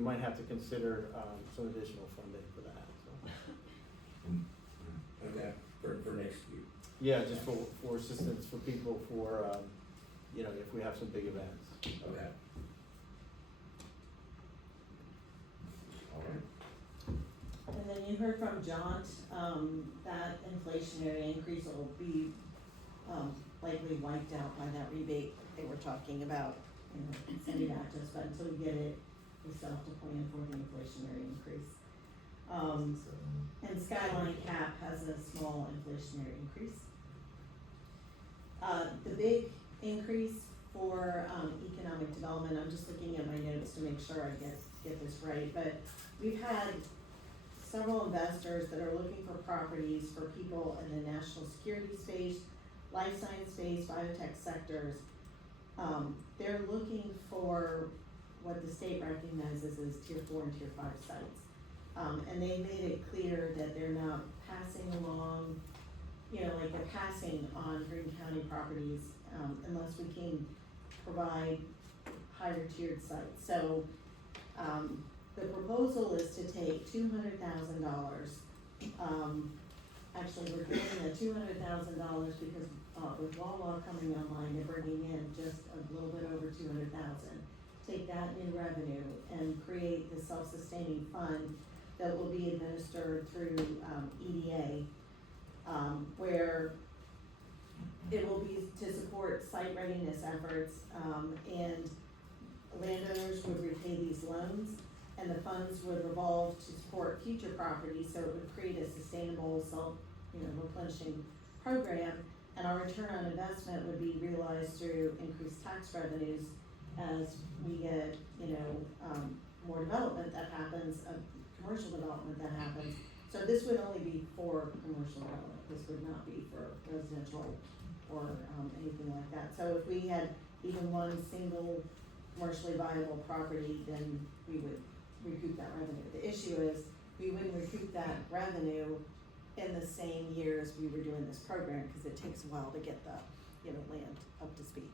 might have to consider, some additional funding for that, so. Okay, for next year. Yeah, just for assistance for people for, if we have some big events. Okay. All right. And then you heard from John, that inflationary increase will be, likely wiped out by that rebate they were talking about, send it out to us, but until we get it, we still have to plan for the inflationary increase. And Skyline Cap has a small inflationary increase. The big increase for, economic development, I'm just looking at my notes to make sure I get this right, but we've had several investors that are looking for properties for people in the national security space, life science space, biotech sectors. They're looking for what the state recognizes as tier 4 and tier 5 sites. And they made it clear that they're not passing along, like they're passing on Greene County properties, unless we can provide higher tiered sites. So, the proposal is to take $200,000. Actually, we're giving the $200,000 because, with Wawa coming online, they're bringing in just a little bit over 200,000. Take that new revenue and create the self-sustaining fund that will be administered through, EDA, where it will be to support site readiness efforts, and landowners would repay these loans, and the funds would revolve to support future properties, so it would create a sustainable, replenishing program, and our return on investment would be realized through increased tax revenues as we get, more development that happens, commercial development that happens. So this would only be for commercial development, this would not be for residential or, anything like that. So if we had even one single commercially viable property, then we would recoup that revenue. The issue is, we wouldn't recoup that revenue in the same year as we were doing this program, because it takes a while to get the, land up to speed.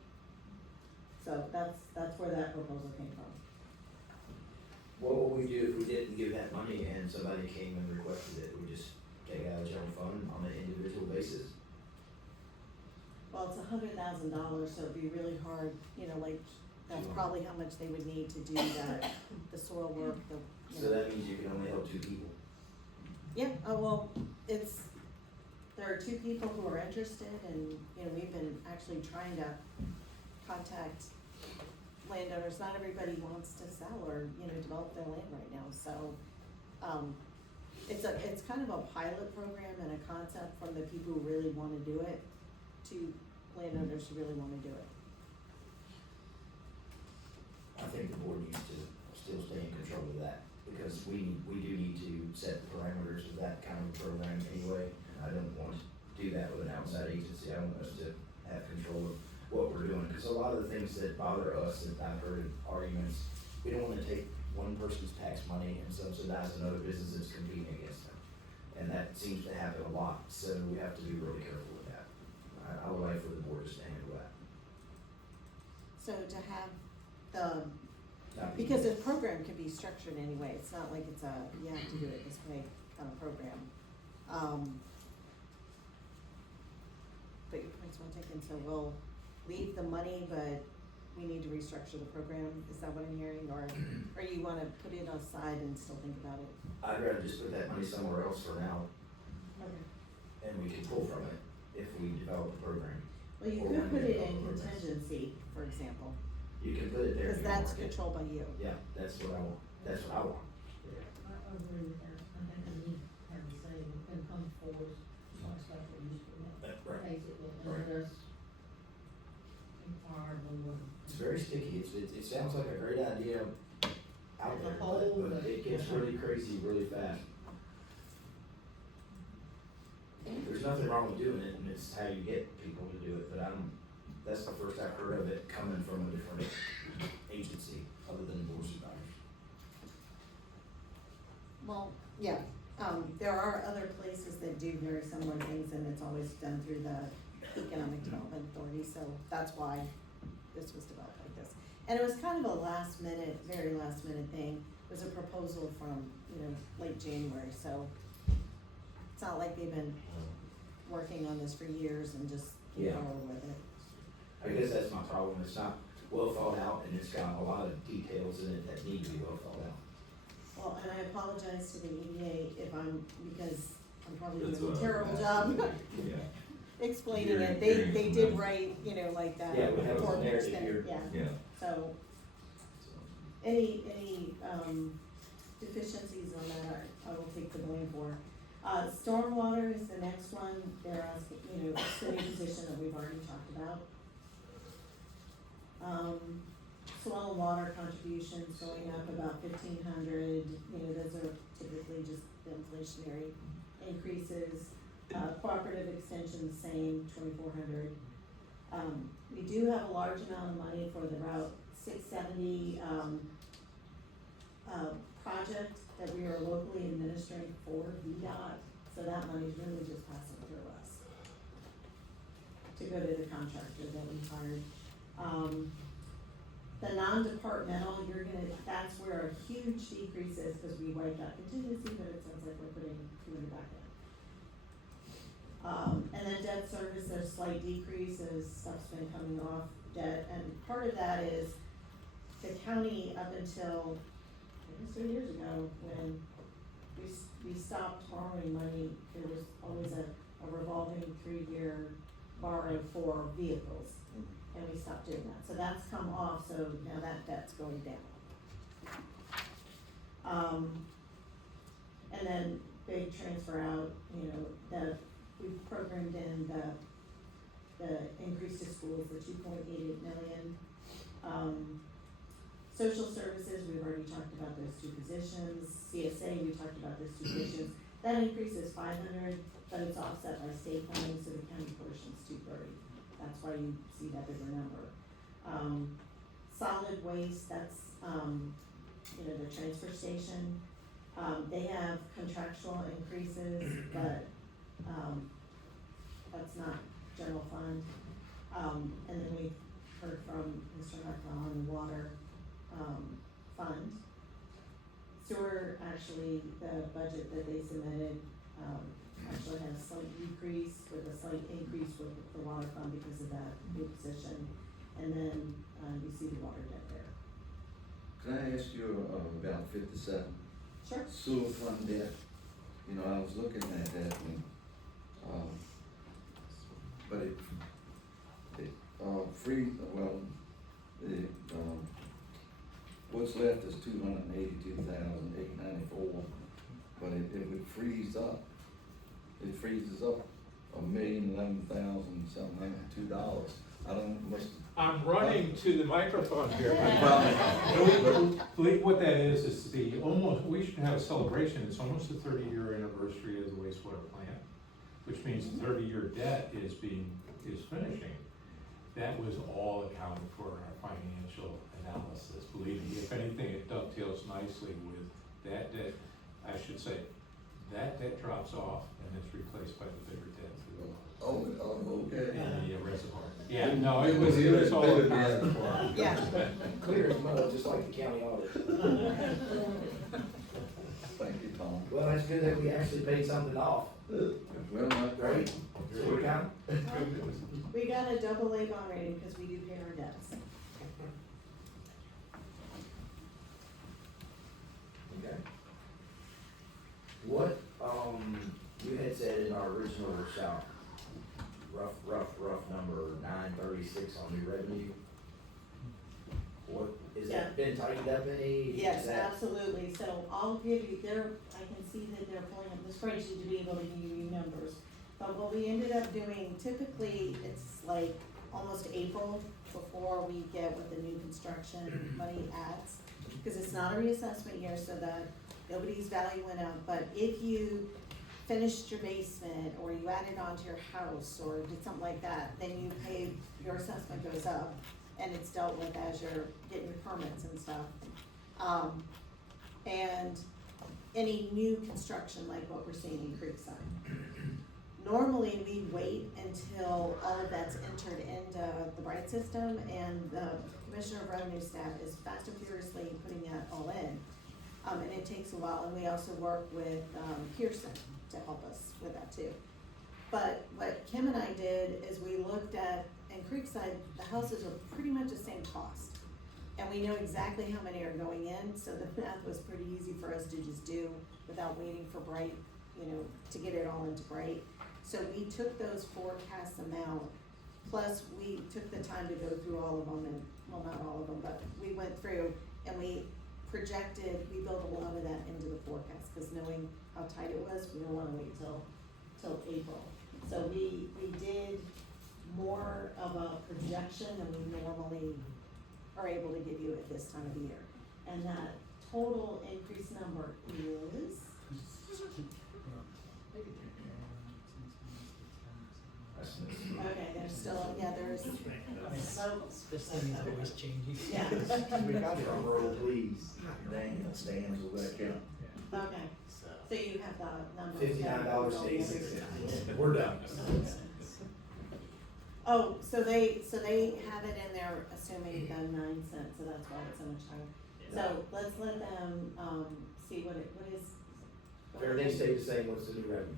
So that's where that proposal came from. What would we do if we didn't give that money and somebody came and requested it? We just take it out of the general fund on an individual basis? Well, it's $100,000, so it'd be really hard, that's probably how much they would need to do the soil work, So that means you can only help 2 people? Yeah, well, there are 2 people who are interested, and, we've been actually trying to contact landowners. Not everybody wants to sell or, develop their land right now, so, it's kind of a pilot program and a concept from the people who really wanna do it to landowners who really wanna do it. I think the board needs to still stay in control of that, because we do need to set the parameters of that kind of program anyway. I don't want to do that with an outside agency. I want us to have control of what we're doing, because a lot of the things that bother us, that I've heard in arguments, we don't wanna take one person's tax money and subsidize another business that's competing against them. And that seems to happen a lot, so we have to be really careful with that. I would like for the board to stand with that. So to have the, Not because the program can be structured anyway, it's not like it's you have to do it this way kind of program. But your point's well taken, so we'll leave the money, but we need to restructure the program, is that what I'm hearing, or you wanna put it aside and still think about it? I'd rather just put that money somewhere else for now, Okay. and we can pull from it if we develop a program. Well, you Or could when put we it in develop programs. contingency, for example, You can put it there. cause if you that's want it. controlled by you. Yeah, that's what I want, that's what I want. I agree with that, I think we need to have the same, and come forward, like special use permit, Right. basically, and Right. let us inquire more. It's very sticky, it sounds like a great idea out As a there, whole, but it gets really crazy really fast. There's nothing wrong with doing it, and it's how you get people to do it, but that's the first I've heard of it coming from a different agency other than Board of Supervisors. Well, yeah, There are other places that do very similar things, and it's always done through the Economic Development Authority, so that's why this was developed like this. And it was kind of a last minute, very last minute thing. It was a proposal from, late January, so it's not like they've been working on this for years and just keep Yeah. forward with it. I guess that's my problem, it's not well thought out, and it's got a lot of details in it that need to be well thought out. Well, and I apologize to the EDA because I'm probably That's doing a what I was terrible gonna job ask. Yeah, explaining Hearing- it. hearing They from did them. write, like that. Yeah, we have a 4-page narrative thing, here. yeah. yeah. So, So, any, deficiencies on that, I will take the blame for. Stormwater is the next one. They're asking, it's the new position that we've already talked about. Soil and water contributions going up about 1,500, those are typically just the inflationary increases. Cooperative extension, same, 2,400. We do have a large amount of money for the Route 670, project that we are locally administering for VDOT, so that money's really just passing through us to go to the contractor that we hired. The non-departmental, that's where a huge decrease is, cause we wiped out contingency, but it sounds like we're putting 200 back in. And then debt service, there's slight decrease as stuff's been coming off debt, and part of that is the county up until, I guess 3 years ago, when we stopped borrowing money, there was always a revolving 3-year borrow for vehicles. And we stopped doing that, so that's come off, so now that debt's going down. And then big transfer out, we've programmed in the increase to schools, the 2.88 million. Social services, we've already talked about those 2 positions. CSA, we talked about those 2 positions. That increase is 500, but it's offset by state funding, so the county portion's 230. That's why you see that bigger number. Solid waste, that's, the transfer station. They have contractual increases, but, that's not general fund. And then we heard from Mr. Hucknall on the water, fund. Sewer, actually, the budget that they submitted, actually has a slight decrease with a slight increase with the water fund because of that new position. And then, you see the water debt there. Can I ask you, about 57? Sure. Sewer fund debt, I was looking at that and, but it what's left is 282,894, but it would freeze up. It freezes up $1,011,000 something like $2. I don't, I'm running to the microphone here. Probably. Believe what that is we should have a celebration, it's almost the 30-year anniversary of the wastewater plant, which means the 30-year debt is finishing. That was all accounted for in our financial analysis. Believe me, if anything, it dovetails nicely with that debt. I should say, that debt drops off and it's replaced by the bigger debt through Okay. the reservoir. Yeah, no, it was all accounted for. Yeah. Clear as mud, just like the county audit. Thank you, Tom. Well, that's good that we actually paid something off, Well, not right? So we got, We got a AA bond rating because we do pay our debts. okay. What, you had said in our original workshop, rough number, 936 on new revenue. What, is that been tightened up any? Yes, Is that- absolutely, so I'll give you, I can see that they're pulling up the spreadsheet to be able to give you numbers. But what we ended up doing, typically, it's like almost April before we get what the new construction money adds. Cause it's not a reassessment year, so that nobody's value went up, but if you finished your basement, or you added on to your house, or did something like that, then you pay, your assessment goes up, and it's dealt with as you're getting your permits and stuff. And any new construction like what we're seeing in Creekside. Normally, we wait until all of that's entered into the Bright system, and the Commissioner of Revenue staff is fast and furiously putting that all in. And it takes a while, and we also work with, Pearson to help us with that too. But what Kim and I did is we looked at, in Creekside, the houses are pretty much the same cost. And we know exactly how many are going in, so the math was pretty easy for us to just do without waiting for Bright, to get it all into Bright. So we took those forecast amount, plus we took the time to go through all of them, and, well, not all of them, but we went through and we projected, we built a lot of that into the forecast, cause knowing how tight it was, we don't wanna wait till April. So we did more of a projection than we normally are able to give you at this time of the year. And that total increase number is, okay, there's still, there's, so, This thing is always changing. yeah, We got drum roll, please. Dang, it stands over that count. okay, so you have the number. $59.86. We're done. Oh, so they have it in there assuming the 9 cents, so that's why it's so much higher. So let's let them, see what is. If everything stayed the same, what's the new revenue?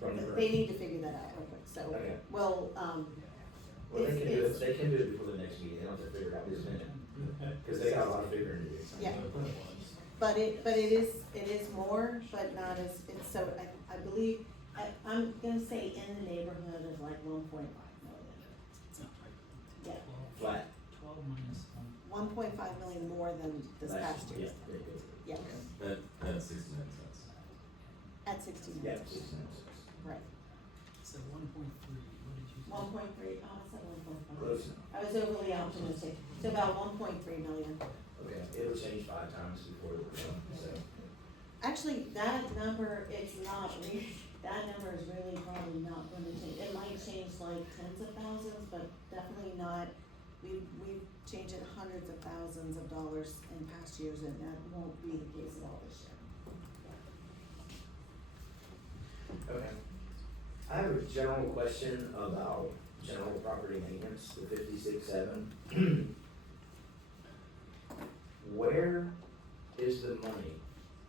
From the They grant? need to figure that out real quick, so, Okay. well, Well, they can do it's- it, they can do it before the next meeting, they don't have to figure it out this minute, cause they got a lot of figuring to do. Yeah. but it is more, but not as, it's so, I believe, I'm gonna say in the neighborhood of like 1.5 million. It's not right. Yeah, Flat. 12 minus 1.5 million more than this past year. Yeah, That's 69 cents. at 69. Yeah, 696. Right, So 1.3, what did you say? 1.3, oh, I said 1.5. Close enough. I was overly optimistic, so about 1.3 million. Okay, it'll change 5 times before we're done, so. Actually, that number, it's not really, that number is really probably not gonna change. It might change like tens of thousands, but definitely not. We've changed it hundreds of thousands of dollars in past years, and that won't be the case at all this year. Okay. I have a general question about general property maintenance, the 56.7. Where is the money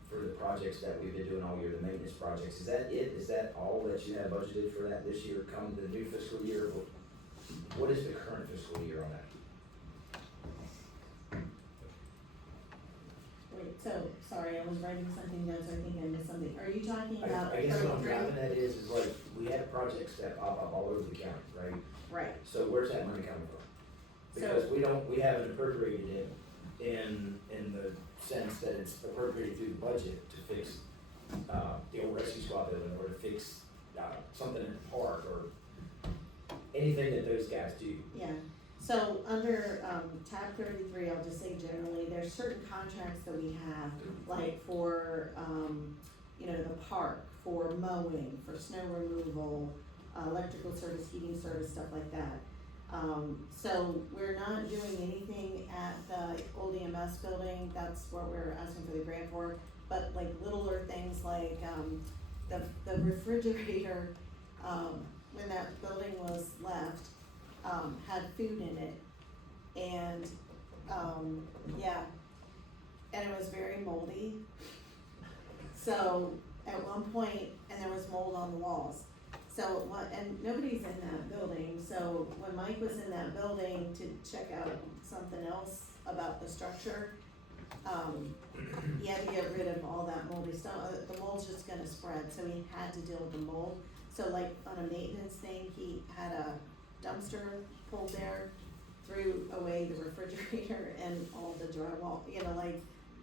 for the projects that we've been doing all year, the maintenance projects? Is that it? Is that all that you have budgeted for that this year, come the new fiscal year? What is the current fiscal year on that? Wait, so, sorry, I was writing something down, so I think I missed something. Are you talking about I guess what I'm 33? driving at is like, we have projects that pop up all over the county, right? Right, So where's that money coming from? So- Because we haven't appropriated it in the sense that it's appropriated through the budget to fix, the old rescue squad building, or to fix, something in the park, or anything that those guys do. yeah. So under, tab 33, I'll just say generally, there's certain contracts that we have, like for, the park, for mowing, for snow removal, electrical service, heating service, stuff like that. So we're not doing anything at the old EMS building, that's what we're asking for the grant for. But like littler things like, the refrigerator, when that building was left, had food in it. And, and it was very moldy. So at one point, and there was mold on the walls. So and nobody's in that building, so when Mike was in that building to check out something else about the structure, he had to get rid of all that moldy stuff. The mold's just gonna spread, so he had to deal with the mold. So like on a maintenance thing, he had a dumpster pulled there, threw away the refrigerator and all the drywall,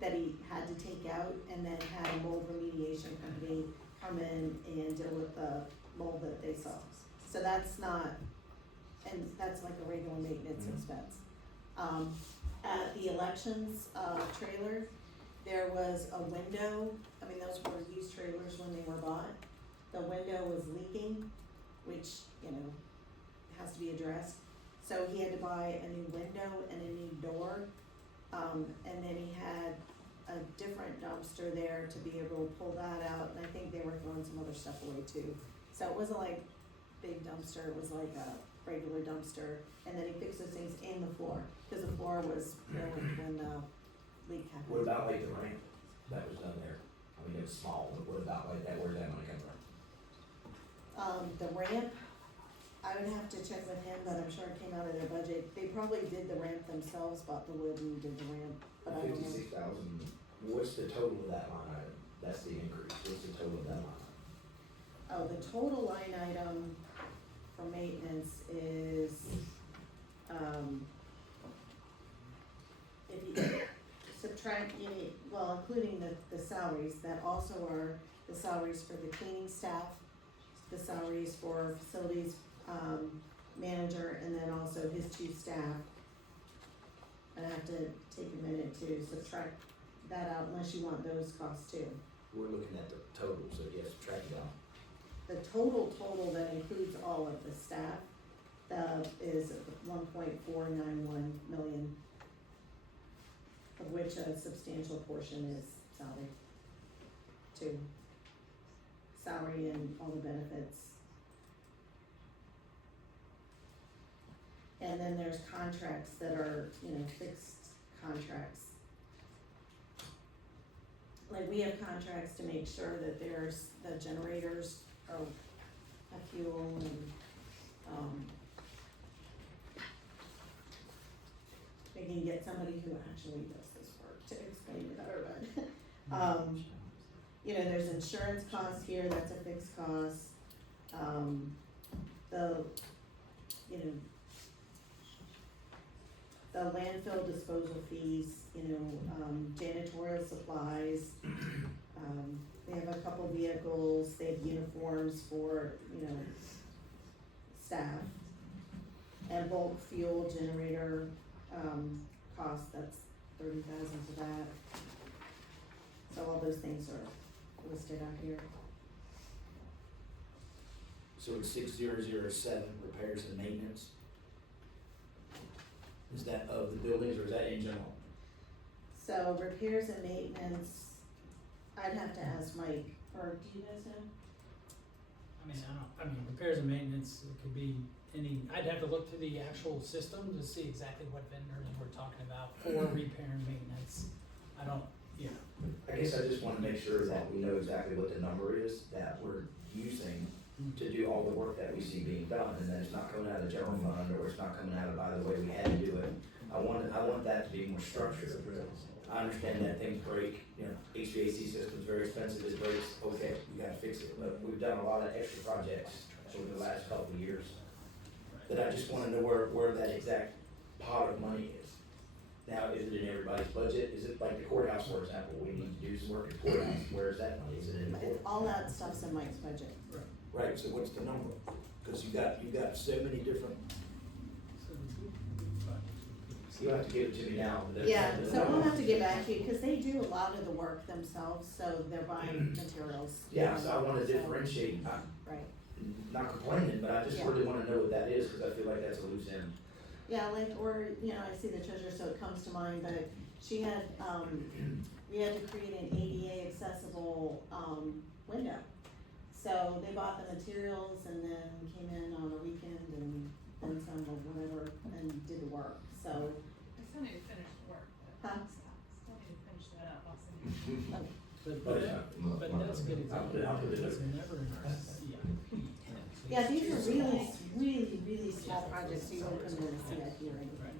that he had to take out, and then had a mold remediation company come in and deal with the mold that they saw. So that's not, and that's like a regular maintenance expense. At the elections, trailer, there was a window, those were used trailers when they were bought. The window was leaking, which, has to be addressed. So he had to buy a new window and a new door, and then he had a different dumpster there to be able to pull that out, and I think they were throwing some other stuff away too. So it wasn't like big dumpster, it was like a regular dumpster, and then he fixed those things in the floor, cause the floor was ruined when the leak happened. What about like the ramp that was done there? I mean, it's small, but what about like that, where's that money come from? The ramp, I would have to check with him, but I'm sure it came out of their budget. They probably did the ramp themselves, bought the wood and did the ramp, but I don't know. 56,000, what's the total of that line item? That's the increase, what's the total of that line item? Oh, the total line item for maintenance is, if you subtract, well, including the salaries, that also are the salaries for the cleaning staff, the salaries for facilities, manager, and then also his two staff. I'd have to take a minute to subtract that out unless you want those costs too. We're looking at the total, so yes, subtract it out. The total that includes all of the staff, is 1.491 million, of which a substantial portion is salary, too. Salary and all the benefits. And then there's contracts that are, fixed contracts. Like, we have contracts to make sure that the generators have fuel and, we can get somebody who actually does this work to explain it better, but, there's insurance costs here, that's a fixed cost. The landfill disposal fees, janitorial supplies. They have a couple vehicles, they have uniforms for, staff. And bulk fuel generator, cost, that's 30,000 for that. So all those things are listed out here. So it's 6007, repairs and maintenance? Is that of the buildings or is that in general? So repairs and maintenance, I'd have to ask Mike, or do you guys know? I mean, repairs and maintenance, it could be I'd have to look through the actual system to see exactly what vendors we're talking about for repair and maintenance. I guess I just wanna make sure that we know exactly what the number is that we're using to do all the work that we see being done, and that it's not coming out of the general fund, or it's not coming out of, by the way, we had to do it. I want that to be more structured. I understand that things break, HVAC system's very expensive, it breaks, okay, we gotta fix it, but we've done a lot of extra projects over the last couple of years. That I just wanna know where that exact pot of money is. Now, is it in everybody's budget? Is it like the courthouse, for example, we need to do some work at the courthouse, where's that money? Is it in the courthouse? All that stuff's in Mike's budget. Right, so what's the number? Cause you got so many different, you have to give it to me now. but Yeah, the so number- we'll have to get back to you, cause they do a lot of the work themselves, so they're buying materials. Yeah, so I wanna So- differentiate, Right, not complaining, but I just Yeah. really wanna know what that is, cause I feel like that's a loose end. yeah, I see the treasurer, so it comes to mind, but she had, we had to create an ADA accessible, window. So they bought the materials and then came in on a weekend and then some or whatever and did the work, so. I still need to finish the work, but Huh? still need to finish that up, I'll send you. but that's a good example, I'll put it it's in. never in our CIP. Yeah, these are really small projects, so you won't come in and see that here anyway.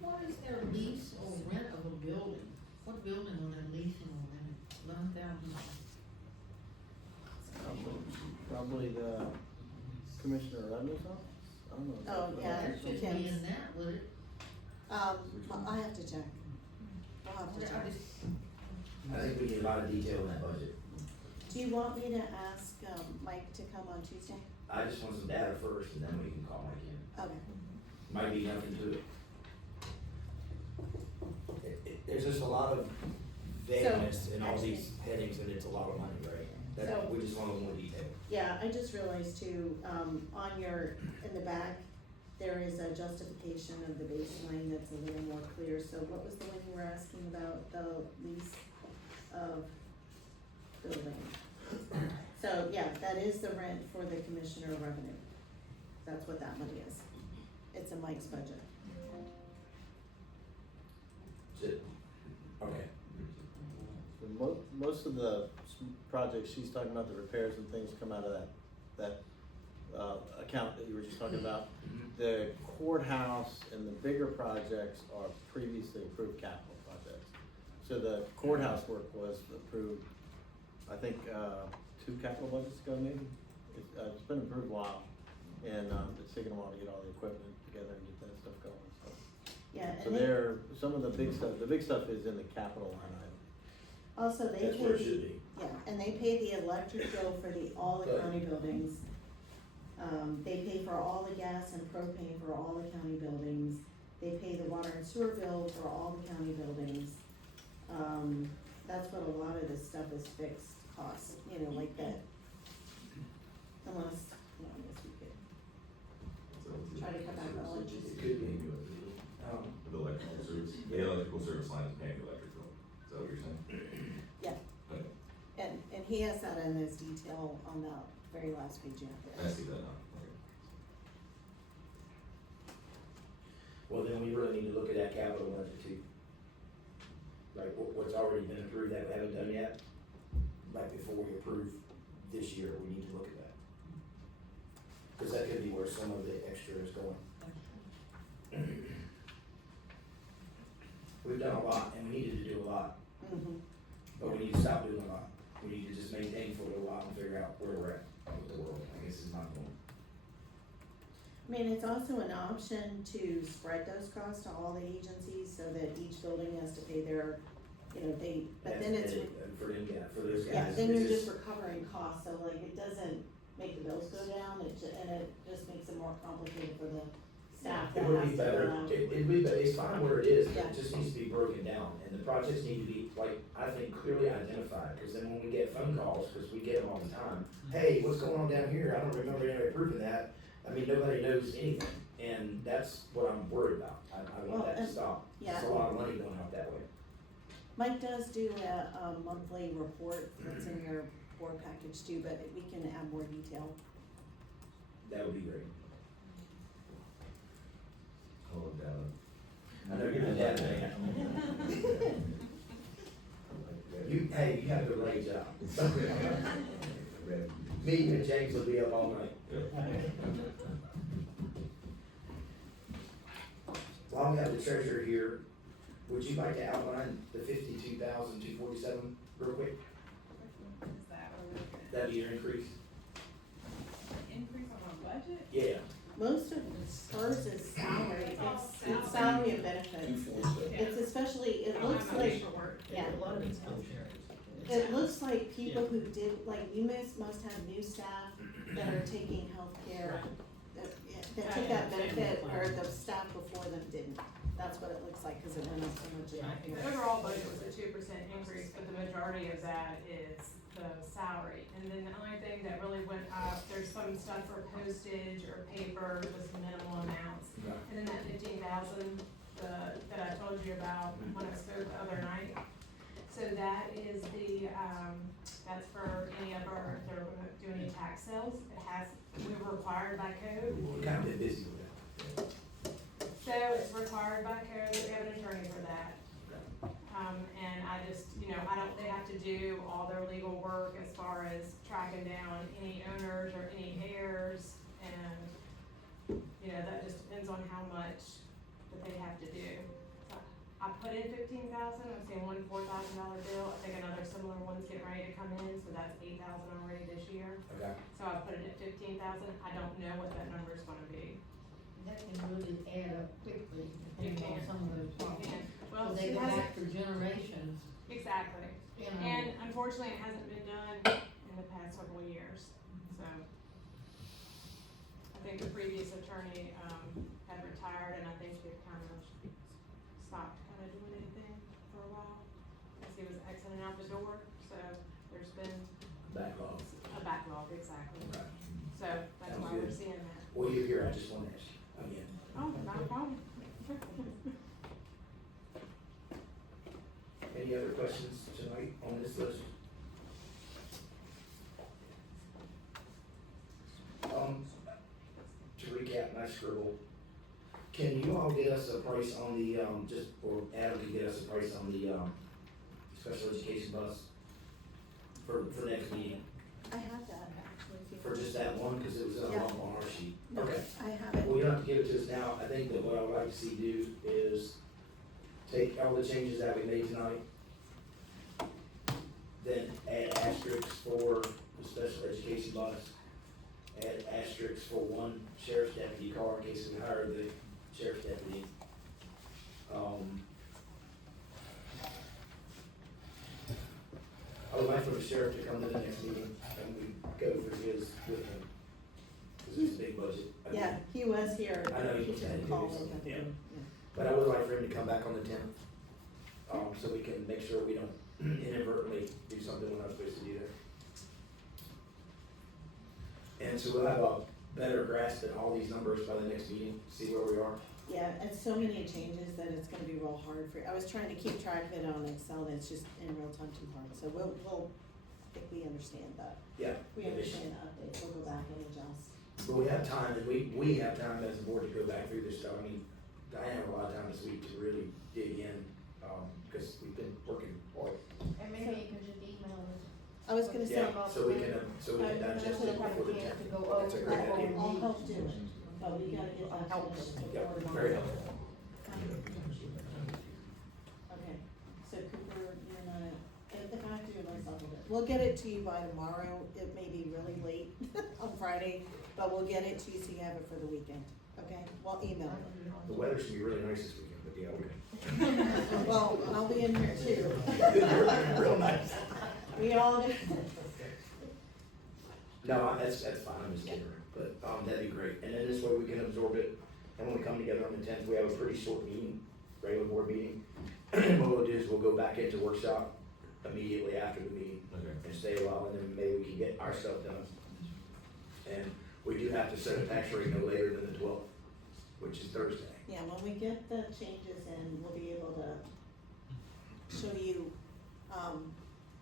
What is their lease or rent of a building? What building are they leasing on them? $11,000? Probably the Commissioner Rundle's office, I don't know. Oh, yeah, That should be Kim's. in that, would it? I have to check. I'll have to check. I think we need a lot of detail in that budget. Do you want me to ask, Mike to come on Tuesday? I just want some data first, and then we can call Mike in. Okay. Might be nothing to it. There's just a lot of vagueness in all these headings, and it's a lot of money, right? So- We just want more detail. Yeah, I just realized too, in the back, there is a justification of the baseline that's a little more clear, so what was the one you were asking about, the lease? of building. So, yeah, that is the rent for the commissioner of revenue. That's what that money is. It's in Mike's budget. Okay. So most of the projects she's talking about, the repairs and things come out of that account that you were just talking about. The courthouse and the bigger projects are previously approved capital projects. So the courthouse work was approved, I think, 2 capital budgets ago maybe. It's been approved a while, and it's taken a while to get all the equipment together and get that stuff going, so. Yeah, So and there, some of the big stuff is in the capital line item. also they That's where it pay, should be. yeah, and they pay the electric bill for all the county buildings. They pay for all the gas and propane for all the county buildings. They pay the water and sewer bill for all the county buildings. That's what a lot of this stuff is fixed costs, you know, like that. Unless, well, I guess we could try to cut back on electricity. It could be. The electrical service, the electrical service line is paying the electric bill, is that what you're saying? Yeah, Okay, and he has that in his detail on that very last page you have I there. see that now, okay. Well, then we really need to look at that capital budget too. Like what's already been approved that we haven't done yet, like before we approve this year, we need to look at that. Cause that could be where some of the extra is going. We've done a lot and we needed to do a lot, Mm-hmm. but we need to stop doing a lot. We need to just maintain for a little while and figure out where we're at with the world, I guess is my point. I mean, it's also an option to spread those costs to all the agencies so that each building has to pay their, you know, but then it's, And for them, yeah, for those guys. yeah, then it's you're just recovering costs, so like, it doesn't make the bills go down, and it just makes it more complicated for the staff that It would has be to better, go out. it'd be better, it's fine where it is, but Yeah. it just needs to be broken down, and the projects need to be, like, I think clearly identified, cause then when we get phone calls, cause we get them all the time, hey, what's going on down here, I don't remember anybody approving that, I mean, nobody knows anything, and that's what I'm worried about, I Well, want that to and- stop. yeah. There's a lot of money going out that way. Mike does do a monthly report that's in your board package too, but we can add more detail. That would be great. Call it data. I know you're the dad man. Hey, you have the right job. Me and James will be up all night. While we have the treasurer here, would you like to outline the 52,247 real quick? Is that what we're looking at? That'd be your increase? Increase on our budget? Yeah. Most of hers is salary, it's salary and benefits. It's especially, it looks like, yeah, A lot of it's healthcare. it looks like people who did, like, you must have new staff that are taking healthcare, that took that benefit, or the staff before them didn't. That's what it looks like, cause it went up so much in The healthcare. overall budget was a 2% increase, but the majority of that is the salary. And then the only thing that really went up, there's some stuff for postage or paper, just minimal amounts. And then that 15,000, that I told you about when I spoke the other night. So that is that's for any of our, if they're gonna do any tax sales, we're required by code. We're kind of been busy with that. So it's required by code, we have an attorney for that. And I just, they have to do all their legal work as far as tracking down any owners or any heirs. And, that just depends on how much that they have to do. So I put in 15,000, I'm seeing one $4,000 bill, I think another similar one's getting ready to come in, so that's 8,000 already this year. Okay. So I put it at 15,000, I don't know what that number's gonna be. That can really add up quickly, It depending on can. some of those problems. Well, So they it go hasn't, back for generations, exactly. you know. And unfortunately, it hasn't been done in the past several years, so. I think the previous attorney, had retired, and I think she had kind of stopped doing anything for a while, as he was exiting out the door, so there's been Backlog. a backlog, exactly. Right. So that's Sounds why we're good. seeing that. Well, you're here, I just want to ask you again. Oh, not a problem. Any other questions tonight on this list? To recap my scribble, can you all get us a price on the, or Adam can get us a price on the, special education bus for next meeting? I have that actually. if you For want. just that one, cause it was Yeah. on our sheet. No, Okay. I have it. Well, you don't have to give it to us now. I think that what I would like to see do is take all the changes that we made tonight, then add asterisks for the special education bus, add asterisks for one sheriff's deputy car in case we hire the sheriff's deputy. I would like for the sheriff to come to the next meeting and we go through his with him. Cause it's a big budget. I mean, Yeah, he was here. I know He he took a was. call in. Yeah. But I would like for him to come back on the 10th, so we can make sure we don't inadvertently do something we're not supposed to do there. And so we'll have a better grasp at all these numbers by the next meeting, see where we are. Yeah, it's so many changes that it's gonna be real hard for, I was trying to keep track of it on Excel and it's just in real time too hard, so I think we understand that. Yeah. We understand the updates, we'll go back and adjust. But we have time, and we have time as a board to go back through this stuff. I mean, Diane had a lot of time this week to really dig in, because we've been working hard. And maybe you could just email us. I was gonna say, Yeah, so we can digest it before the 10th. That's a great idea. I'll help do it, but we gotta get that finished Yeah, before tomorrow. very helpful. Okay, so Cooper, you're not, if I have to do it myself, we'll get it to you by tomorrow, it may be really late on Friday, but we'll get it to you so you have it for the weekend, okay? We'll email it. The weather should be really nice this weekend, but yeah, okay. Well, I'll be in here too. Real nice. We all, No, that's fine, I'm just kidding, but, that'd be great, and then this way we can absorb it, and when we come together on the 10th, we have a pretty short meeting, regular board meeting. And what we'll do is we'll go back into workshop immediately after the meeting, Okay. and stay a while, and then maybe we can get our stuff done. And we do have to set a tax rate no later than the 12th, which is Thursday. yeah, when we get the changes in, we'll be able to show you,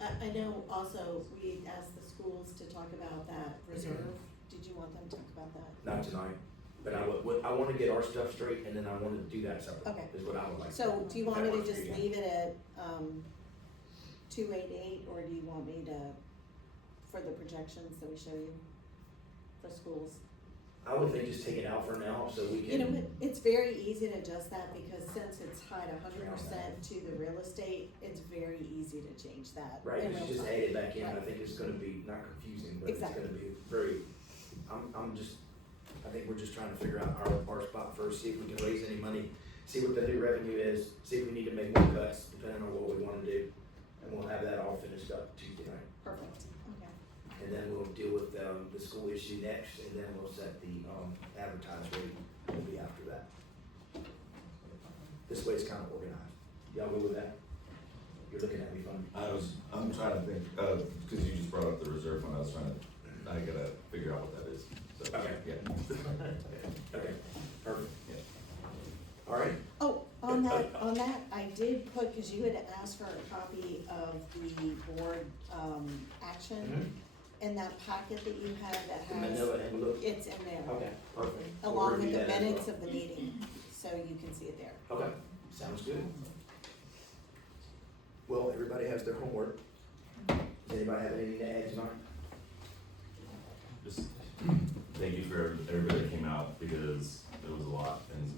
I know also we asked the schools to talk about that reserve. Did you want them to talk about that? Not tonight, but I wanna get our stuff straight, and then I wanna do that separately, Okay. is what I would like. So do you want me That to works for just you. leave it at, 288, or do you want me to, for the projections that we show you for schools? I would think just take it out for now, so we You know, can, it's very easy to adjust that because since it's tied 100% to the real estate, it's very easy to change that. right, in you real just time. add it back in, I Right. think it's gonna be not confusing, but it's Exactly. gonna be very, I think we're just trying to figure out our spot first, see if we can raise any money, see what the new revenue is, see if we need to make more cuts, depending on what we wanna do. And we'll have that all finished up Tuesday night. Perfect, okay. And then we'll deal with, the school issue next, and then we'll set the, advertised rate, will be after that. This way it's kinda organized. Y'all go with that? You're looking at me funny. I'm trying to think, cause you just brought up the reserve fund, I gotta figure out what that is, so, Okay. yeah. Okay, perfect. Yeah. All right, Oh, on that, I did put, cause you had asked for a copy of the board, action in that packet that you had that the has, manila envelope. it's in there. Okay, perfect. We'll Along with review the that as minutes well. of the meeting, so you can see it there. Okay, sounds good. Well, everybody has their homework. Does anybody have anything to add tonight? Just thank you for everybody that came out, because it was a lot, and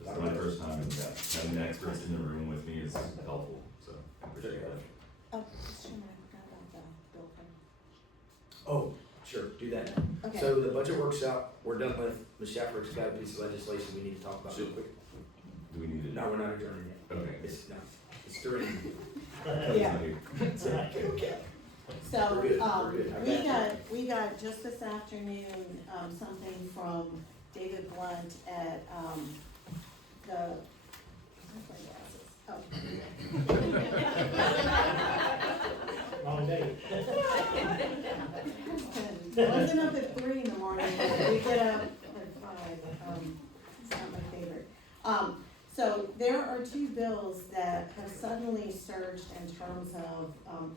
this is my first time, and having the experts in the room with me is helpful, so I appreciate that. Oh, Mr. Chairman, I forgot about the bill thing. Oh, sure, do that now. Okay. So the budget workshop, we're done with. Ms. Shafford's got a piece of legislation we need to talk about real quick. Do we need it? No, we're not adjourning yet. Okay. It's during. Yeah. Okay. So, We're good, we're good. I we got just this afternoon, something from David Blunt at, where's my glasses? Long day. I wasn't up at 3 in the morning, but we get up at 5, it's not my favorite. So there are two bills that have suddenly surged in terms of,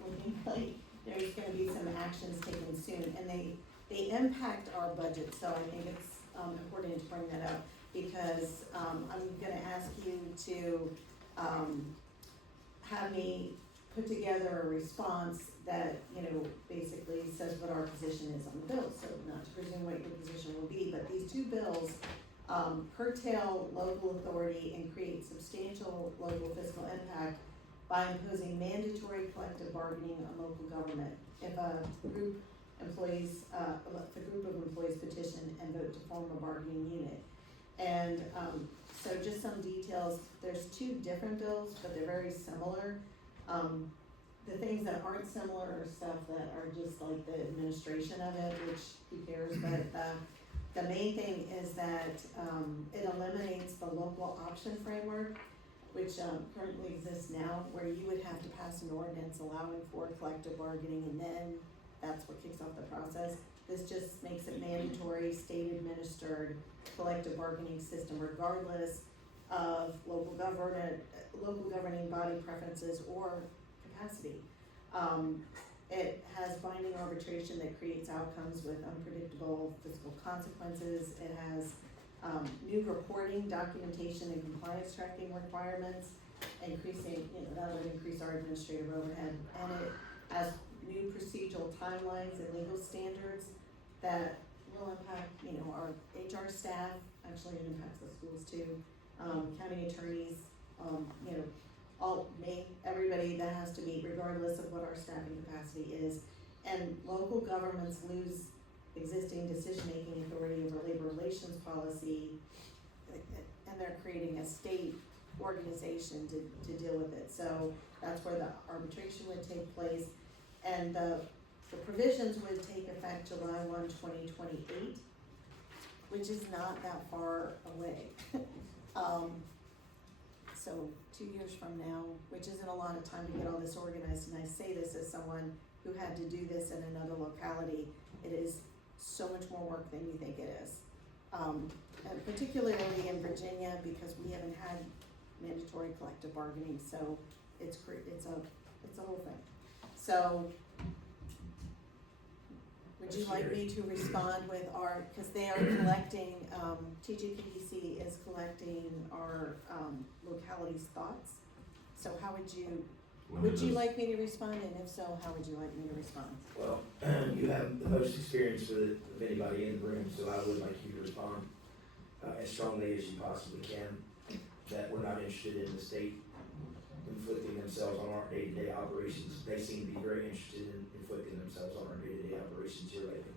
looking like there's gonna be some actions taken soon, and they impact our budget, so I think it's, important to bring that up, because, I'm gonna ask you to, have me put together a response that, basically says what our position is on the bill, so not to presume what your position will be, but these two bills, curtail local authority and create substantial local fiscal impact by imposing mandatory collective bargaining on local government if a group employees, if a group of employees petition and vote to form a bargaining unit. And, so just some details, there's two different bills, but they're very similar. The things that aren't similar are stuff that are just like the administration of it, which who cares, but, the main thing is that, it eliminates the local option framework, which, currently exists now, where you would have to pass an ordinance allowing for collective bargaining, and then that's what kicks off the process. This just makes it mandatory, state administered collective bargaining system regardless of local governing body preferences or capacity. It has binding arbitration that creates outcomes with unpredictable fiscal consequences. It has, new reporting, documentation, and compliance tracking requirements, increasing, that would increase our administrative overhead. And it has new procedural timelines and legal standards that will impact, our HR staff, actually it impacts the schools too, county attorneys, everybody that has to meet regardless of what our staffing capacity is. And local governments lose existing decision-making authority over labor relations policy, and they're creating a state organization to deal with it. So that's where the arbitration would take place, and the provisions would take effect July 1, 2028, which is not that far away. So 2 years from now, which isn't a lot of time to get all this organized, and I say this as someone who had to do this in another locality, it is so much more work than you think it is. And particularly in Virginia, because we haven't had mandatory collective bargaining, so it's a whole thing. So, would you like me to respond with cause they are collecting, TGPDC is collecting our, locality's thoughts. So how would you like me to respond, and if so, how would you like me to respond? Well, you have the most experience with it of anybody in the room, so I would like you to respond as strongly as you possibly can, that we're not interested in the state inflicting themselves on our day-to-day operations. They seem to be very interested in inflicting themselves on our day-to-day operations here lately.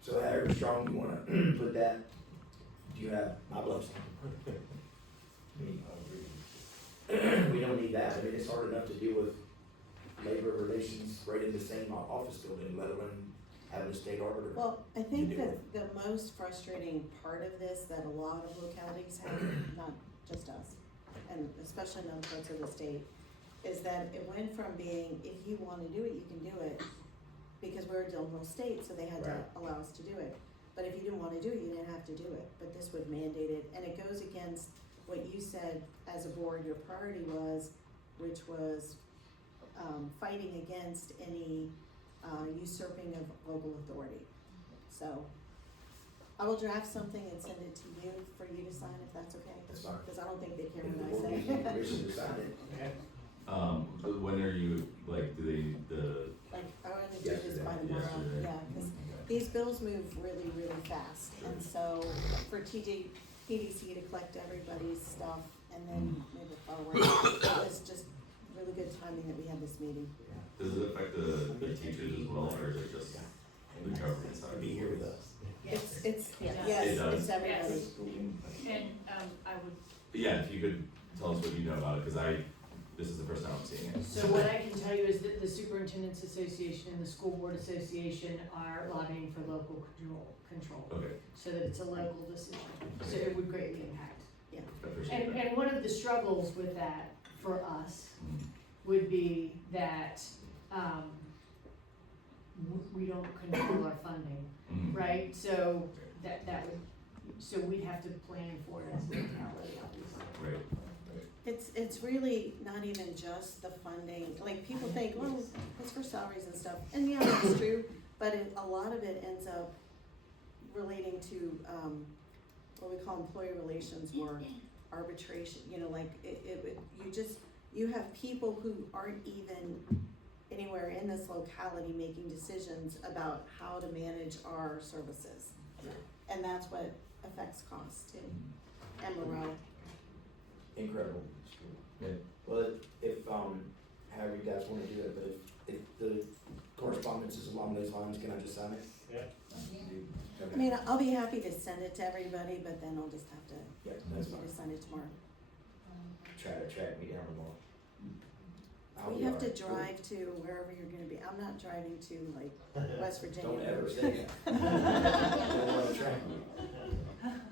So however strong you wanna put that, do you have my blessing? We don't need that. I mean, it's hard enough to deal with labor relations right in the same office building, let alone having a state arbiter. Well, I think that the most frustrating part of this that a lot of localities have, not just us, and especially in other parts of the state, is that it went from being, if you wanna do it, you can do it, because we're a Dillonville state, so they had to allow us to do it. But if you didn't wanna do it, you didn't have to do it, but this would mandate it, and it goes against what you said as a board your priority was, which was, fighting against any, usurping of local authority. So, I will draft something and send it to you for you to sign, if that's okay. That's fine. Cause I don't think they care If the when board I gives say. you permission to sign it. But when are you, like, do they, Like, I wanna do this by Yesterday. tomorrow, yeah, cause these bills move really, really fast. And so, for PDC to collect everybody's stuff and then move it forward, it was just really good timing that we had this meeting. does it affect the teachers as well, or is it just the government side? To be here with us. It's, Yes. yes, It does. it's everybody. And, I would, But yeah, if you could tell us what you know about it, cause this is the first time I'm seeing it. So what I can tell you is that the Superintendent's Association and the School Board Association are lobbying for local control, Okay, so that it's a local decision, so it would greatly impact. I appreciate And, that. and one of the struggles with that for us would be that, we don't control our funding, Mhm. right? So that would, so we'd have to plan for it as a locality, obviously. Right. It's really not even just the funding, like, people think, well, it's for salaries and stuff, and yeah, that's true, but a lot of it ends up relating to, what we call employee relations work, arbitration, you know, like, you have people who aren't even anywhere in this locality making decisions about how to manage our services. And that's what affects cost too, and morale. Incredible. Yeah. Well, if, however you guys wanna do it, but if the correspondence is along those lines, can I just sign it? Yeah. I mean, I'll be happy to send it to everybody, but then I'll just have to, Yeah, that's fine. to send it tomorrow. Try to track me down tomorrow. I'll We be have to alright. drive to wherever you're gonna be, I'm not driving to like West Virginia. Don't ever say that. Don't wanna track me.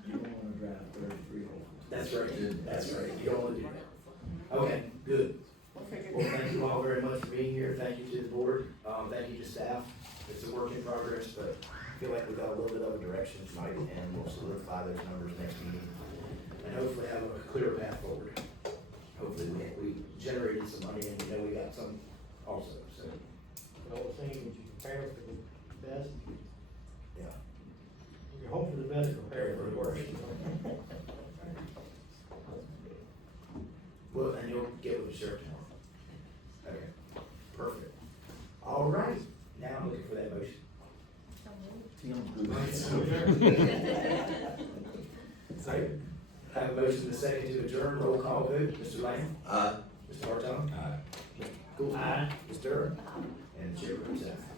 You don't wanna drive 33 over. That's right, that's right, you don't wanna do that. Okay, good. We'll figure Well, it out. thank you all very much for being here, thank you to the board, thank you to staff. It's a work in progress, but I feel like we got a little bit of a direction tonight, and we'll solidify those numbers next meeting. And hopefully have a clear path forward. Hopefully we generated some money and we know we got some also, so, The old saying that you prepare for the best, yeah. you hope for the best, prepare for the worst. Well, and you'll get with the sheriff tomorrow. Okay, perfect. All right, now I'm looking for that motion. Second. I have a motion and a second to adjourn, roll call vote, Mr. Lamb, Mr. Hartung, Aye. Mr. Gould, Ms. Durham, and Chair votes aye.